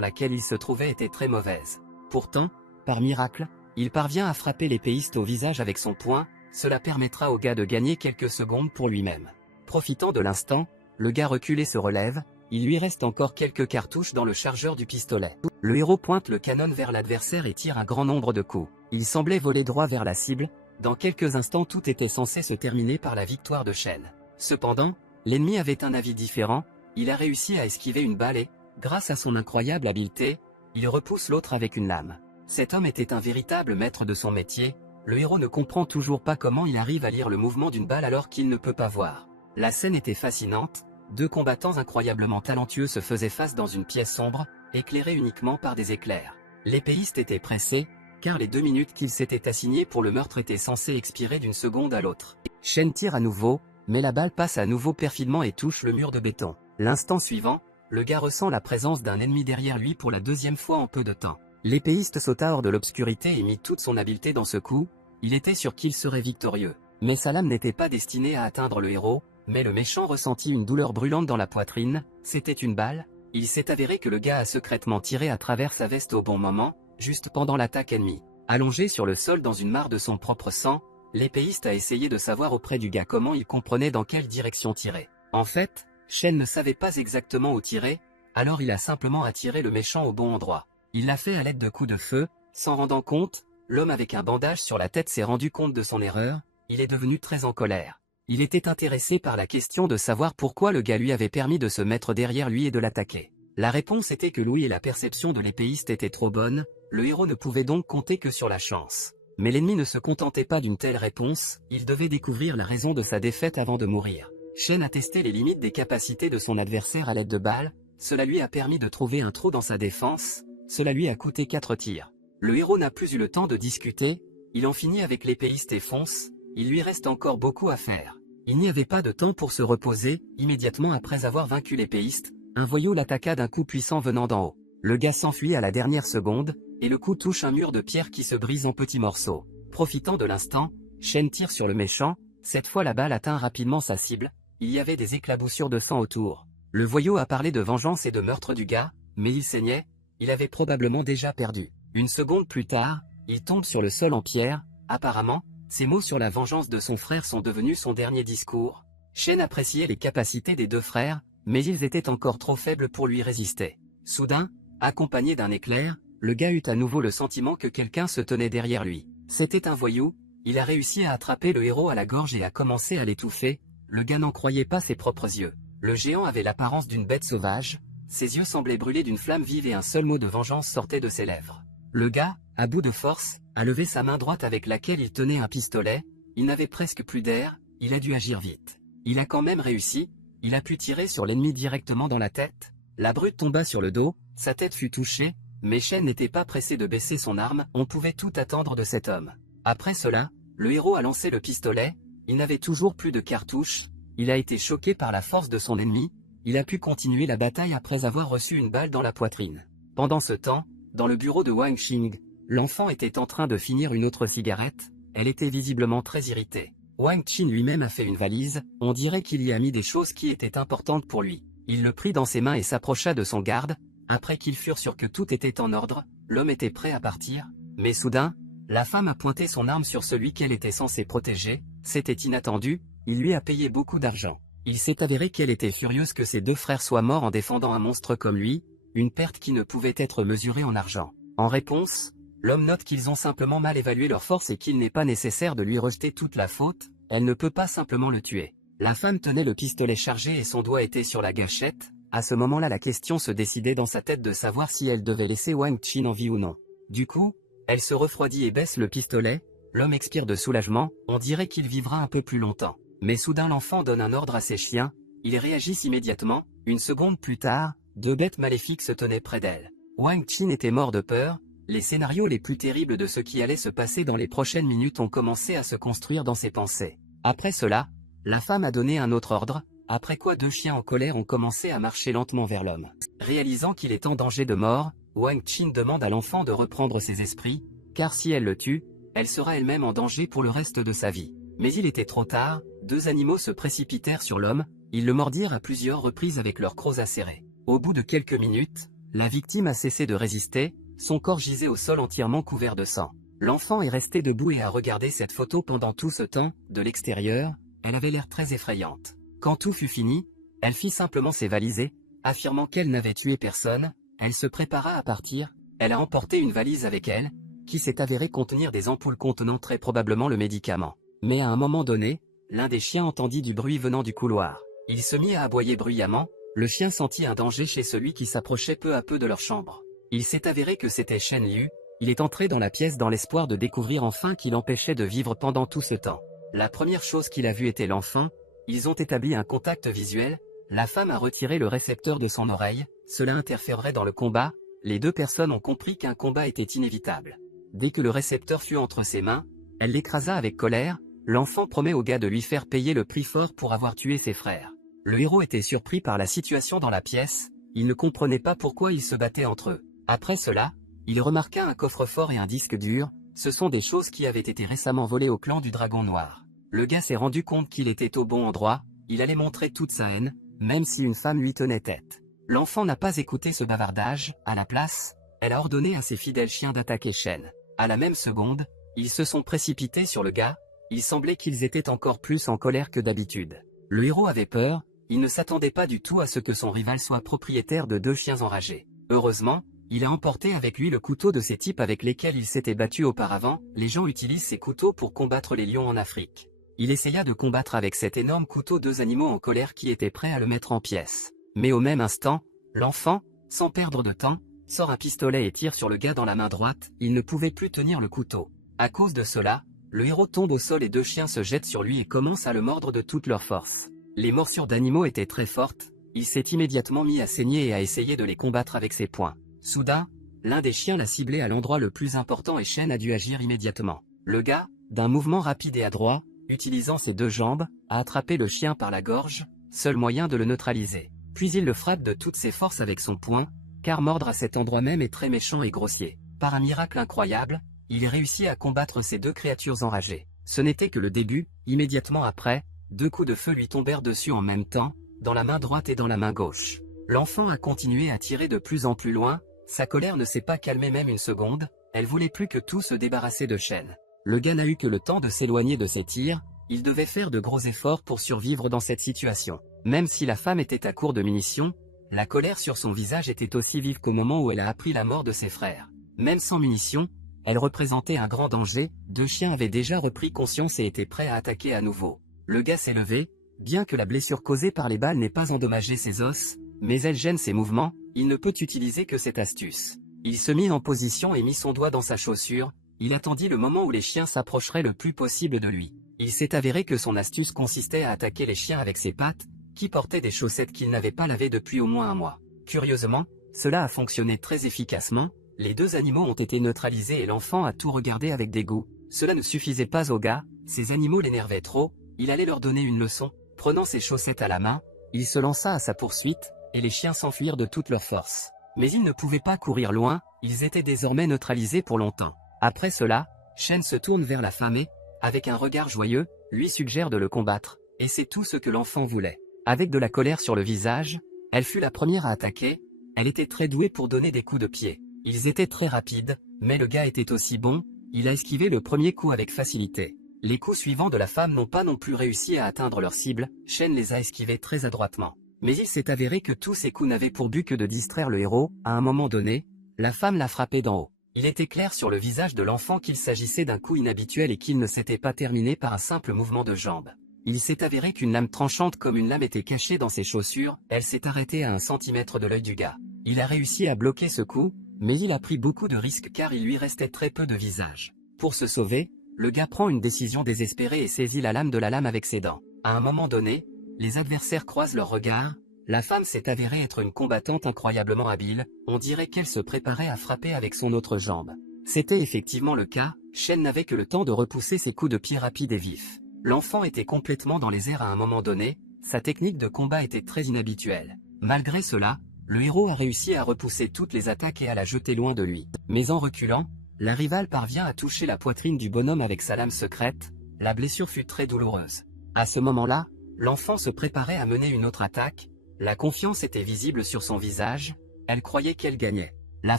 laquelle il se trouvait était très mauvaise. Pourtant, par miracle, il parvient à frapper l'épéiste au visage avec son poing, cela permettra au gars de gagner quelques secondes pour lui-même. Profitant de l'instant, le gars recule et se relève, il lui reste encore quelques cartouches dans le chargeur du pistolet. Le héros pointe le canon vers l'adversaire et tire un grand nombre de coups. Il semblait voler droit vers la cible, dans quelques instants tout était censé se terminer par la victoire de Shen. Cependant, l'ennemi avait un avis différent, il a réussi à esquiver une balle et, grâce à son incroyable habileté, il repousse l'autre avec une lame. Cet homme était un véritable maître de son métier, le héros ne comprend toujours pas comment il arrive à lire le mouvement d'une balle alors qu'il ne peut pas voir. La scène était fascinante, deux combattants incroyablement talentueux se faisaient face dans une pièce sombre, éclairée uniquement par des éclairs. L'épéiste était pressé, car les 2 minutes qu'il s'était assignées pour le meurtre étaient censées expirer d'une seconde à l'autre. Shen tire à nouveau, mais la balle passe à nouveau perfidement et touche le mur de béton. L'instant suivant, le gars ressent la présence d'un ennemi derrière lui pour la deuxième fois en peu de temps. L'épéiste sauta hors de l'obscurité et mit toute son habileté dans ce coup, il était sûr qu'il serait victorieux. Mais sa lame n'était pas destinée à atteindre le héros, mais le méchant ressentit une douleur brûlante dans la poitrine, c'était une balle, il s'est avéré que le gars a secrètement tiré à travers sa veste au bon moment, juste pendant l'attaque ennemie. Allongé sur le sol dans une mare de son propre sang, l'épéiste a essayé de savoir auprès du gars comment il comprenait dans quelle direction tirer. En fait, Shen ne savait pas exactement où tirer, alors il a simplement attiré le méchant au bon endroit. Il l'a fait à l'aide de coups de feu, s'en rendant compte, l'homme avec un bandage sur la tête s'est rendu compte de son erreur, il est devenu très en colère. Il était intéressé par la question de savoir pourquoi le gars lui avait permis de se mettre derrière lui et de l'attaquer. La réponse était que l'ouïe et la perception de l'épéiste étaient trop bonnes, le héros ne pouvait donc compter que sur la chance. Mais l'ennemi ne se contentait pas d'une telle réponse, il devait découvrir la raison de sa défaite avant de mourir. Shen a testé les limites des capacités de son adversaire à l'aide de balles, cela lui a permis de trouver un trou dans sa défense, cela lui a coûté 4 tirs. Le héros n'a plus eu le temps de discuter, il en finit avec l'épéiste et fonce, il lui reste encore beaucoup à faire. Il n'y avait pas de temps pour se reposer, immédiatement après avoir vaincu l'épéiste, un voyou l'attaqua d'un coup puissant venant d'en haut. Le gars s'enfuit à la dernière seconde, et le coup touche un mur de pierre qui se brise en petits morceaux. Profitant de l'instant, Shen tire sur le méchant, cette fois la balle atteint rapidement sa cible, il y avait des éclaboussures de sang autour. Le voyou a parlé de vengeance et de meurtre du gars, mais il saignait, il avait probablement déjà perdu. Une seconde plus tard, il tombe sur le sol en pierre, apparemment, ces mots sur la vengeance de son frère sont devenus son dernier discours. Shen appréciait les capacités des deux frères, mais ils étaient encore trop faibles pour lui résister. Soudain, accompagné d'un éclair, le gars eut à nouveau le sentiment que quelqu'un se tenait derrière lui. C'était un voyou, il a réussi à attraper le héros à la gorge et a commencé à l'étouffer, le gars n'en croyait pas ses propres yeux. Le géant avait l'apparence d'une bête sauvage, ses yeux semblaient brûler d'une flamme vive et un seul mot de vengeance sortait de ses lèvres. Le gars, à bout de force, a levé sa main droite avec laquelle il tenait un pistolet, il n'avait presque plus d'air, il a dû agir vite. Il a quand même réussi, il a pu tirer sur l'ennemi directement dans la tête, la brute tomba sur le dos, sa tête fut touchée, mais Shen n'était pas pressé de baisser son arme, on pouvait tout attendre de cet homme. Après cela, le héros a lancé le pistolet, il n'avait toujours plus de cartouches, il a été choqué par la force de son ennemi, il a pu continuer la bataille après avoir reçu une balle dans la poitrine. Pendant ce temps, dans le bureau de Wang Xing, L'enfant était en train de finir une autre cigarette, elle était visiblement très irritée. Wang Qin lui-même a fait une valise, on dirait qu'il y a mis des choses qui étaient importantes pour lui. Il le prit dans ses mains et s'approcha de son garde. Après qu'ils furent sûrs que tout était en ordre, l'homme était prêt à partir, mais soudain, la femme a pointé son arme sur celui qu'elle était censée protéger. C'était inattendu, il lui a payé beaucoup d'argent. Il s'est avéré qu'elle était furieuse que ses deux frères soient morts en défendant un monstre comme lui, une perte qui ne pouvait être mesurée en argent. En réponse, l'homme note qu'ils ont simplement mal évalué leur force et qu'il n'est pas nécessaire de lui rejeter toute la faute, elle ne peut pas simplement le tuer. La femme tenait le pistolet chargé et son doigt était sur la gâchette. À ce moment-là, la question se décidait dans sa tête de savoir si elle devait laisser Wang Qin en vie ou non. Du coup, elle se refroidit et baisse le pistolet. L'homme expire de soulagement, on dirait qu'il vivra un peu plus longtemps. Mais soudain l'enfant donne un ordre à ses chiens, ils réagissent immédiatement. Une seconde plus tard, deux bêtes maléfiques se tenaient près d'elle. Wang Qin était mort de peur. Les scénarios les plus terribles de ce qui allait se passer dans les prochaines minutes ont commencé à se construire dans ses pensées. Après cela, la femme a donné un autre ordre, après quoi deux chiens en colère ont commencé à marcher lentement vers l'homme. Réalisant qu'il est en danger de mort, Wang Qin demande à l'enfant de reprendre ses esprits, car si elle le tue, elle sera elle-même en danger pour le reste de sa vie. Mais il était trop tard, deux animaux se précipitèrent sur l'homme, ils le mordirent à plusieurs reprises avec leurs crocs acérés. Au bout de quelques minutes, la victime a cessé de résister, son corps gisait au sol entièrement couvert de sang. L'enfant est resté debout et a regardé cette photo pendant tout ce temps. De l'extérieur, elle avait l'air très effrayante. Quand tout fut fini, elle fit simplement ses valises, affirmant qu'elle n'avait tué personne. Elle se prépara à partir. Elle a emporté une valise avec elle, qui s'est avérée contenir des ampoules contenant très probablement le médicament. Mais à un moment donné, l'un des chiens entendit du bruit venant du couloir. Il se mit à aboyer bruyamment. Le chien sentit un danger chez celui qui s'approchait peu à peu de leur chambre. Il s'est avéré que c'était Shen Liu. Il est entré dans la pièce dans l'espoir de découvrir enfin qui l'empêchait de vivre pendant tout ce temps. La première chose qu'il a vue était l'enfant. Ils ont établi un contact visuel. La femme a retiré le récepteur de son oreille. Cela interférerait dans le combat. Les deux personnes ont compris qu'un combat était inévitable. Dès que le récepteur fut entre ses mains, elle l'écrasa avec colère. L'enfant promet au gars de lui faire payer le prix fort pour avoir tué ses frères. Le héros était surpris par la situation dans la pièce. Il ne comprenait pas pourquoi ils se battaient entre eux. Après cela, il remarqua un coffre-fort et un disque dur. Ce sont des choses qui avaient été récemment volées au clan du Dragon Noir. Le gars s'est rendu compte qu'il était au bon endroit. Il allait montrer toute sa haine, même si une femme lui tenait tête. L'enfant n'a pas écouté ce bavardage. À la place, elle a ordonné à ses fidèles chiens d'attaquer Shen. À la même seconde, ils se sont précipités sur le gars. Il semblait qu'ils étaient encore plus en colère que d'habitude. Le héros avait peur. Il ne s'attendait pas du tout à ce que son rival soit propriétaire de deux chiens enragés. Heureusement, il a emporté avec lui le couteau de ces types avec lesquels il s'était battu auparavant. Les gens utilisent ces couteaux pour combattre les lions en Afrique. Il essaya de combattre avec cet énorme couteau deux animaux en colère qui étaient prêts à le mettre en pièces. Mais au même instant, l'enfant, sans perdre de temps, sort un pistolet et tire sur le gars dans la main droite. Il ne pouvait plus tenir le couteau. À cause de cela, le héros tombe au sol et deux chiens se jettent sur lui et commencent à le mordre de toute leur force. Les morsures d'animaux étaient très fortes. Il s'est immédiatement mis à saigner et à essayer de les combattre avec ses poings. Soudain, l'un des chiens l'a ciblé à l'endroit le plus important et Shen a dû agir immédiatement. Le gars, d'un mouvement rapide et adroit, utilisant ses deux jambes, a attrapé le chien par la gorge, seul moyen de le neutraliser. Puis il le frappe de toutes ses forces avec son poing, car mordre à cet endroit même est très méchant et grossier. Par un miracle incroyable, il réussit à combattre ces deux créatures enragées. Ce n'était que le début. Immédiatement après, deux coups de feu lui tombèrent dessus en même temps, dans la main droite et dans la main gauche. L'enfant a continué à tirer de plus en plus loin. Sa colère ne s'est pas calmée même une seconde. Elle voulait plus que tout se débarrasser de Shen. Le gars n'a eu que le temps de s'éloigner de ses tirs. Il devait faire de gros efforts pour survivre dans cette situation. Même si la femme était à court de munitions, la colère sur son visage était aussi vive qu'au moment où elle a appris la mort de ses frères. Même sans munitions, elle représentait un grand danger. Deux chiens avaient déjà repris conscience et étaient prêts à attaquer à nouveau. Le gars s'est levé. Bien que la blessure causée par les balles n'ait pas endommagé ses os, mais elle gêne ses mouvements, il ne peut utiliser que cette astuce. Il se mit en position et mit son doigt dans sa chaussure. Il attendit le moment où les chiens s'approcheraient le plus possible de lui. Il s'est avéré que son astuce consistait à attaquer les chiens avec ses pattes, qui portaient des chaussettes qu'il n'avait pas lavées depuis au moins un mois. Curieusement, cela a fonctionné très efficacement. Les deux animaux ont été neutralisés et l'enfant a tout regardé avec dégoût. Cela ne suffisait pas au gars, ces animaux l'énervaient trop, il allait leur donner une leçon. Prenant ses chaussettes à la main, il se lança à sa poursuite, et les chiens s'enfuirent de toute leur force. Mais ils ne pouvaient pas courir loin, ils étaient désormais neutralisés pour longtemps. Après cela, Shen se tourne vers la femme et, avec un regard joyeux, lui suggère de le combattre, et c'est tout ce que l'enfant voulait. Avec de la colère sur le visage, elle fut la première à attaquer, elle était très douée pour donner des coups de pied. Ils étaient très rapides, mais le gars était aussi bon, il a esquivé le premier coup avec facilité. Les coups suivants de la femme n'ont pas non plus réussi à atteindre leur cible, Shen les a esquivés très adroitement. Mais il s'est avéré que tous ces coups n'avaient pour but que de distraire le héros, à un moment donné, la femme l'a frappé d'en haut. Il était clair sur le visage de l'enfant qu'il s'agissait d'un coup inhabituel et qu'il ne s'était pas terminé par un simple mouvement de jambe. Il s'est avéré qu'une lame tranchante comme une lame était cachée dans ses chaussures, elle s'est arrêtée à 1 centimètre de l'œil du gars. Il a réussi à bloquer ce coup, mais il a pris beaucoup de risques car il lui restait très peu de visage. Pour se sauver, le gars prend une décision désespérée et saisit la lame de la lame avec ses dents. À un moment donné, les adversaires croisent leurs regards, la femme s'est avérée être une combattante incroyablement habile, on dirait qu'elle se préparait à frapper avec son autre jambe. C'était effectivement le cas, Shen n'avait que le temps de repousser ses coups de pied rapides et vifs. L'enfant était complètement dans les airs à un moment donné, sa technique de combat était très inhabituelle. Malgré cela, le héros a réussi à repousser toutes les attaques et à la jeter loin de lui. Mais en reculant, la rivale parvient à toucher la poitrine du bonhomme avec sa lame secrète, la blessure fut très douloureuse. À ce moment-là, l'enfant se préparait à mener une autre attaque, la confiance était visible sur son visage, elle croyait qu'elle gagnait. La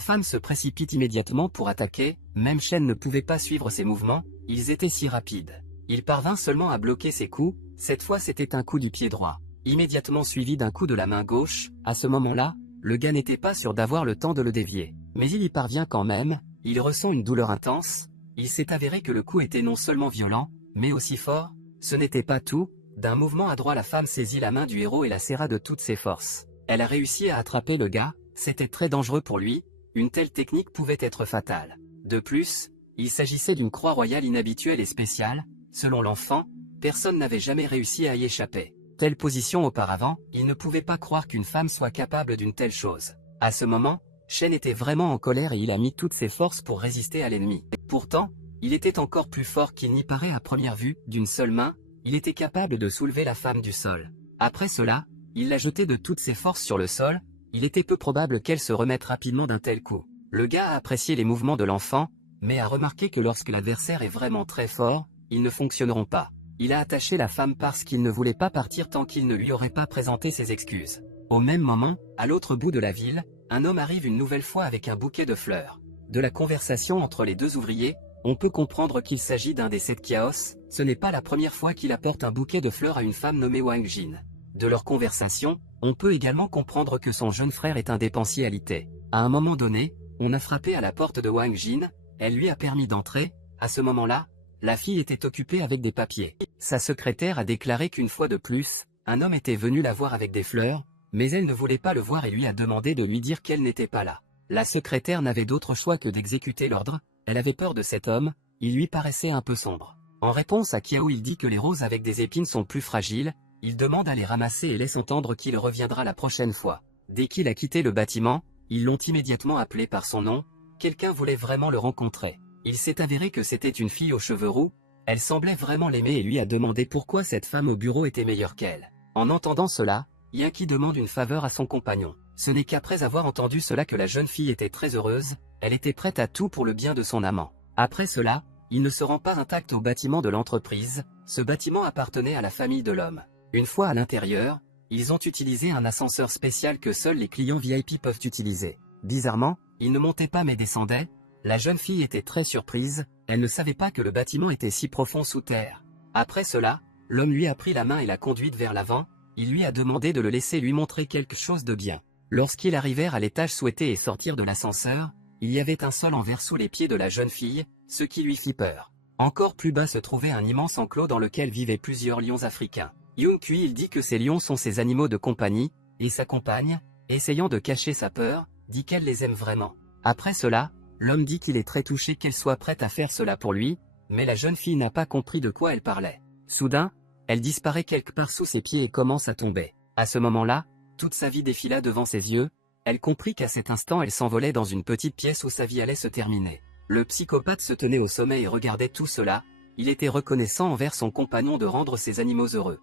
femme se précipite immédiatement pour attaquer, même Shen ne pouvait pas suivre ses mouvements, ils étaient si rapides. Il parvint seulement à bloquer ses coups, cette fois c'était un coup du pied droit, immédiatement suivi d'un coup de la main gauche. À ce moment-là, le gars n'était pas sûr d'avoir le temps de le dévier. Mais il y parvient quand même, il ressent une douleur intense, il s'est avéré que le coup était non seulement violent, mais aussi fort. Ce n'était pas tout, d'un mouvement adroit la femme saisit la main du héros et la serra de toutes ses forces. Elle a réussi à attraper le gars, c'était très dangereux pour lui, une telle technique pouvait être fatale. De plus, il s'agissait d'une croix royale inhabituelle et spéciale, selon l'enfant, personne n'avait jamais réussi à y échapper. Telle position auparavant, il ne pouvait pas croire qu'une femme soit capable d'une telle chose. À ce moment, Shen était vraiment en colère et il a mis toutes ses forces pour résister à l'ennemi. Pourtant, il était encore plus fort qu'il n'y paraît à première vue, d'une seule main, il était capable de soulever la femme du sol. Après cela, il l'a jetée de toutes ses forces sur le sol, il était peu probable qu'elle se remette rapidement d'un tel coup. Le gars a apprécié les mouvements de l'enfant, mais a remarqué que lorsque l'adversaire est vraiment très fort, ils ne fonctionneront pas. Il a attaché la femme parce qu'il ne voulait pas partir tant qu'il ne lui aurait pas présenté ses excuses. Au même moment, à l'autre bout de la ville, un homme arrive une nouvelle fois avec un bouquet de fleurs. De la conversation entre les deux ouvriers, on peut comprendre qu'il s'agit d'un des 7 Chaos, ce n'est pas la première fois qu'il apporte un bouquet de fleurs à une femme nommée Wang Jin. De leur conversation, on peut également comprendre que son jeune frère est un dépensier alité. À un moment donné, on a frappé à la porte de Wang Jin, elle lui a permis d'entrer, à ce moment-là, la fille était occupée avec des papiers. Sa secrétaire a déclaré qu'une fois de plus, un homme était venu la voir avec des fleurs, mais elle ne voulait pas le voir et lui a demandé de lui dire qu'elle n'était pas là. La secrétaire n'avait d'autre choix que d'exécuter l'ordre, elle avait peur de cet homme, il lui paraissait un peu sombre. En réponse à Kiao, il dit que les roses avec des épines sont plus fragiles, il demande à les ramasser et laisse entendre qu'il reviendra la prochaine fois. Dès qu'il a quitté le bâtiment, ils l'ont immédiatement appelé par son nom, quelqu'un voulait vraiment le rencontrer. Il s'est avéré que c'était une fille aux cheveux roux, elle semblait vraiment l'aimer et lui a demandé pourquoi cette femme au bureau était meilleure qu'elle. En entendant cela, Yankee demande une faveur à son compagnon. Ce n'est qu'après avoir entendu cela que la jeune fille était très heureuse, elle était prête à tout pour le bien de son amant. Après cela, il ne se rend pas intact au bâtiment de l'entreprise, ce bâtiment appartenait à la famille de l'homme. Une fois à l'intérieur, ils ont utilisé un ascenseur spécial que seuls les clients VIP peuvent utiliser. Bizarrement, il ne montait pas mais descendait. La jeune fille était très surprise, elle ne savait pas que le bâtiment était si profond sous terre. Après cela, l'homme lui a pris la main et l'a conduite vers l'avant, il lui a demandé de le laisser lui montrer quelque chose de bien. Lorsqu'ils arrivèrent à l'étage souhaité et sortirent de l'ascenseur, il y avait un sol en verre sous les pieds de la jeune fille, ce qui lui fit peur. Encore plus bas se trouvait un immense enclos dans lequel vivaient plusieurs lions africains. Yoon Kui il dit que ces lions sont ses animaux de compagnie, et sa compagne, essayant de cacher sa peur, dit qu'elle les aime vraiment. Après cela, l'homme dit qu'il est très touché qu'elle soit prête à faire cela pour lui, mais la jeune fille n'a pas compris de quoi elle parlait. Soudain, elle disparaît quelque part sous ses pieds et commence à tomber. À ce moment-là, toute sa vie défila devant ses yeux, elle comprit qu'à cet instant elle s'envolait dans une petite pièce où sa vie allait se terminer. Le psychopathe se tenait au sommet et regardait tout cela, il était reconnaissant envers son compagnon de rendre ses animaux heureux.